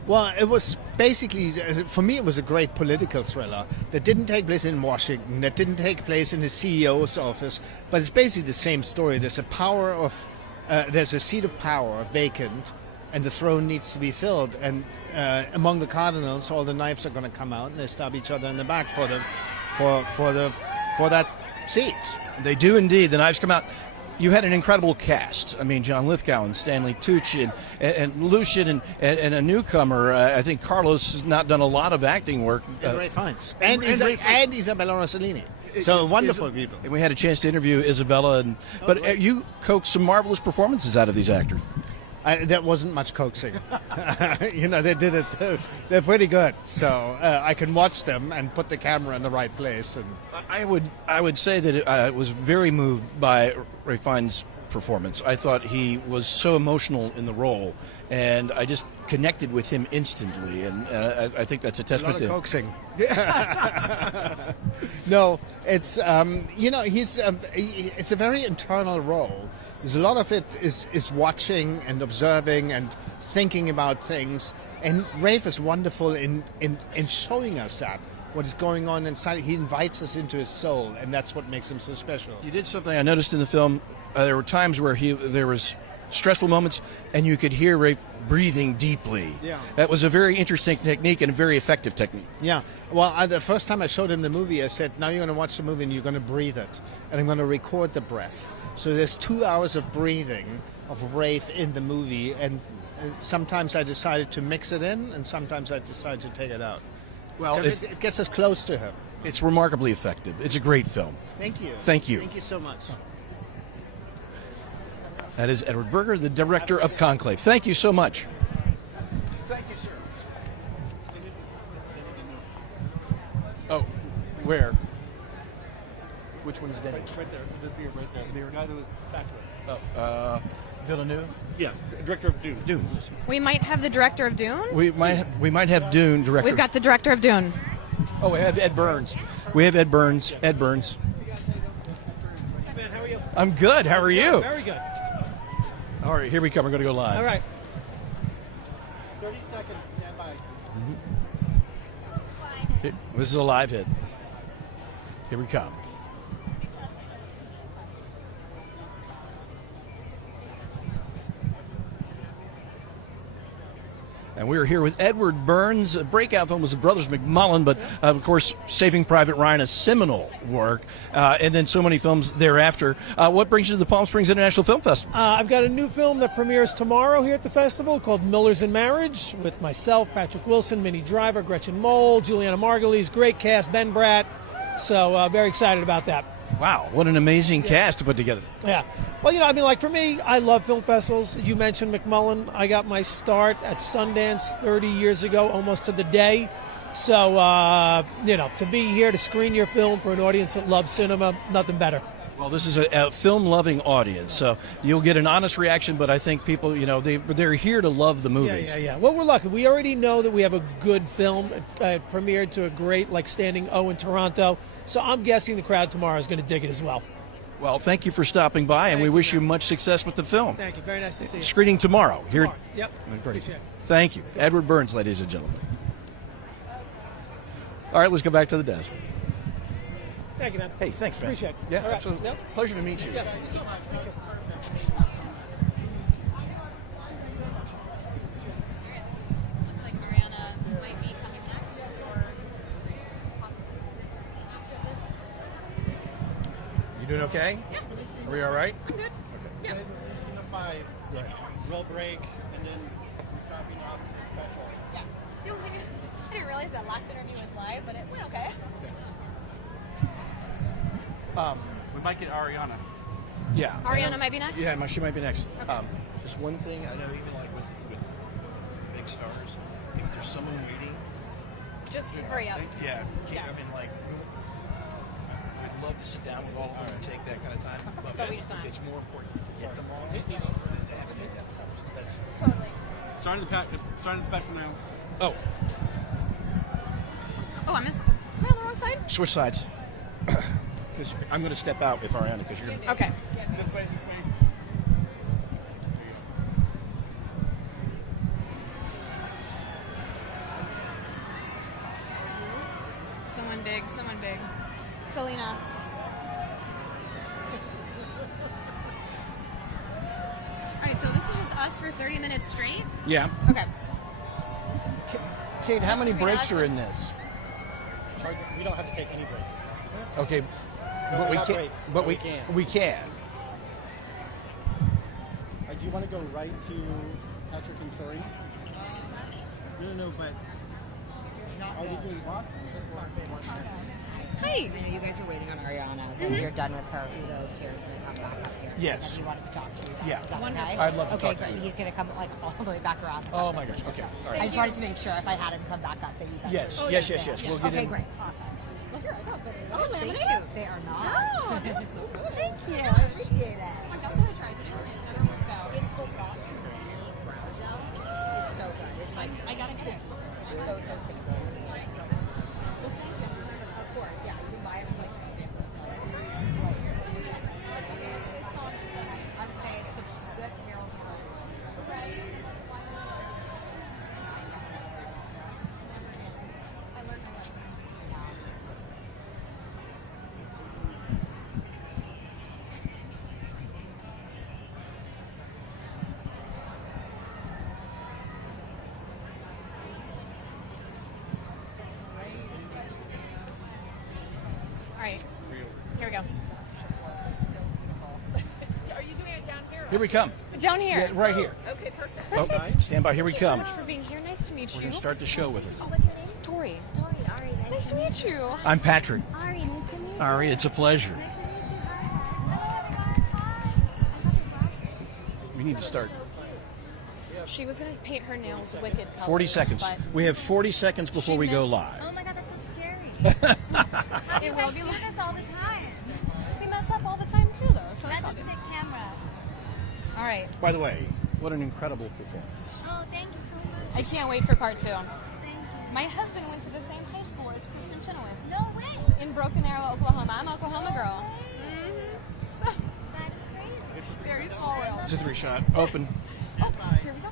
Well, it was basically, for me, it was a great political thriller that didn't take place in Washington, that didn't take place in the CEO's office, but it's basically the same story. There's there's a seat of power vacant, and the throne needs to be filled. And among the cardinals, all the knives are going to come out, and they stab each other in the back for that seat. They do indeed. The knives come out. You had an incredible cast. I mean, John Lithgow and Stanley Tucci and Lucian and a newcomer. I think Carlos has not done a lot of acting work. And Ray Fiennes. And Isabella Rossellini. So wonderful people. And we had a chance to interview Isabella. But you coaxed some marvelous performances out of these actors. That wasn't much coaxing. They did it. They're pretty good. So I can watch them and put the camera in the right place. And I would say that I was very moved by Ray Fiennes' performance. I thought he was so emotional in the role, and I just connected with him instantly. And I think that's a testament to coaxing. No, it's it's a very internal role. There's a lot of it is watching and observing and thinking about things, and Rafe is wonderful in showing us that what is going on inside. He invites us into his soul, and that's what makes him so special. You did something I noticed in the film. There were times where there was stressful moments, and you could hear Rafe breathing deeply. Yeah. That was a very interesting technique and a very effective technique. Yeah. Well, the first time I showed him the movie, I said, now you're going to watch the movie and you're going to breathe it. And I'm going to record the breath. So there's 2 hours of breathing of Rafe in the movie. And sometimes I decided to mix it in, and sometimes I decided to take it out. Well, it gets us close to him. It's remarkably effective. It's a great film. Thank you. Thank you. Thank you so much. That is Edward Berger, the director of Conclave. Thank you so much. Thank you, sir. Oh, where? Which one is Denny? Right there. The beer right there. The guy that was back to us. Oh, Villeneuve? Yes, director of Dune. Dune. We might have the director of Dune. We might have Dune director. We've got the director of Dune. Oh, we have Ed Burns. We have Ed Burns. Ed Burns. Man, how are you? I'm good. How are you? Very good. All right, here we come. We're going to go live. All right. 30 seconds, stand by. This is a live hit. Here we come. And we're here with Edward Burns. A breakout film was The Brothers McMullen, but of course, Saving Private Ryan, a seminal work, and then so many films thereafter. What brings you to the Palm Springs International Film Festival? I've got a new film that premieres tomorrow here at the festival called Millers in Marriage with myself, Patrick Wilson, Minnie Driver, Gretchen Mol, Juliana Margulies, great cast, Ben Bratt. So very excited about that. Wow, what an amazing cast to put together. Yeah. Well, for me, I love film festivals. You mentioned McMullen. I got my start at Sundance 30 years ago, almost to the day. So, to be here to screen your film for an audience that loves cinema, nothing better. Well, this is a film-loving audience, so you'll get an honest reaction, but I think people, they're here to love the movies. Yeah. Well, we're lucky. We already know that we have a good film. It premiered to a great, standing O in Toronto. So I'm guessing the crowd tomorrow is going to dig it as well. Well, thank you for stopping by, and we wish you much success with the film. Thank you. Very nice to see you. Screening tomorrow. Here. Yep. Great. Appreciate it. Thank you. Edward Burns, ladies and gentlemen. All right, let's go back to the desk. Thank you, man. Hey, thanks, man. Appreciate it. Yeah, All right. absolutely. Yep. Pleasure to meet you. Yeah. Thank you so much. Thank you. Looks like Ariana might be coming next, or possibly after this. You doing okay? Yeah. Are we all right? I'm good. Okay. Yeah. Scene of 5. Real break, and then we're chopping off the special. Yeah. I didn't realize that last interview was live, but it went okay. We might get Ariana. Yeah. Ariana might be next? Yeah, she might be next. Okay. Just one thing, I know even like with big stars, if there's someone waiting, Just hurry up. yeah, I'd love to sit down with all of them and take that kind of time, But we just don't. it's more important to get them all than to have it in that. Totally. Starting the special now. Oh, Oh, am I on the wrong side? switch sides. Because I'm going to step out with Ariana because you're. Okay. This way, this way. Someone big, someone big. Selena. All right, so this is just us for 30 minutes straight? Yeah. Okay. Kate, how many between breaks us are in this? We don't have to take any breaks. Okay, No, but we not can't. breaks, But but we we can. We can. Do you want to go right to Patrick and Tori? No, but are we doing blocks? Hi. I know you guys are waiting on Ariana. When you're done with her, Udo Kier is going to come back up here. Yes. He said he wanted to talk to you guys. Yeah. Is that Wonderful. okay? I'd love to okay, talk to great. Udo. He's going to come like all the way back around. Oh my gosh. Okay. All right. I just wanted to make sure if I had him come back up that you guys. Yes, were yes, there. yes, yes. We'll get okay, him. great. Awesome. Oh, Thank laminated? you. They are not. No, they're so good. Thank you. I appreciate it. Like, that's what I tried doing. It never works out. It's full box. Brow gel. It's so good. It's like I gotta get it. so sticky. Of course, yeah. You can buy it from like I'm saying it's a good Carol's All right. Here we go. Are you doing it down here? Here we come. Down here. Yeah, right here. Okay, perfect. Oh, stand by. Here we Thank you come. so much for being here. Nice to meet you. We're going to start the show with it. What's your name? Tori. Tori, Ari, Nice to meet you. I'm Patrick. Ari, nice to meet you. Ari, it's a pleasure. Nice to meet you. Hi. We need to start. She was going to paint her nails wicked colors. 40 seconds. but We have 40 seconds before She we go missed- live. Oh my god, that's so scary. It will be do this all the time. We mess up all the time too, though. So That's it's all a good. sick camera. All right. By the way, what an incredible performance. Oh, thank you so much. I can't wait for part 2. Thank you. My husband went to the same high school as Kristen Chenoweth No way. in Broken Arrow, Oklahoma. I'm an Oklahoma girl. So, That is crazy. very small world. It's a 3-shot. Open. Oh, here we go.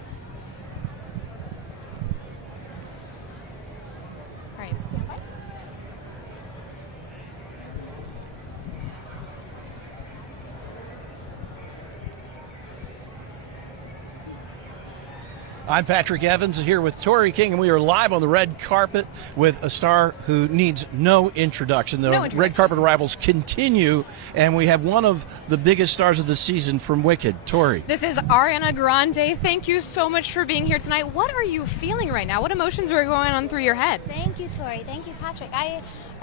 All right, stand by. I'm Patrick Evans here with Tori King, and we are live on the red carpet with a star who needs no introduction. The red carpet arrivals continue, and we have one of the biggest stars of the season from Wicked, Tori. This is Ariana Grande. Thank you so much for being here tonight. What are you feeling right now? What emotions are going on through your head? Thank you, Tori. Thank you, Patrick. I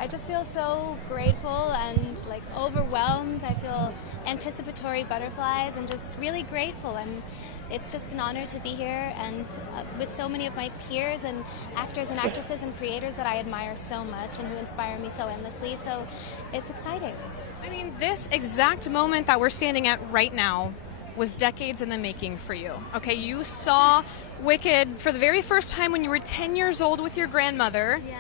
just feel so grateful and like overwhelmed. I feel anticipatory butterflies and just really grateful. It's just an honor to be here and with so many of my peers and actors and actresses and creators that I admire so much and who inspire me so endlessly. So it's exciting. I mean, this exact moment that we're standing at right now was decades in the making for you. Okay, you saw Wicked for the very first time when you were 10 years old with your grandmother. Yes,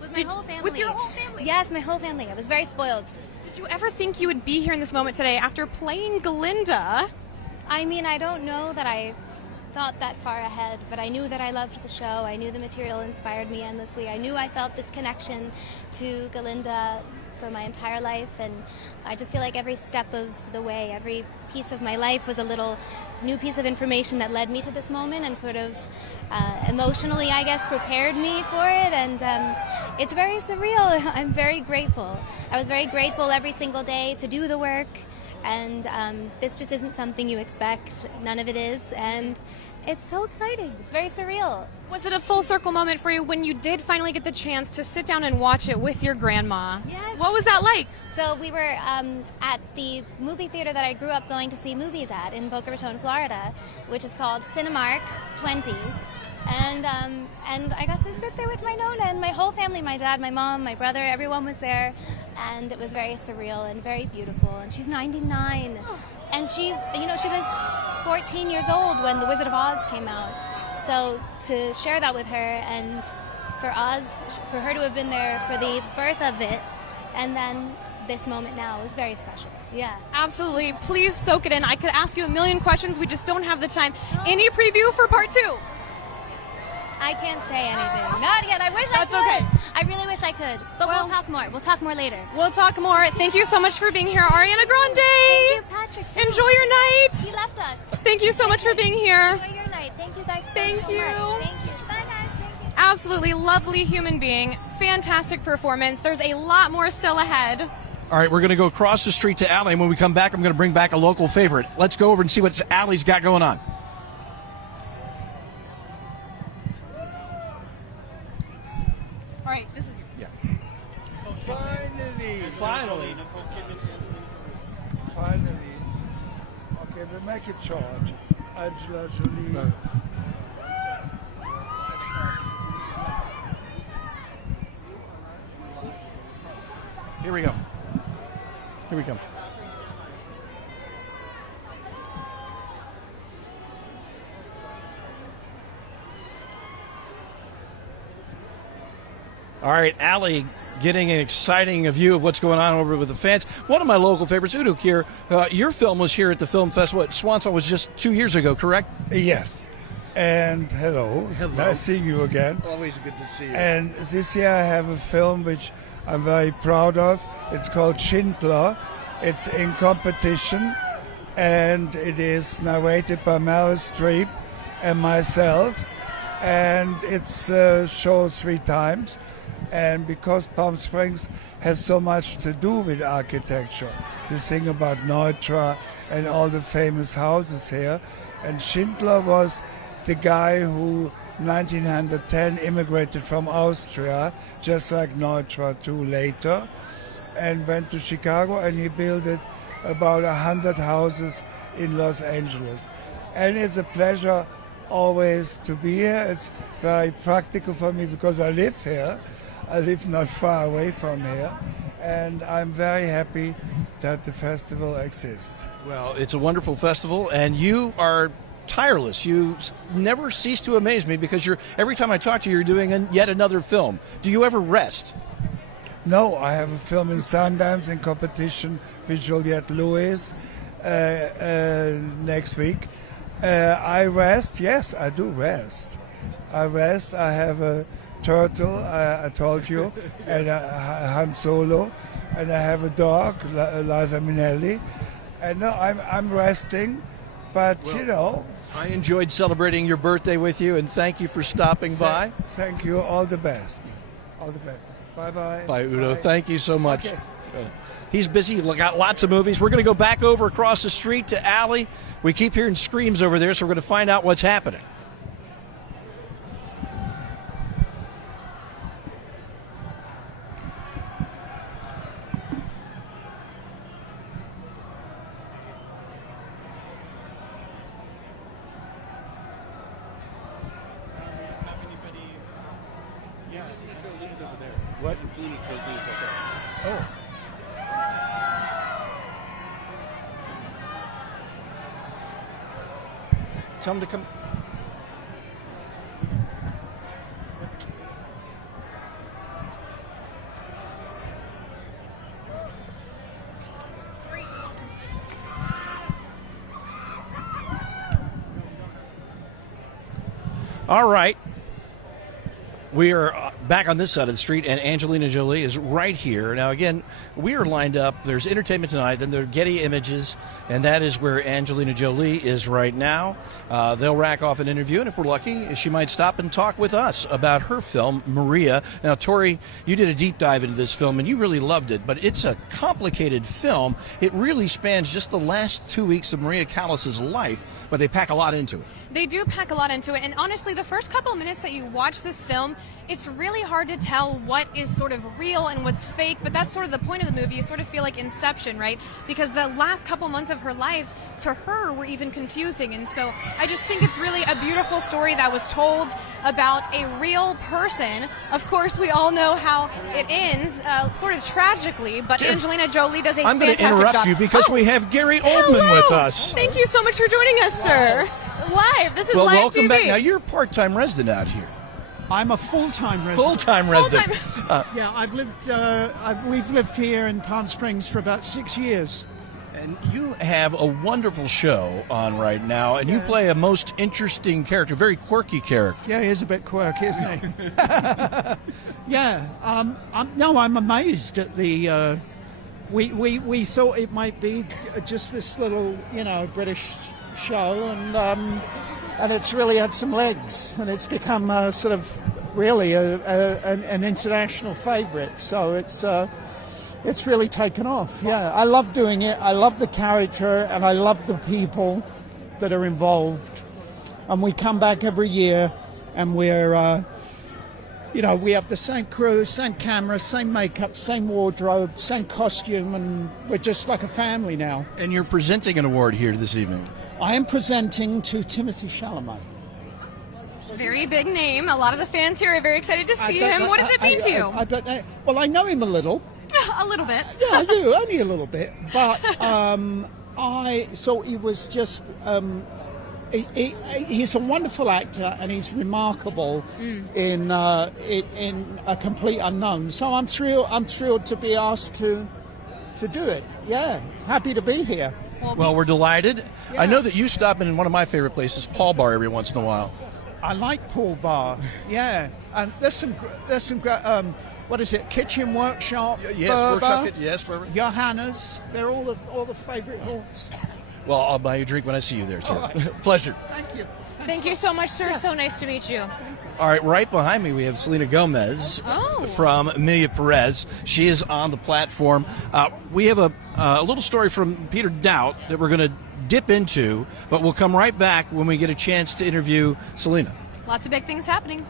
with my whole family. With your whole family? Yes, my whole family. I was very spoiled. Did you ever think you would be here in this moment today after playing Glinda? I mean, I don't know that I thought that far ahead, but I knew that I loved the show. I knew the material inspired me endlessly. I knew I felt this connection to Glinda for my entire life, and I just feel like every step of the way, every piece of my life was a little new piece of information that led me to this moment and sort of emotionally, I guess, prepared me for it, and it's very surreal. I'm very grateful. I was very grateful every single day to do the work, and this just isn't something you expect. None of it is, and it's so exciting. It's very surreal. Was it a full circle moment for you when you did finally get the chance to sit down and watch it with your grandma? Yes. What was that like? So we were at the movie theater that I grew up going to see movies at in Boca Raton, Florida, which is called Cinemark 20. And I got to sit there with my Nona and my whole family, my dad, my mom, my brother, everyone was there. And it was very surreal and very beautiful. And she's 99. And she was 14 years old when The Wizard of Oz came out. So to share that with her and for her to have been there for the birth of it and then this moment now is very special. Yeah. Absolutely. Please soak it in. I could ask you a million questions. We just don't have the time. Any preview for part 2? I can't say anything. Not yet. I wish I could. That's okay. I really wish I could. But we'll talk more. We'll talk more later. We'll talk more. Thank you so much for being here, Ariana Grande. Thank you, Patrick. Too. Enjoy your night. He left us. Thank you so much for being here. Enjoy your night. Thank you guys so Thank much. you. Thank you. Bye, guys. Thank you. Absolutely lovely human being. Fantastic performance. There's a lot more still ahead. All right, we're going to go across the street to Allie, and when we come back, I'm going to bring back a local favorite. Let's go over and see what Allie's got going on. All right, this is yeah. Finally. Okay, we'll make it short. Angela Jolie. No. Here we go. Here we go. All right, Allie getting an exciting view of what's going on over with the fans. One of my local favorites, Udo Kier, your film was here at the film festival at Swanson was just 2 years ago, correct? Yes. And hello. Nice seeing you again. Always good to see you. And this year I have a film which I'm very proud of. It's called Schindler. It's in competition, and it is narrated by Meryl Streep and myself. And it's shown 3 times. And because Palm Springs has so much to do with architecture, you think about Neutra and all the famous houses here. And Schindler was the guy who 1910 immigrated from Austria, just like Neutra too later, and went to Chicago, and he built about 100 houses in Los Angeles. And it's a pleasure always to be here. It's very practical for me because I live here. I live not far away from here, and I'm very happy that the festival exists. Well, it's a wonderful festival, and you are tireless. You never cease to amaze me because every time I talk to you, you're doing yet another film. Do you ever rest? No, I have a film in Sundance in competition with Juliette Lewis next week. I rest. Yes, I do rest. I rest. I have a turtle, I told you, and Han Solo, and I have a dog, Liza Minnelli. And no, I'm resting. But, well, you know, I enjoyed celebrating your birthday with you, and thank you for stopping by. Thank you. All the best. All the best. Bye-bye. Bye, Udo. Bye. Thank you so much. Okay. He's busy. Got lots of movies. We're going to go back over across the street to Allie. We keep hearing screams over there, so we're going to find out what's happening. What? Oh. Tell him to come. All right. We are back on this side of the street, and Angelina Jolie is right here. Now, again, we are lined up. There's Entertainment Tonight, then there are Getty Images, and that is where Angelina Jolie is right now. They'll rack off an interview, and if we're lucky, she might stop and talk with us about her film, Maria. Now, Tori, you did a deep dive into this film, and you really loved it, but it's a complicated film. It really spans just the last 2 weeks of Maria Callas's life, but they pack a lot into it. They do pack a lot into it, and honestly, the first couple of minutes that you watch this film, it's really hard to tell what is sort of real and what's fake, but that's sort of the point of the movie. You sort of feel like Inception, right? Because the last couple months of her life, to her, were even confusing, and so I just think it's really a beautiful story that was told about a real person. Of course, we all know how it ends, sort of tragically, but Angelina Jolie does a I'm fantastic job. going to interrupt you because we have Gary Oldman with us. Thank you so much for joining us, sir. Live. This is well, live welcome TV. back. Now, you're a part-time resident out here. I'm a full-time resident. Full-time resident. Yeah, we've lived here in Palm Springs for about 6 years. And you have a wonderful show on right now, and you play a most interesting character, very quirky character. Yeah, he is a bit quirky, isn't he? Yeah. I'm amazed at the. We thought it might be just this little, British show, and it's really had some legs, and it's become sort of really an international favourite. So it's really taken off. Yeah, I love doing it. I love the character, and I love the people that are involved. And we come back every year, and we're, we have the same crew, same camera, same makeup, same wardrobe, same costume, and we're just like a family now. And you're presenting an award here this evening. I am presenting to Timothée Chalamet. Very big name. A lot of the fans here are very excited to see him. What does it mean to you? Well, I know him a little. A little bit. Yeah, I do, only a little bit. But I thought he was just. He's a wonderful actor, and he's remarkable in a complete unknown. So I'm thrilled to be asked to do it. Yeah, happy to be here. Well, we're delighted. Yeah. I know that you stop in one of my favorite places, Paul Bar, every once in a while. I like Paul Bar. Yeah, and there's some what is it? Kitchen Workshop. Yes, Berber, Workshop. Yes, Berber. Johanna's. They're all the favorite haunts. Well, I'll buy you a drink when I see you there, sir. Right. Pleasure. Thank you. Thank you so much, sir. So nice to meet you. All right, right behind me we have Selena Gomez from Emelia Perez. She is on the platform. We have a little story from Peter Doubt that we're going to dip into, but we'll come right back when we get a chance to interview Selena. Lots of big things happening.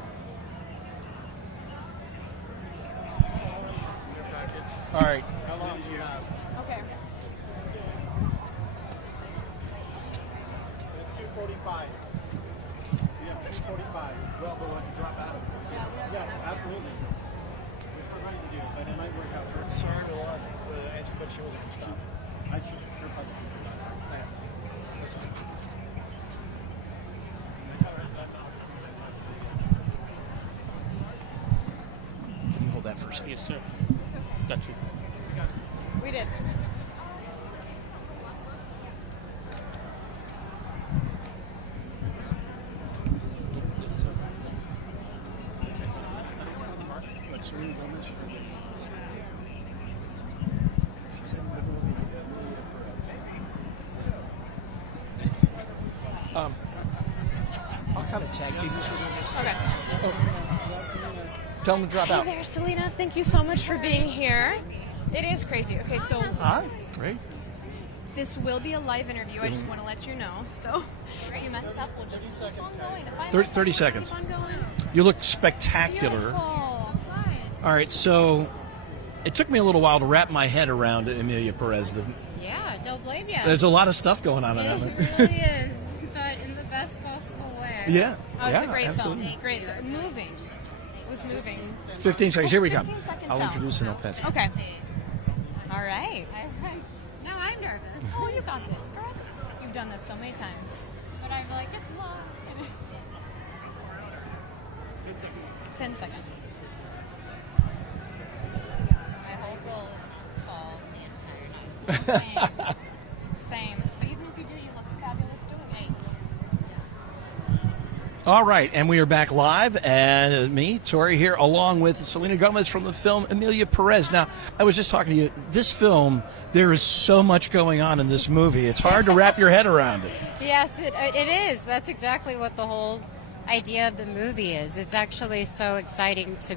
All right. How long do you have? Okay. 2:45. Yeah, 2:45. Well, but when you drop out of it. Yes, absolutely. We're trying to do it, but it might work out. Sorry to lost the answer, but she wasn't going to stop. I should sure probably see her. Can you hold that for a second? Yes, sir. Got you. We did. I'll kind of tag team this with you. Okay. Tell them to drop out. Hey there, Selena. Thank you so much for being here. It is crazy. Okay, so Hi. Great. this will be a live interview. I just want to let you know. So if you mess up, we'll just keep on going. If I 30, mess up, 30 we'll seconds. keep on going. You look spectacular. Beautiful. All right, so it took me a little while to wrap my head around Emelia Perez. Yeah, don't blame you. There's a lot of stuff going on in It that. really is, but in the best possible way. Yeah. Oh, it's yeah, a great absolutely. film. Great. Moving. It was moving. 15 seconds. Here we go. 15 seconds I'll out. introduce and I'll pass it. Okay. All right. No, I'm nervous. Oh, you got this, girl. You've done this so many times. But I'm like, it's long. 10 seconds. My whole goal is not to fall the entire night. Same. But even if you do, you look fabulous doing it. All right, and we are back live, and me, Tori, here, along with Selena Gomez from the film Emelia Perez. Now, I was just talking to you. This film, there is so much going on in this movie. It's hard to wrap your head around it. Yes, it is. That's exactly what the whole idea of the movie is. It's actually so exciting to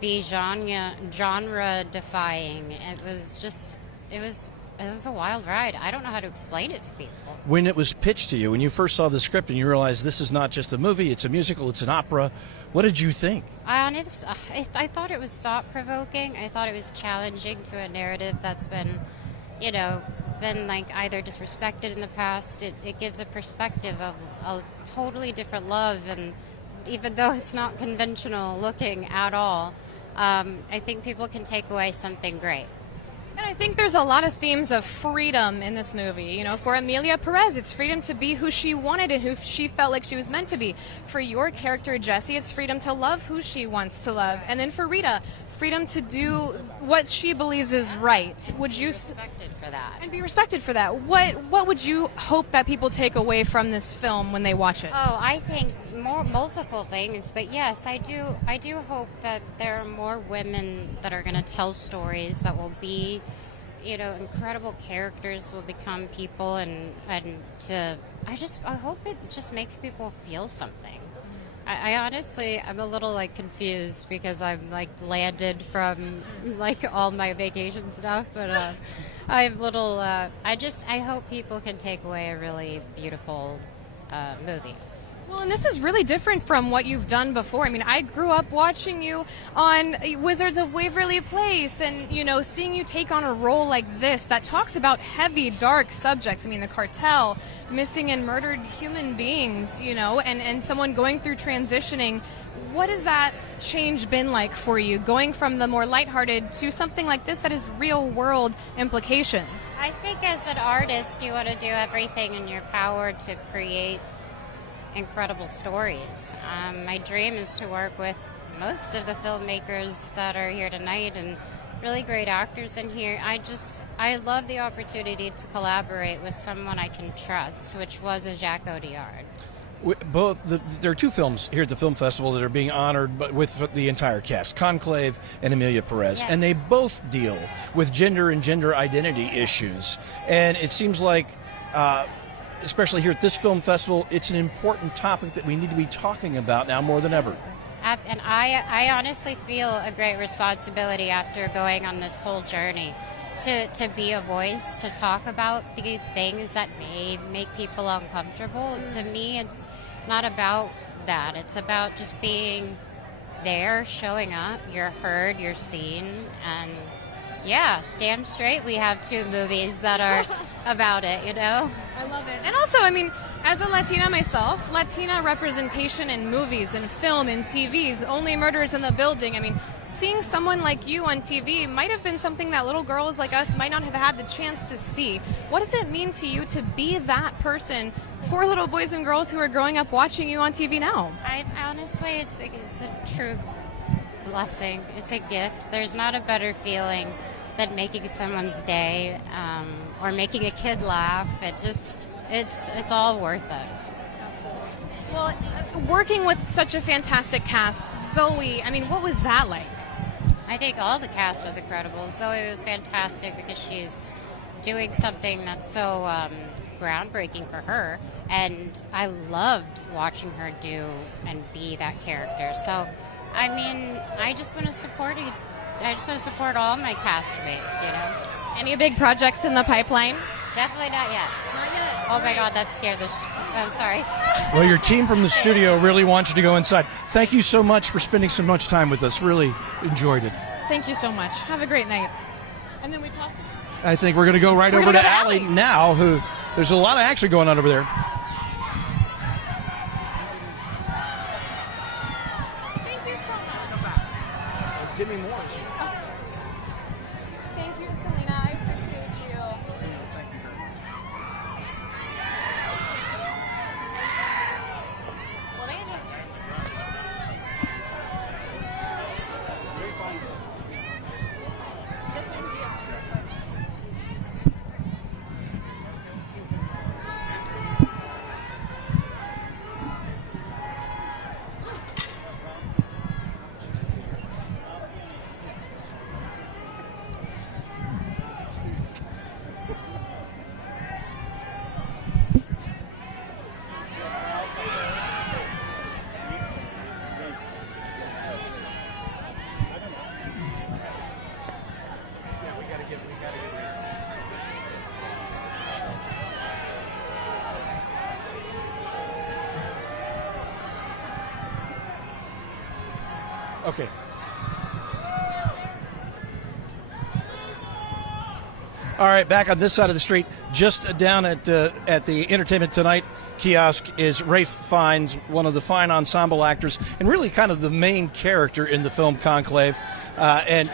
be genre defying. It was a wild ride. I don't know how to explain it to people. When it was pitched to you, when you first saw the script and you realized this is not just a movie, it's a musical, it's an opera, what did you think? I thought it was thought-provoking. I thought it was challenging to a narrative that's been like either disrespected in the past. It gives a perspective of a totally different love, and even though it's not conventional looking at all, I think people can take away something great. And I think there's a lot of themes of freedom in this movie. You know, for Emelia Perez, it's freedom to be who she wanted and who she felt like she was meant to be. For your character, Jessie, it's freedom to love who she wants to love. And then for Rita, freedom to do what she believes is right. Would you respected for that? And be respected for that. What would you hope that people take away from this film when they watch it? Oh, I think multiple things, but yes, I do hope that there are more women that are going to tell stories that will be, you know, incredible characters will become people, and I hope it just makes people feel something. I honestly, I'm a little like confused because I'm like landed from like all my vacation stuff, but I'm little. I hope people can take away a really beautiful movie. Well, and this is really different from what you've done before. I mean, I grew up watching you on Wizards of Waverly Place and, you know, seeing you take on a role like this that talks about heavy, dark subjects. I mean, the cartel, missing and murdered human beings, you know, and someone going through transitioning. What has that change been like for you, going from the more lighthearted to something like this that has real-world implications? I think as an artist, you want to do everything in your power to create incredible stories. My dream is to work with most of the filmmakers that are here tonight and really great actors in here. I love the opportunity to collaborate with someone I can trust, which was a Jacques Audiard. There are two films here at the film festival that are being honored with the entire cast, Conclave and Emelia Perez, yes. and they both deal with gender and gender identity issues. And it seems like especially here at this film festival, it's an important topic that we need to be talking about now more than ever. And I honestly feel a great responsibility after going on this whole journey to be a voice, to talk about the things that may make people uncomfortable. To me, it's not about that. It's about just being there, showing up, you're heard, you're seen, and yeah, damn straight we have two movies that are about it, you know? I love it. And also, I mean, as a Latina myself, Latina representation in movies and film and TVs, Only Murders in the Building, I mean, seeing someone like you on TV might have been something that little girls like us might not have had the chance to see. What does it mean to you to be that person for little boys and girls who are growing up watching you on TV now? Honestly, it's a true blessing. It's a gift. There's not a better feeling than making someone's day or making a kid laugh. It's all worth it. Absolutely. Well, working with such a fantastic cast, Zoe, I mean, what was that like? I think all the cast was incredible. Zoe was fantastic because she's doing something that's so groundbreaking for her, and I loved watching her do and be that character. So I mean, I just want to support you. I just want to support all my castmates, you know. Any big projects in the pipeline? Definitely not yet. Not yet. Oh my God, that scared the. I'm sorry. Well, your team from the studio really wants you to go inside. Thank you so much for spending so much time with us. Really enjoyed it. Thank you so much. Have a great night. And then we toss it. I think we're going to go right over to Allie now. There's a lot of action going on over there. Give me more. Thank you, Selena. I appreciate you. Well, they just... This one's you. Okay. All right, back on this side of the street, just down at the Entertainment Tonight kiosk is Rafe Fiennes, one of the fine ensemble actors, and really kind of the main character in the film Conclave. And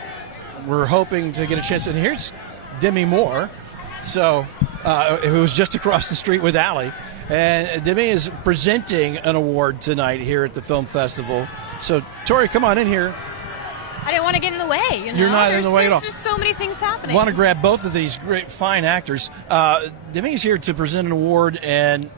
we're hoping to get a chance. And here's Demi Moore. So it was just across the street with Allie. And Demi is presenting an award tonight here at the film festival. So, Tori, come on in here. I didn't want to get in the way. You know? You're not in the way at all. There's just so many things happening. I want to grab both of these great, fine actors. Demi's here to present an award, and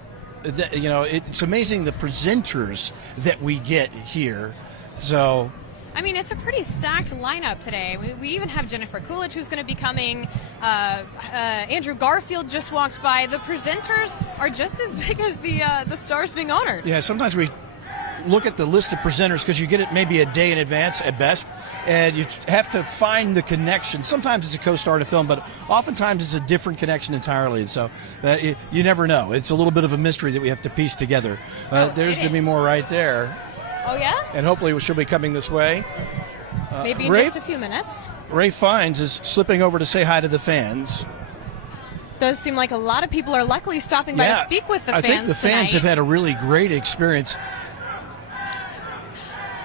it's amazing the presenters that we get here. So, I mean, it's a pretty stacked lineup today. We even have Jennifer Coolidge, who's going to be coming. Andrew Garfield just walked by. The presenters are just as big as the stars being honored. Yeah, sometimes we look at the list of presenters because you get it maybe a day in advance at best, and you have to find the connection. Sometimes it's a co-star in a film, but oftentimes it's a different connection entirely. And so you never know. It's a little bit of a mystery that we have to piece together. There's Demi Moore right there. Oh, yeah? And hopefully she'll be coming this way. Maybe in just a few minutes. Ray Fiennes is slipping over to say hi to the fans. Does seem like a lot of people are luckily stopping by to speak with the fans I think the fans have had a really great experience.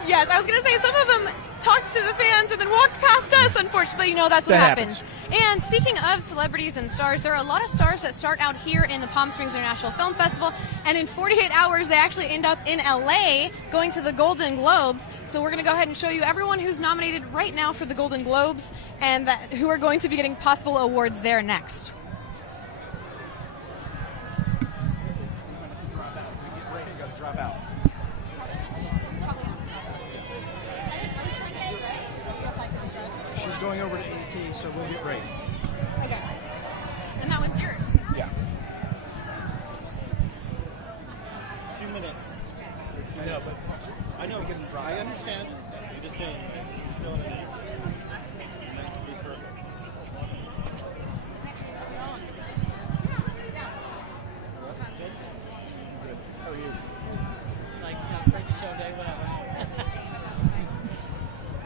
Yes, I was going to say some of them talked to the fans and then walked past us, unfortunately. That's what happens. And speaking of celebrities and stars, there are a lot of stars that start out here in the Palm Springs International Film Festival, and in 48 hours they actually end up in LA going to the Golden Globes. So we're going to go ahead and show you everyone who's nominated right now for the Golden Globes and who are going to be getting possible awards there next. Drop out. She's going over to AT, so we'll get Ray. Okay. And that one's yours? Yeah. 2 minutes. No, but I know we get to drop. I understand. You're just saying it's still in a name. Be perfect. Good. How are you? Like, crazy show day, whatever.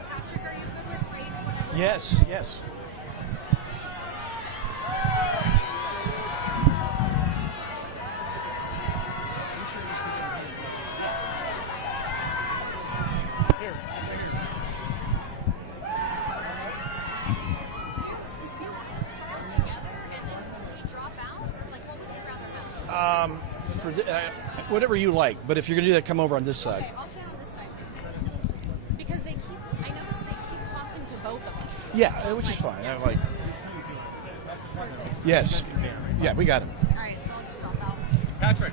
Patrick, are you good with Ray? Yes, yes. Whatever you like, but if you're going to do that, come over on this side. Okay, I'll stand on this side. Because I noticed they keep tossing to both of us. Yeah, So, which is fine. yeah. I like. Yes. Yeah, we got him. All right, so I'll just drop out. Patrick,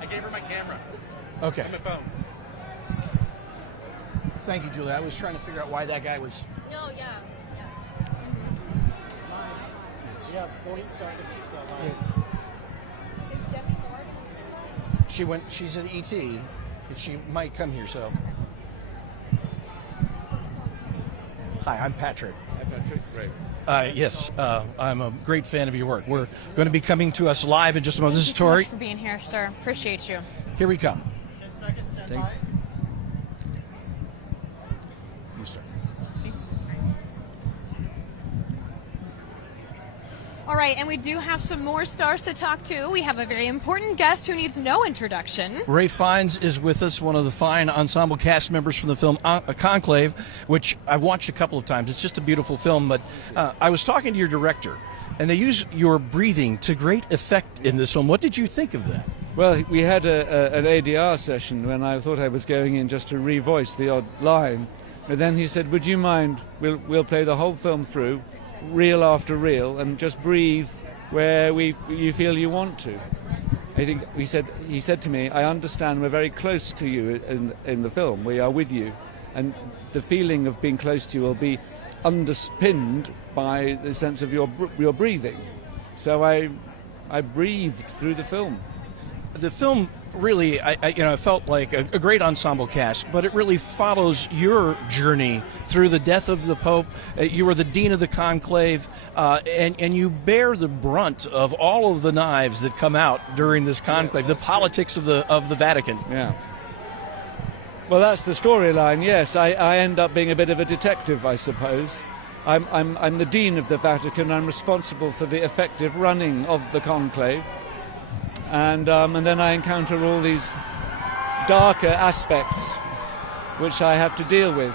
I gave her my camera. Okay. And my phone. Thank you, Julie. I was trying to figure out why that guy was. No, yeah. Yeah, 40 seconds. Is Debbie Moore going to speak? She's at ET, and she might come here. So. Hi, I'm Patrick. Hi, Patrick. Great. Yes, I'm a great fan of your work. We're going to be coming to us live in just a moment. This is Thank you so Tori. much for being here, sir. Appreciate you. Here we come. 10 seconds, stand Thank- by. You start. All right, and we do have some more stars to talk to. We have a very important guest who needs no introduction. Ray Fiennes is with us, one of the fine ensemble cast members from the film Conclave, which I've watched a couple of times. It's just a beautiful film, but I was talking to your director, and they use your breathing to great effect in this film. What did you think of that? Well, we had an ADR session when I thought I was going in just to revoice the odd line, but then he said, "Would you mind? We'll play the whole film through, reel after reel, and just breathe where you feel you want to." I think he said to me, "I understand we're very close to you in the film. We are with you, and the feeling of being close to you will be underpinned by the sense of your breathing." So I breathed through the film. The film really, I felt like a great ensemble cast, but it really follows your journey through the death of the Pope. You were the dean of the conclave, and you bear the brunt of all of the knives that come out during this conclave, the politics of the Vatican. Yeah. Well, that's the storyline. Yes, I end up being a bit of a detective, I suppose. I'm the dean of the Vatican. I'm responsible for the effective running of the conclave. And then I encounter all these darker aspects which I have to deal with.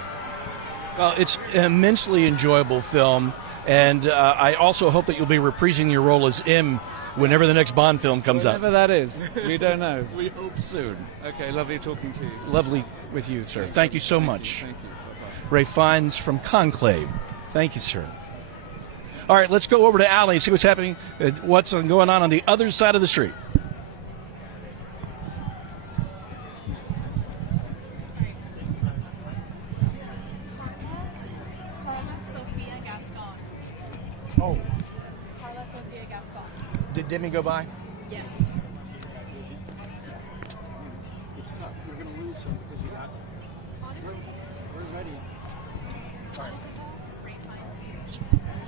Well, it's an immensely enjoyable film. And I also hope that you'll be reprising your role as M whenever the next Bond film comes out. Whenever that is. We don't know. We hope soon. Okay, lovely talking to you. Lovely with you, sir. Thank you so much. Thank you. Bye-bye. Ray Fiennes from Conclave. Thank you, sir. All right, let's go over to Allie and see what's happening, what's going on the other side of the street. Oh. Carla Sofia Gascon. Did Demi go by? Yes. It's tough. You're going to lose some because you got some. We're ready. All right.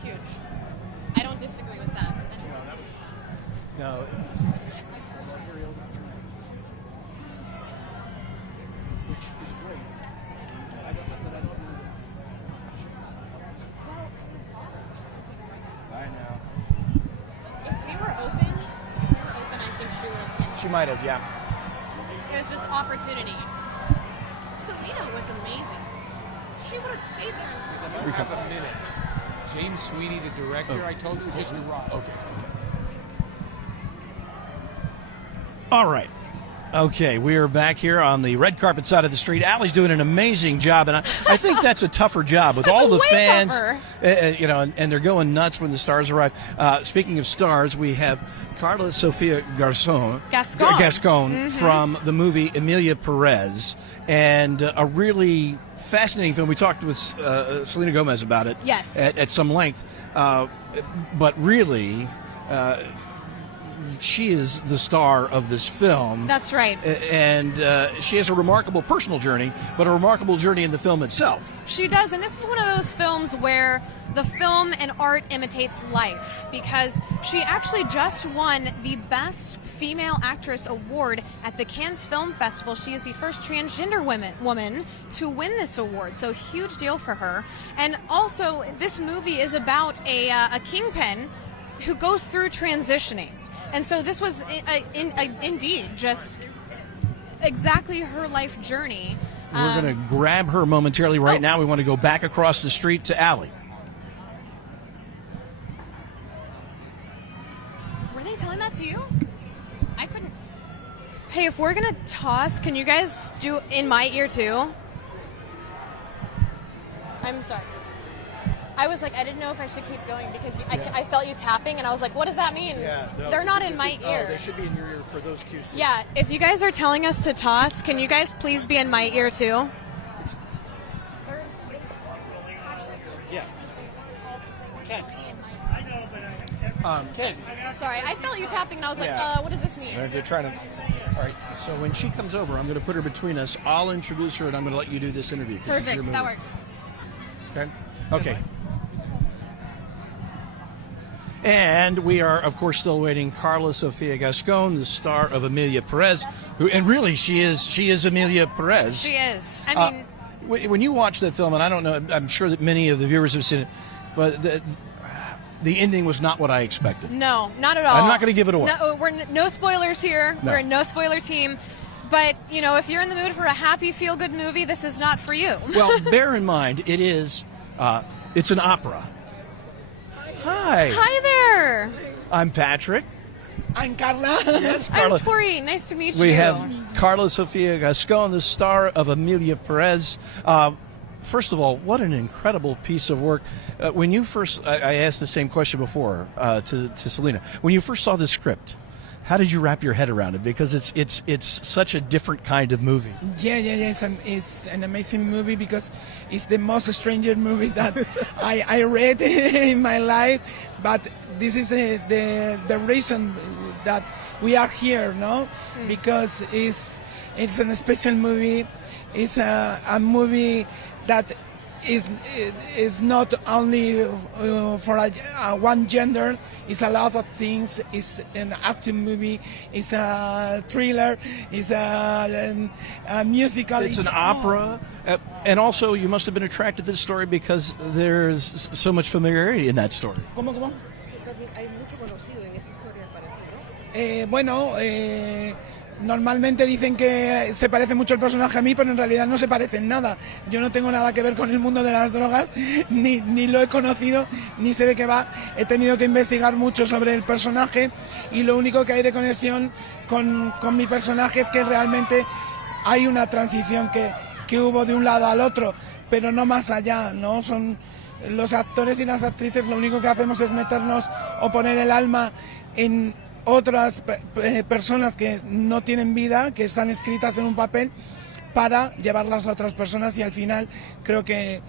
Huge. I don't disagree with that. No. It's great. I don't know. I know. If we were open, I think she would have. She might have, yeah. It was just opportunity. Selena was amazing. She would have stayed there. We have a minute. James Sweeney, the director, I told you, was just arrived. Okay. All right. Okay, we are back here on the red carpet side of the street. Allie's doing an amazing job, and I think that's a tougher job with all the fans, and they're going nuts when the stars arrive. Speaking of stars, we have Carla Sofia Gascon from the movie Emelia Perez, and a really fascinating film. We talked with Selena Gomez about it at some length, but really she is the star of this film. That's right. And she has a remarkable personal journey, but a remarkable journey in the film itself. She does, and this is one of those films where the film and art imitates life, because she actually just won the Best Female Actress Award at the Cannes Film Festival. She is the first transgender woman to win this award, so huge deal for her. And also, this movie is about a kingpin who goes through transitioning. And so this was indeed just exactly her life journey. We're going to grab her momentarily right now. We want to go back across the street to Allie. Were they telling that to you? I couldn't. Hey, if we're going to toss, can you guys do in my ear too? I'm sorry. I was like, I didn't know if I should keep going because I felt you tapping, and I was like, what does that mean? Yeah, no, they're not in my ear. Oh, they should be in your ear for those cues too. Yeah, if you guys are telling us to toss, can you guys please be in my ear too? Yeah. Ken. Ken. Sorry, I felt you tapping, and I was like, what does this mean? They're trying to. All right. So when she comes over, I'm going to put her between us. I'll introduce her, and I'm going to let you do this interview. Perfect. That works. Okay. Okay. And we are, of course, still waiting. Carla Sofia Gascon, the star of Emelia Perez, and really, she is Emelia Perez. She is. I mean, when you watch that film, and I don't know, I'm sure that many of the viewers have seen it, but the ending was not what I expected. No, not at all. I'm not going to give it away. No, we're no spoilers here. No. We're a no spoiler team. But, if you're in the mood for a happy, feel-good movie, this is not for you. Well, bear in mind, it is, it's an opera. Hi. Hi there. I'm Patrick. I'm Carla. Yes, Carla. I'm Tori. Nice to meet you. We have Carla Sofia Gascon, the star of Emelia Perez. First of all, what an incredible piece of work. When you first, I asked the same question before to Selena. When you first saw the script, how did you wrap your head around it? Because it's such a different kind of movie. Yeah. It's an amazing movie because it's the most stranger movie that I read in my life. But this is the reason that we are here, no? Because it's a special movie. It's a movie that is not only for one gender. It's a lot of things. It's an action movie. It's a thriller. It's a musical. It's an opera. And also, you must have been attracted to this story because there's so much familiarity in that story. ¿Cómo? Hay mucho conocido en esa historia para ti, ¿no? Bueno, normalmente dicen que se parece mucho el personaje a mí, pero en realidad no se parece en nada. Yo no tengo nada que ver con el mundo de las drogas, ni lo he conocido, ni sé de qué va. He tenido que investigar mucho sobre el personaje y lo único que hay de conexión con mi personaje es que realmente hay una transición que hubo de un lado al otro, pero no más allá, ¿no? Son los actores y las actrices, lo único que hacemos es meternos o poner el alma en otras personas que no tienen vida, que están escritas en un papel para llevarlas a otras personas, y al final creo que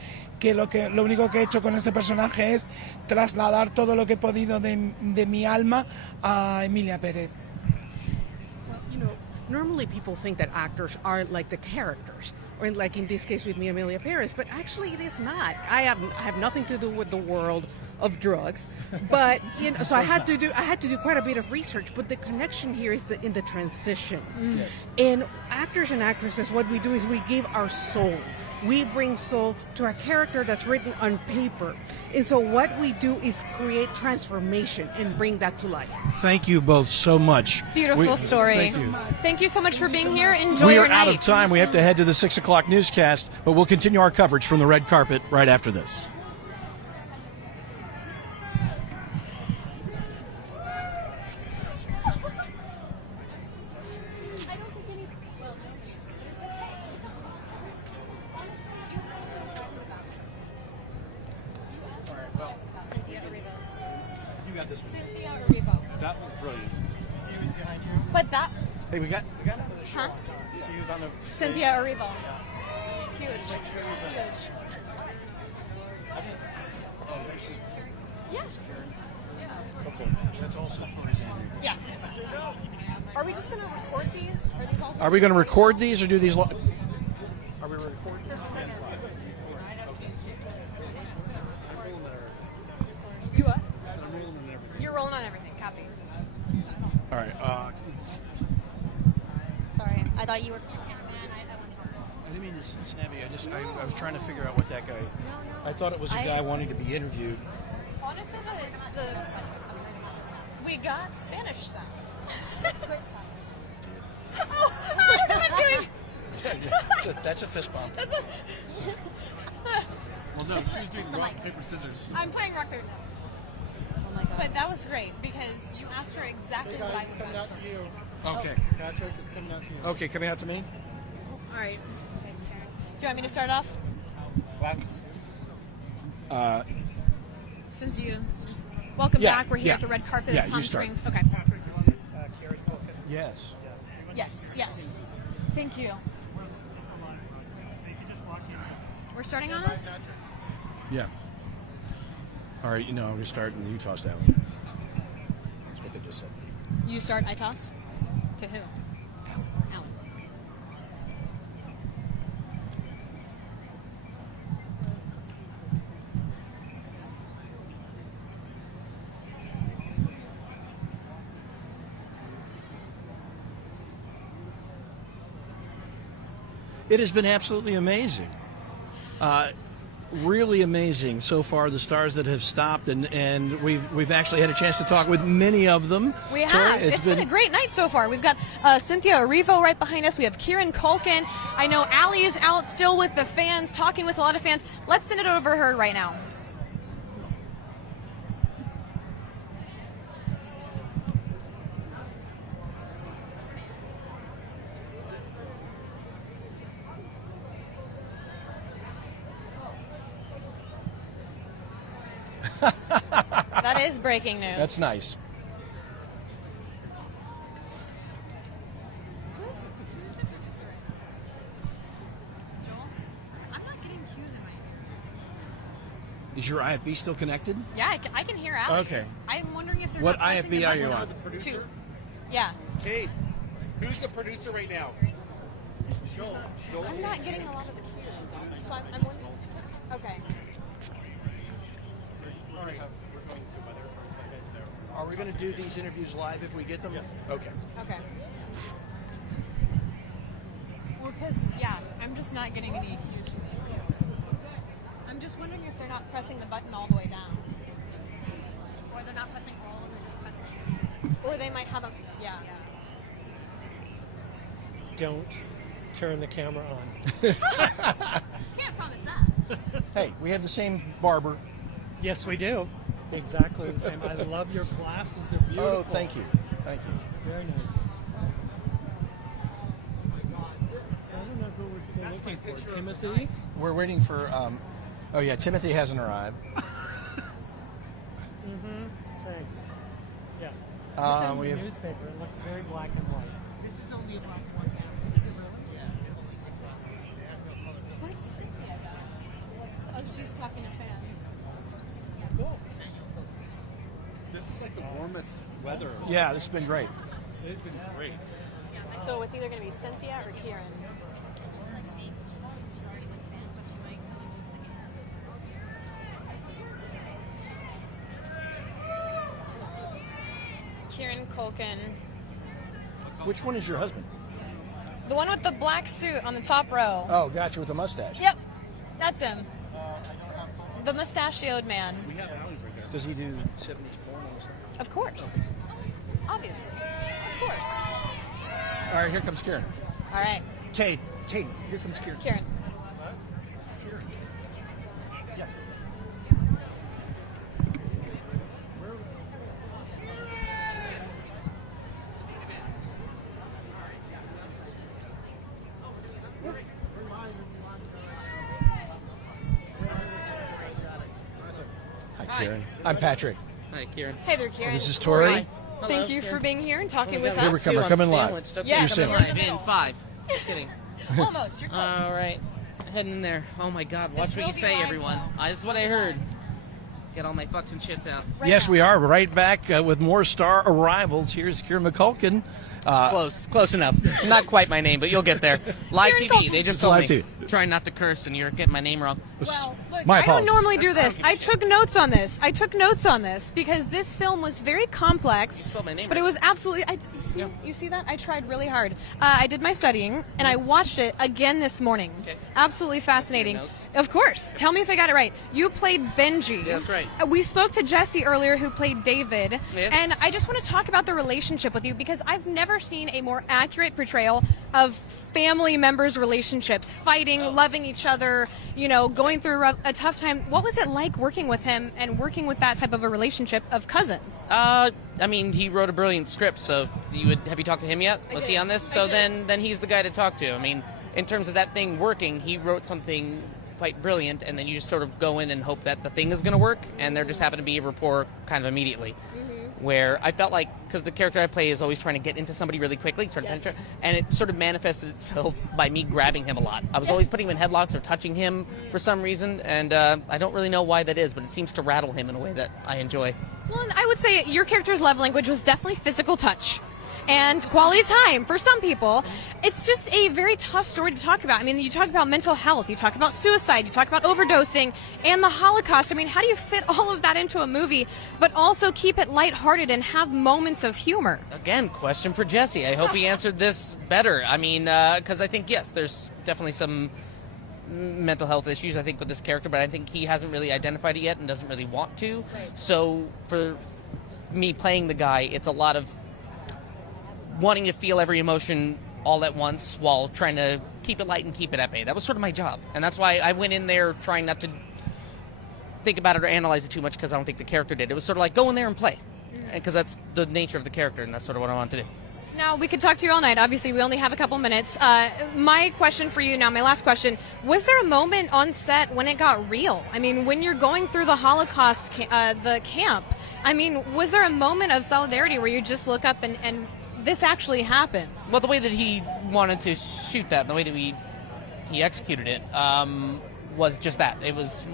lo único que he hecho con este personaje es trasladar todo lo que he podido de mi alma a Emelia Perez. Normally people think that actors are like the characters, or like in this case with me, Emelia Perez, but actually it is not. I have nothing to do with the world of drugs, but so I had to do quite a bit of research. But the connection here is in the transition. Yes. And actors and actresses, what we do is we give our soul. We bring soul to a character that's written on paper. And so what we do is create transformation and bring that to life. Thank you both so much. Beautiful story. Thank you. Thank you so much for being here. Enjoy We your are night. out of time. We have to head to the 6 o'clock newscast, but we'll continue our coverage from the red carpet right after this. That was brilliant. But that. Hey, we got out of the show. Huh? See who's on the Cynthia Erivo. Huge. Huge. Oh, that's Yeah. okay. That's all summaries in here. Yeah. Are we just going to record these? Are these all? Are we going to record these or do these? Are we recording? You what? You're rolling on everything. Copy. All right. Sorry, I thought you were. I didn't mean to snap you. I was trying to figure out what that guy. I thought it was a guy wanting to be interviewed. Honestly, we got Spanish sound. Oh, what am I doing? That's a fist bump. That's a. Well, no, she's doing rock, paper, scissors. I'm playing rock, paper, Oh my god. but that was great because you asked her exactly what I would ask her. Okay. Patrick, it's coming out to you. Okay, coming out to me. All right. Do you want me to start off? Glasses. Since you just welcome back, we're here at the red carpet Yeah, at Palm you start. Springs. Okay. Kieran Culkin. Yes. Yes. Yes. Thank you. We're starting on us. Yeah. All right. No, we're starting. You tossed out. That's what they just said. You start. I toss. To who? Alan. It has been absolutely amazing. Really amazing so far, the stars that have stopped, and we've actually had a chance to talk with many of them. We have. It's been a great night so far. We've got Cynthia Erivo right behind us. We have Kieran Culkin. I know Allie is out still with the fans, talking with a lot of fans. Let's send it over to her right now. That is breaking news. That's nice. Who's the producer? Joel? I'm not getting cues in my ear. Is your IFB still connected? Yeah, I can hear Allie. Okay. I'm wondering if they're What not pressing IFB the are button you on on? the Producer? Two. Yeah. Kate, who's the producer right now? Joel. I'm not getting a lot of the cues, so I'm wondering. Okay. All right. We're going to weather for a second. So. Are we going to do these interviews live if we get them? Yes. Okay. Okay. Well, because, yeah, I'm just not getting any cues from you. I'm just wondering if they're not pressing the button all the way down. Or they're not pressing all, they're just pressing. Or they might have a, yeah. don't turn the camera on. Can't promise that. Hey, we have the same barber. Yes, we do. Exactly the same. I love your glasses. They're beautiful. Oh, thank you. Thank you. Very nice. So I don't know who we're still looking for. Timothy? We're waiting for. Oh yeah, Timothy hasn't arrived. Thanks. Yeah. We we have- have newspaper. It looks very black and white. This is only about one half. Yeah, it only takes about 1 minute. It has no color filter. Where's Cynthia go? Oh, she's talking to fans. Cool. This is like the warmest weather. Yeah, this has been great. It's been great. So it's either going to be Cynthia or Kieran. Kieran Culkin. Which one is your husband? The one with the black suit on the top row. Oh, gotcha, with the mustache. Yep, that's him. The mustachioed man. We have Alan's right there. Does he do 70s porn on the side? Of course. Obviously. Of course. All right, here comes Kieran. All right. Kate, here comes Kieran. Kieran. Kieran. Yes. Hi, Kieran. I'm Patrick. Hi, Kieran. Hey there, Kieran. This is Tori. Hi. Hello, Thank you for being here and talking with Here we us. come. We're coming live. Sandwiched. Okay, Yeah, You're coming sandwiched. live in 5. Just kidding. Almost. You're close. All right. Heading in there. Oh my God. Watch This what will you be say, live, everyone. This is what I heard. Get all my fucks and shits out. Yes, we are right back with more star arrivals. Here's Kieran Culkin. Close enough. Not quite my name, but you'll get there. Live Kieran TV. Culkin. They just It's told live me. TV. Trying not to curse, and you're getting my name wrong. Well, look, My I don't apologies. normally do this. I took notes on this. Because this film was very complex. You spelled my name But right. it was absolutely. You see that? I tried really hard. I did my studying, and I watched it again this morning. Okay. Absolutely fascinating. Notes? Of course. Tell me if I got it right. You played Benji. Yeah, that's right. We spoke to Jesse earlier, who played David. Yes. And I just want to talk about the relationship with you because I've never seen a more accurate portrayal of family members' relationships, fighting, loving each other, going through a tough time. What was it like working with him and working with that type of a relationship of cousins? I mean, he wrote a brilliant script, so have you talked to him yet? Was he on this? So then he's the guy to talk to. I mean, in terms of that thing working, he wrote something quite brilliant, and then you just sort of go in and hope that the thing is going to work, and there just happened to be a rapport kind of immediately. Where I felt like, because the character I play is always trying to get into somebody really quickly, and it sort of manifested itself by me grabbing him a lot. I was always putting him in headlocks or touching him for some reason, and I don't really know why that is, but it seems to rattle him in a way that I enjoy. Well, I would say your character's love language was definitely physical touch and quality time for some people. It's just a very tough story to talk about. I mean, you talk about mental health, you talk about suicide, you talk about overdosing, and the Holocaust. I mean, how do you fit all of that into a movie, but also keep it lighthearted and have moments of humor? Again, question for Jesse. I hope he answered this better. I mean, because I think, yes, there's definitely some mental health issues, I think, with this character, but I think he hasn't really identified it yet and doesn't really want to. Right. So for me playing the guy, it's a lot of wanting to feel every emotion all at once while trying to keep it light and keep it at bay. That was sort of my job. And that's why I went in there trying not to think about it or analyze it too much, because I don't think the character did. It was sort of like, go in there and play. Because that's the nature of the character, and that's sort of what I wanted to do. Now, we could talk to you all night. Obviously, we only have a couple minutes. My question for you now, my last question, was there a moment on set when it got real? I mean, when you're going through the Holocaust, the camp, I mean, was there a moment of solidarity where you just look up and this actually happened? Well, the way that he wanted to shoot that, the way that he executed it, was just that. It was,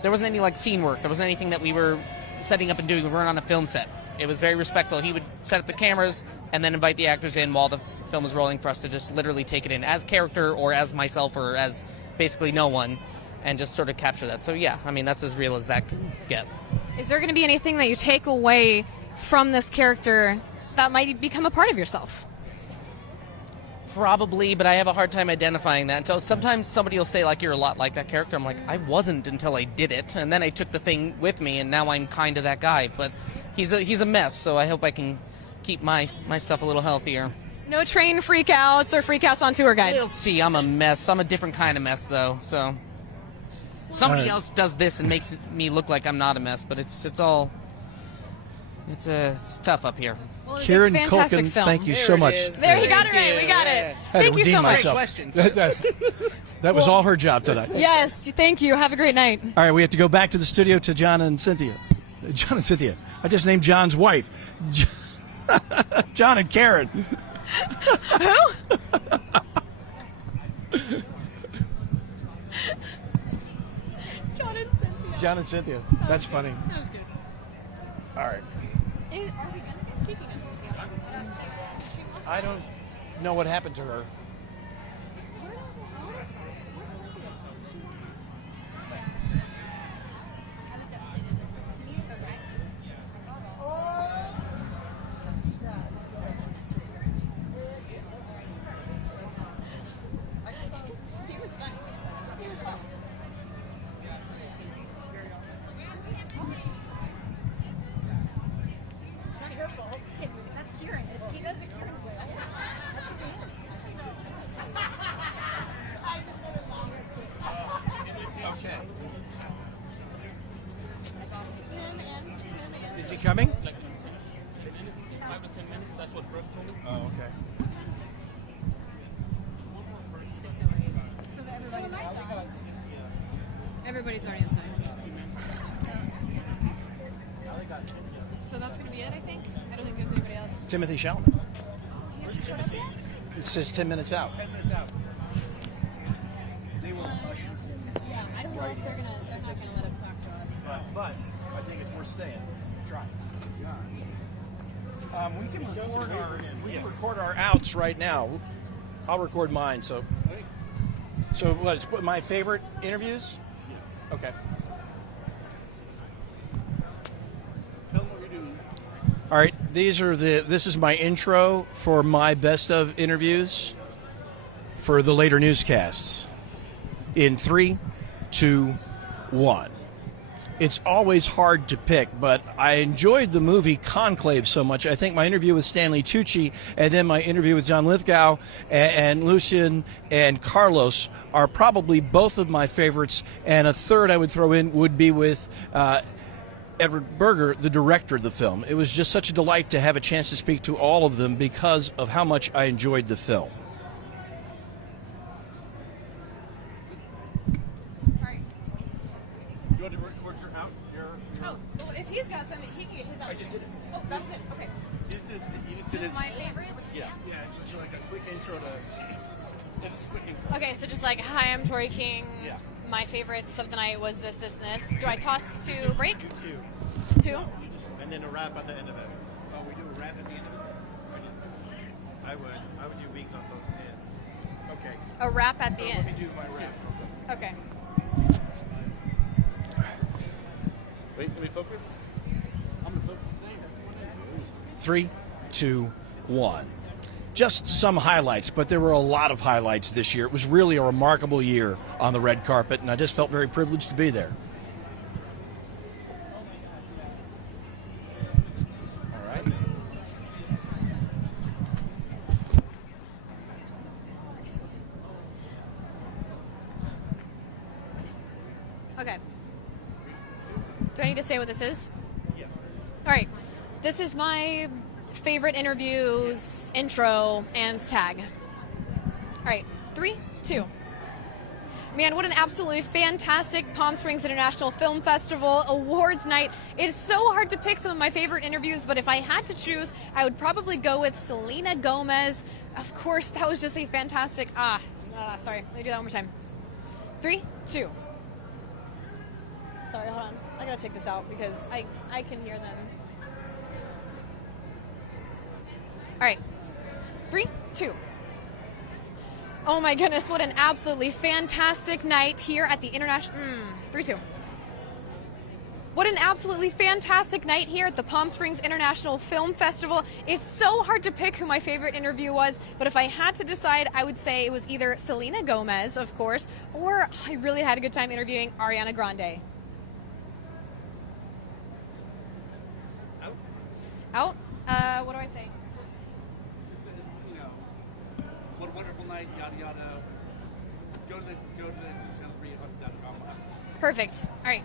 there wasn't any like scene work. There wasn't anything that we were setting up and doing. We weren't on a film set. It was very respectful. He would set up the cameras and then invite the actors in while the film was rolling for us to just literally take it in as character or as myself or as basically no one, and just sort of capture that. So yeah, I mean, that's as real as that can get. Is there going to be anything that you take away from this character that might become a part of yourself? Probably, but I have a hard time identifying that. So sometimes somebody will say, like, you're a lot like that character. I'm like, I wasn't until I did it, and then I took the thing with me, and now I'm kind of that guy. But he's a mess, so I hope I can keep my stuff a little healthier. No train freakouts or freakouts on tour guides. We'll see. I'm a mess. I'm a different kind of mess, though. So somebody else does this and makes me look like I'm not a mess, but it's tough up here. Well, it's a Kieran fantastic Culkin, film. thank you so much. There, he got it right. We got it. I had to Thank you so redeem much. myself. Questions. That was all her job tonight. Yes, thank you. Have a great night. All right, we have to go back to the studio to John and Cynthia. John and Cynthia. I just named John's wife. John and Karen. Who? John and Cynthia. John and Cynthia. That's funny. That was good. All right. Are we going to be speaking of Cynthia? I don't know what happened to her. He was funny. He was funny. It's not your fault. That's Kieran. He does it Kieran's way. That's who he is. Okay. Is he coming? Like 5 to 10 minutes. That's what Brooke told me. Oh, okay. So that everybody's already inside. So that's going to be it, I think? I don't think there's anybody else. Timothy Chalamet. He hasn't showed up yet? It says 10 minutes out. 10 minutes out. They will usher him. Yeah, I don't know if they're not going to let him talk to us. But I think it's worth saying. Try. We can record our outs right now. I'll record mine. So what? It's my favorite interviews. Yes. Okay. Tell them what you're doing. All right. This is my intro for my best of interviews for the later newscasts. In 3, 2, 1. It's always hard to pick, but I enjoyed the movie Conclave so much. I think my interview with Stanley Tucci and then my interview with John Lithgow and Lucien and Carlos are probably both of my favorites. And a third I would throw in would be with Edward Berger, the director of the film. It was just such a delight to have a chance to speak to all of them because of how much I enjoyed the film. You want to record your out? Oh, well, if he's got something, he can get his out. I just did it. Oh, that was it. Okay. You just did Just my favorites? Yeah, it's just like a quick intro to... Just a quick intro. Okay, so just like, hi, I'm Tori King. Yeah. My favorites of the night was this, this, and this. Do I toss to break? Two. Two? And then a wrap at the end of it. Oh, we do a rap at the end of it. I would do weeks on both ends. Okay. A wrap at the end. Let me do my rap. Okay. Wait, let me focus. I'm going to focus today. 3, 2, 1. Just some highlights, but there were a lot of highlights this year. It was really a remarkable year on the red carpet, and I just felt very privileged to be there. All right. Okay. Do I need to say what this is? Yeah. All right. This is my favorite interviews, intro, and tag. All right. 3, 2. Man, what an absolutely fantastic Palm Springs International Film Festival awards night. It's so hard to pick some of my favorite interviews, but if I had to choose, I would probably go with Selena Gomez. Of course, that was just a fantastic... sorry. Let me do that one more time. 3, 2. Sorry, hold on. I gotta take this out because I can hear them. All right. 3, 2. Oh my goodness, what an absolutely fantastic night here at the International... 3, 2. What an absolutely fantastic night here at the Palm Springs International Film Festival. It's so hard to pick who my favorite interview was, but if I had to decide, I would say it was either Selena Gomez, of course, or I really had a good time interviewing Ariana Grande. Out? What do I say? Just, tonight, yada yada. Go to the channel3.com. Perfect. All right.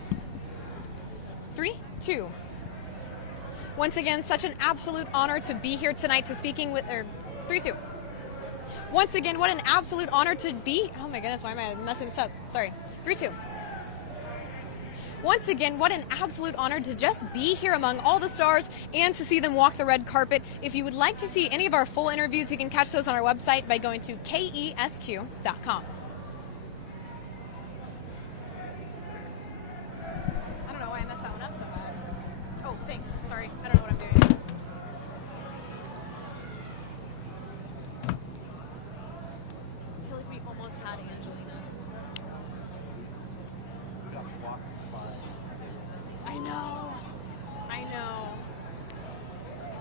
3, 2. Once again, such an absolute honor to be here tonight to speaking with, 3, 2. Once again, what an absolute honor to be, oh my goodness, why am I messing this up? Sorry. 3, 2. Once again, what an absolute honor to just be here among all the stars and to see them walk the red carpet. If you would like to see any of our full interviews, you can catch those on our website by going to KESQ.com. I don't know why I messed that one up so bad. Oh, thanks. Sorry. I don't know what I'm doing. I feel like we almost had Angelina. I know. I know.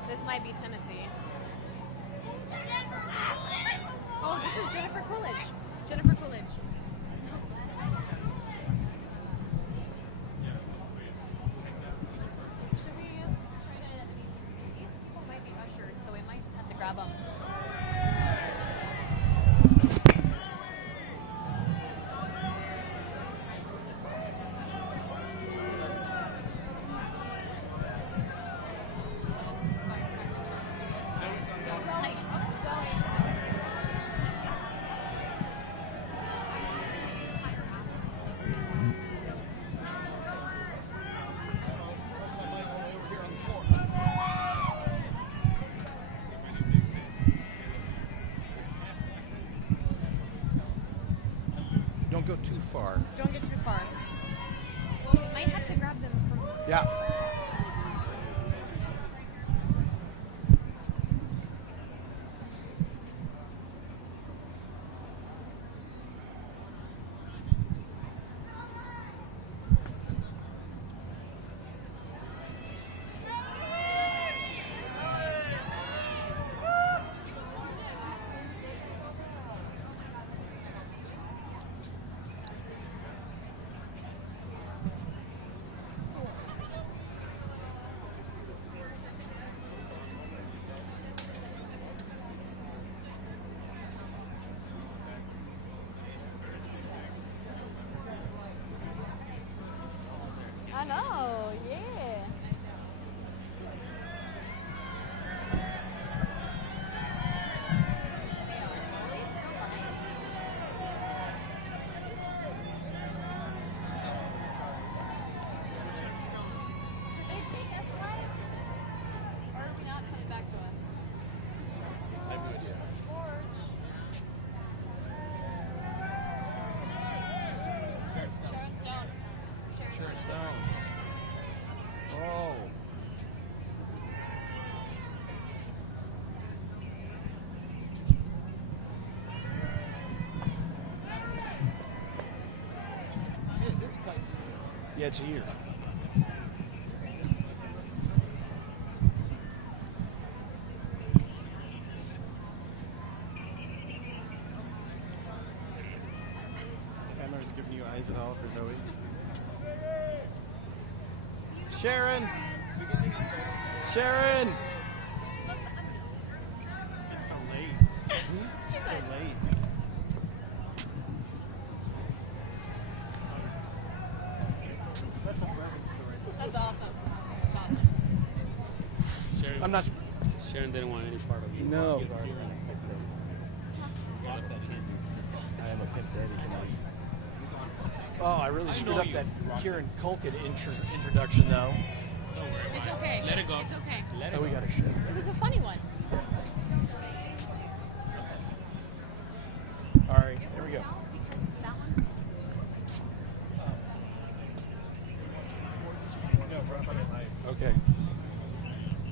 This might be Timothy. Oh, this is Jennifer Coolidge. Jennifer Coolidge. Should we just try to... These people might be ushered, so we might just have to grab them. Don't go too far. Don't get too far. Well, we might have to grab them from... Yeah. I know, yeah. Did they take us live? Or are we not coming back to us? Scorch. Sharon Stones. Sharon Stones. Oh. Yeah, it's a year. Emma's giving you eyes at all for Zoe. Sharon! Sharon! It's so late. It's so late. That's a perfect story. That's awesome. That's awesome. Sharon, I'm not. Sharon didn't want any part of you. No. I am a piss daddy tonight. Oh, I really screwed up that Kieran Culkin introduction, though. It's okay. Let it go. It's okay. Let it Oh, we go. got to shit. It was a funny one. All right, here we go. Because that one... No, drop on it live. Okay.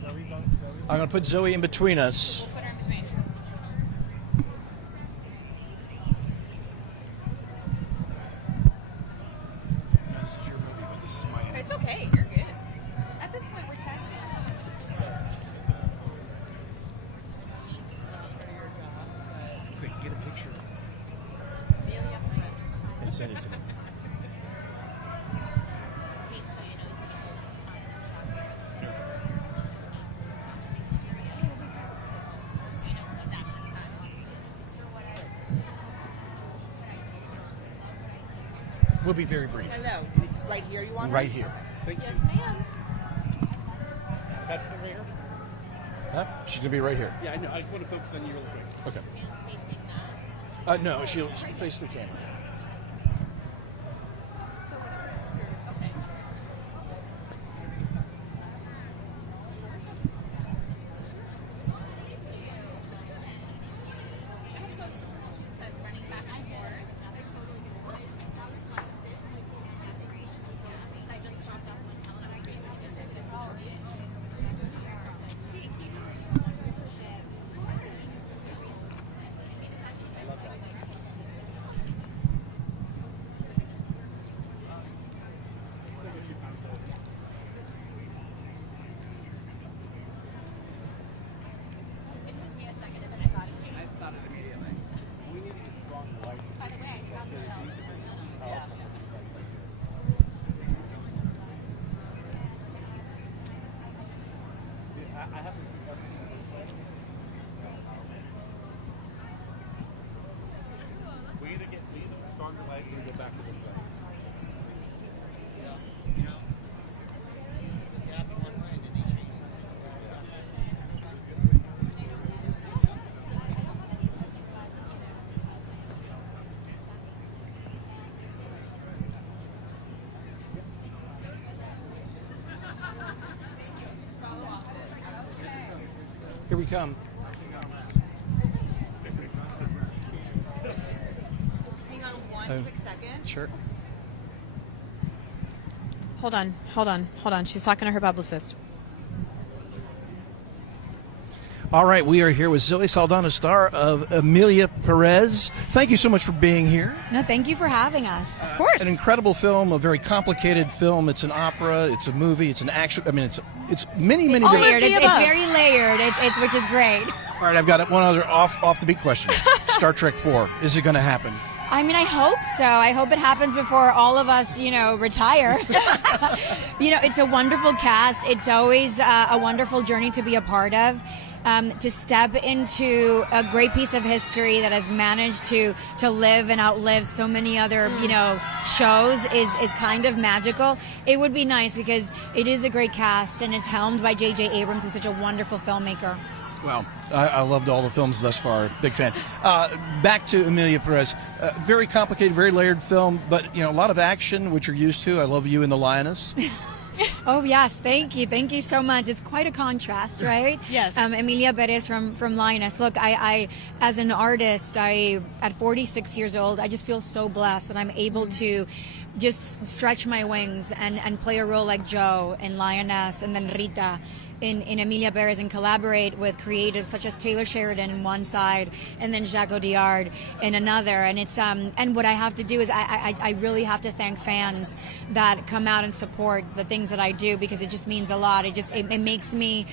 Zoe's on. I'm going to put Zoe in between us. We'll put her in between. This is your movie, but this is my. It's okay. You're good. At this point, we're tag team. Quick, get a picture Emelia Perez. and send it to me. We'll be very brief. Hello. Right here you want Right her? here. Yes, ma'am. That's right here? Huh? She's going to be right here. Yeah, I know. I just want to focus on you real quick. Okay. No, she'll face the camera. We either get stronger lights or we go back to this way. Here we come. Hang on one quick second. Sure. Hold on. She's talking to her publicist. All right, we are here with Zoe Saldana, star of Emelia Perez. Thank you so much for being here. No, thank you for having us. Of course. An incredible film, a very complicated film. It's an opera, it's a movie, it's an action. I mean, it's many layered. different. It's very layered. It's which is great. All right, I've got one other off the beat question. Star Trek 4, is it going to happen? I mean, I hope so. I hope it happens before all of us, retire. It's a wonderful cast. It's always a wonderful journey to be a part of. To step into a great piece of history that has managed to live and outlive so many other, shows is kind of magical. It would be nice because it is a great cast and it's helmed by J.J. Abrams, who's such a wonderful filmmaker. Well, I loved all the films thus far. Big fan. Back to Emelia Perez. Very complicated, very layered film, but a lot of action, which you're used to. I love you in The Lioness. Oh yes, thank you so much. It's quite a contrast, right? Yes. Emelia Perez from Lioness. Look, I as an artist, at 46 years old, I just feel so blessed that I'm able to just stretch my wings and play a role like Joe in Lioness, and then Rita in Emelia Perez, and collaborate with creatives such as Taylor Sheridan in one side and then Jacques Audiard in another. And it's and what I have to do is I really have to thank fans that come out and support the things that I do, because it just means a lot. It makes me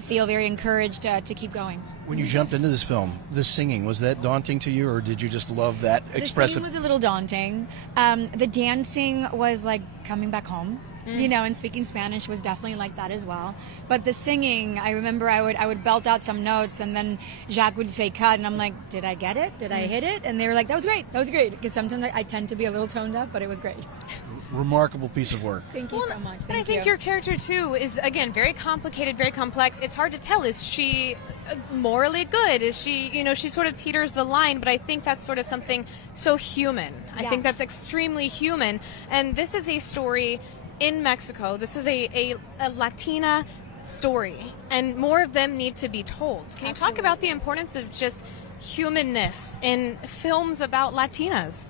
feel very encouraged to keep going. When you jumped into this film, the singing, was that daunting to you, or did you just love that expressive? The singing was a little daunting. The dancing was like coming back home. And speaking Spanish was definitely like that as well. But the singing, I remember I would belt out some notes, and then Jacques would say cut, and I'm like, did I get it? Did I hit it? And they were like, that was great. Because sometimes I tend to be a little tone deaf, but it was great. Remarkable piece of work. Thank you so much. And I think your character too is, again, very complicated, very complex. It's hard to tell. Is she morally good? Is she, she sort of teeters the line, but I think that's sort of something so human. I think that's extremely human. And this is a story in Mexico. This is a Latina story, and more of them need to be told. Can you talk about the importance of just humanness in films about Latinas,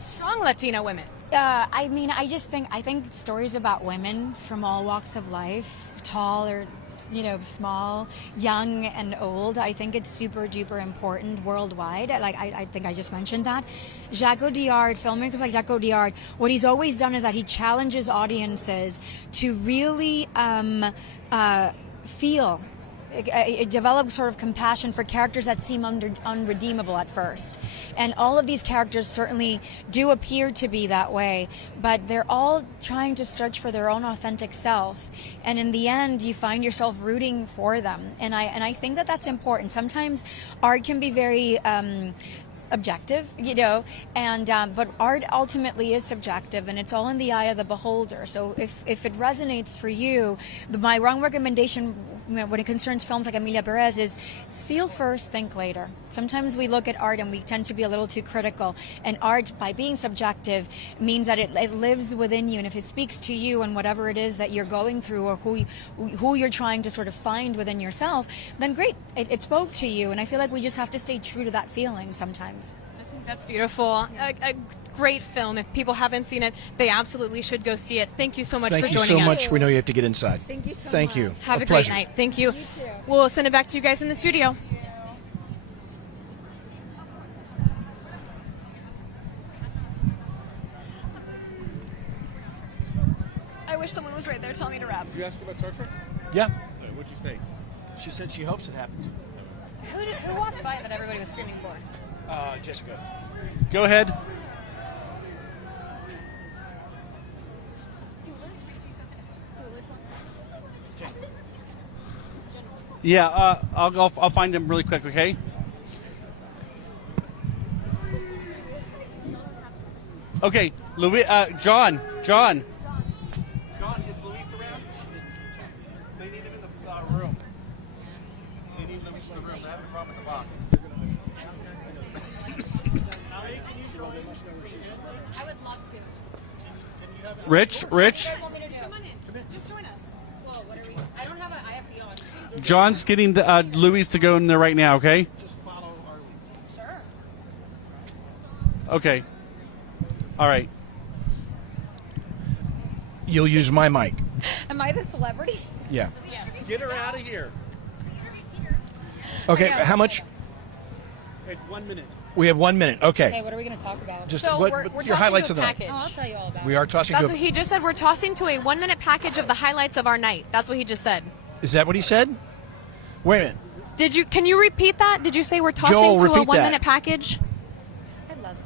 strong Latina women? I think stories about women from all walks of life, tall or small, young and old, I think it's super duper important worldwide. I think I just mentioned that. Jacques Audiard, filmmakers like Jacques Audiard, what he's always done is that he challenges audiences to really feel develop sort of compassion for characters that seem unredeemable at first. And all of these characters certainly do appear to be that way, but they're all trying to search for their own authentic self. And in the end, you find yourself rooting for them. And I think that that's important. Sometimes art can be very objective, you know, and but art ultimately is subjective, and it's all in the eye of the beholder. So if it resonates for you, my wrong recommendation when it concerns films like Emelia Perez is feel first, think later. Sometimes we look at art and we tend to be a little too critical, and art, by being subjective, means that it lives within you, and if it speaks to you and whatever it is that you're going through or who you're trying to sort of find within yourself, then great, it spoke to you. And I feel like we just have to stay true to that feeling sometimes. I think that's beautiful. A great film. If people haven't seen it, they absolutely should go see it. Thank you so much for joining us. Thank you so much. We know you have to get inside. Thank you so much. Thank you. Have a great pleasure. night. Thank you. You too. We'll send it back to you guys in the studio. I wish someone was right there telling me to wrap. Did you ask about Star Trek? Yeah. What'd you say? She said she hopes it happens. Who walked by that everybody was screaming for? Jessica. Go ahead. Yeah, I'll find him really quick, okay? Okay, Louis, John. John, is Luis around? They need him in the room. They need Luis in the room. I have a problem with the box. I would love to. Rich. Come on in. Just join us. Whoa, what are we? I don't have I have the on. John's getting Louis to go in there right now, okay? Sure. Okay. All right. You'll use my mic. Am I the celebrity? Yeah. Yes. Get her out of here. Okay, how much? It's 1 minute. We have 1 minute. Okay. what are we going to talk about? Just so what- we're your tossing highlights to of a the night. package. Oh, I'll tell you all about it. We are tossing That's to what he just said. We're tossing to a 1 minute package of the highlights of our night. That's what he just said. Is that what he said? Wait a minute. Can you repeat that? Did you say we're tossing Joel, to a repeat 1 that. minute package? I love him.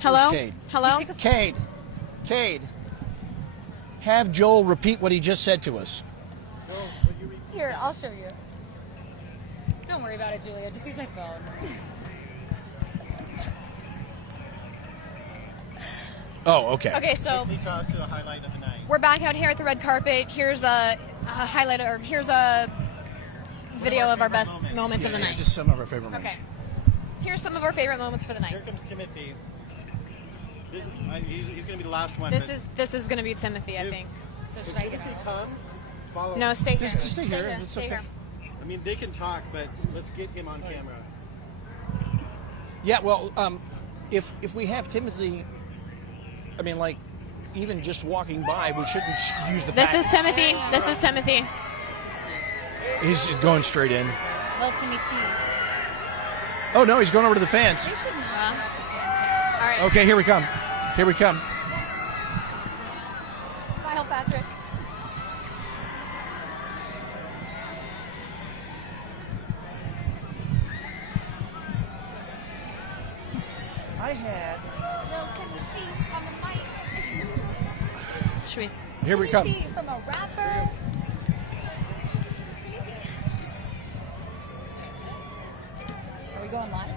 Hello? Where's Cade? Hello? Cade. Have Joel repeat what he just said to us. Here, I'll show you. Don't worry about it, Julia. Just use my phone. Oh, okay. Okay, so Quickly toss to the highlight of the night. we're back out here at the red carpet. Here's a highlight, or here's a video of our best moments of the night. Just some of our favorite moments. Okay. Here's some of our favorite moments for the night. Here comes Timothy. He's going to be the last one. This is going to be Timothy, I think. So If should I get Timothy out? comes, follow. No, stay here. Just stay here. It's Stay okay. here. I mean, they can talk, but let's get him on camera. Yeah, well, if we have Timothy, I mean, like, even just walking by, we shouldn't use the This back. is Timothy. This is Timothy. He's going straight in. Little Timmy T. Oh, no, he's going over to the fans. They should know. All right. Okay, here we come. Here we come. Smile, Patrick. I had. Little Timmy T on the mic. Should we? Here we come. Timmy T from a rapper. Timmy T. Are we going live?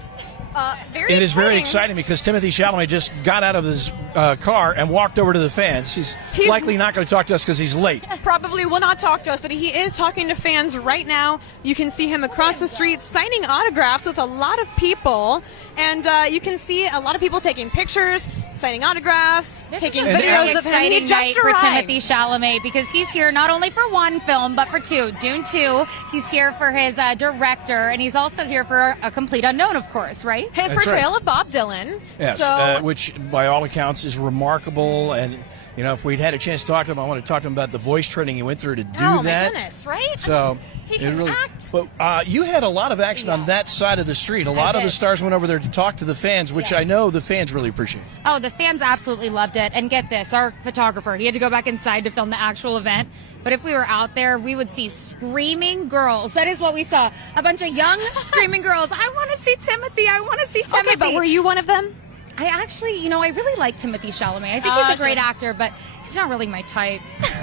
It is very exciting because Timothy Chalamet just got out of his car and walked over to the fans. He's likely not going to talk to us because he's late. Probably will not talk to us, but he is talking to fans right now. You can see him across the street signing autographs with a lot of people, and you can see a lot of people taking pictures, signing autographs, taking videos of him. He Exciting just night for arrived. Timothy Chalamet because he's here not only for one film but for two. Dune 2. He's here for his director, and he's also here for A Complete Unknown, of course, right? His That's portrayal right. of Bob Dylan. Yes, So which by all accounts is remarkable, and You know, if we'd had a chance to talk to him, I want to talk to him about the voice training he went through to do Oh, my that. goodness, right? So He it can really, act. But you had a lot of action on that side of the street. A lot of the did. stars went over there to talk to the fans, which I know the fans really appreciate. Oh, the fans absolutely loved it. And get this, our photographer, he had to go back inside to film the actual event. But if we were out there, we would see screaming girls. That is what we saw. A bunch of young screaming girls. I want to see Timothy. I want to see Timothy. Okay, but were you one of them? I actually, you know, I really like Timothy Chalamet. I think he's a great actor, but he's not really my type.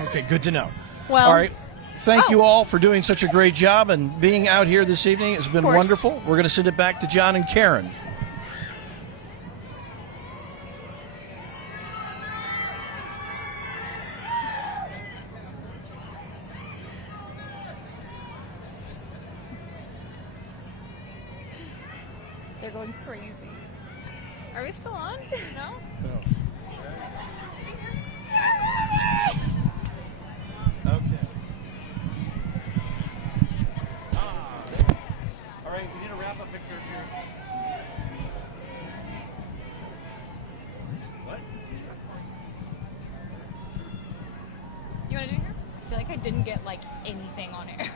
Okay, good to know. Well- all right. Thank you all for doing such a great job and being out here this evening. It's been course. wonderful. We're going to send it back to John and Karen. They're going crazy. Are we still on? No? Okay. All right, we need a wrap-up picture here. What? You want to do it here? I feel like I didn't get like anything on air.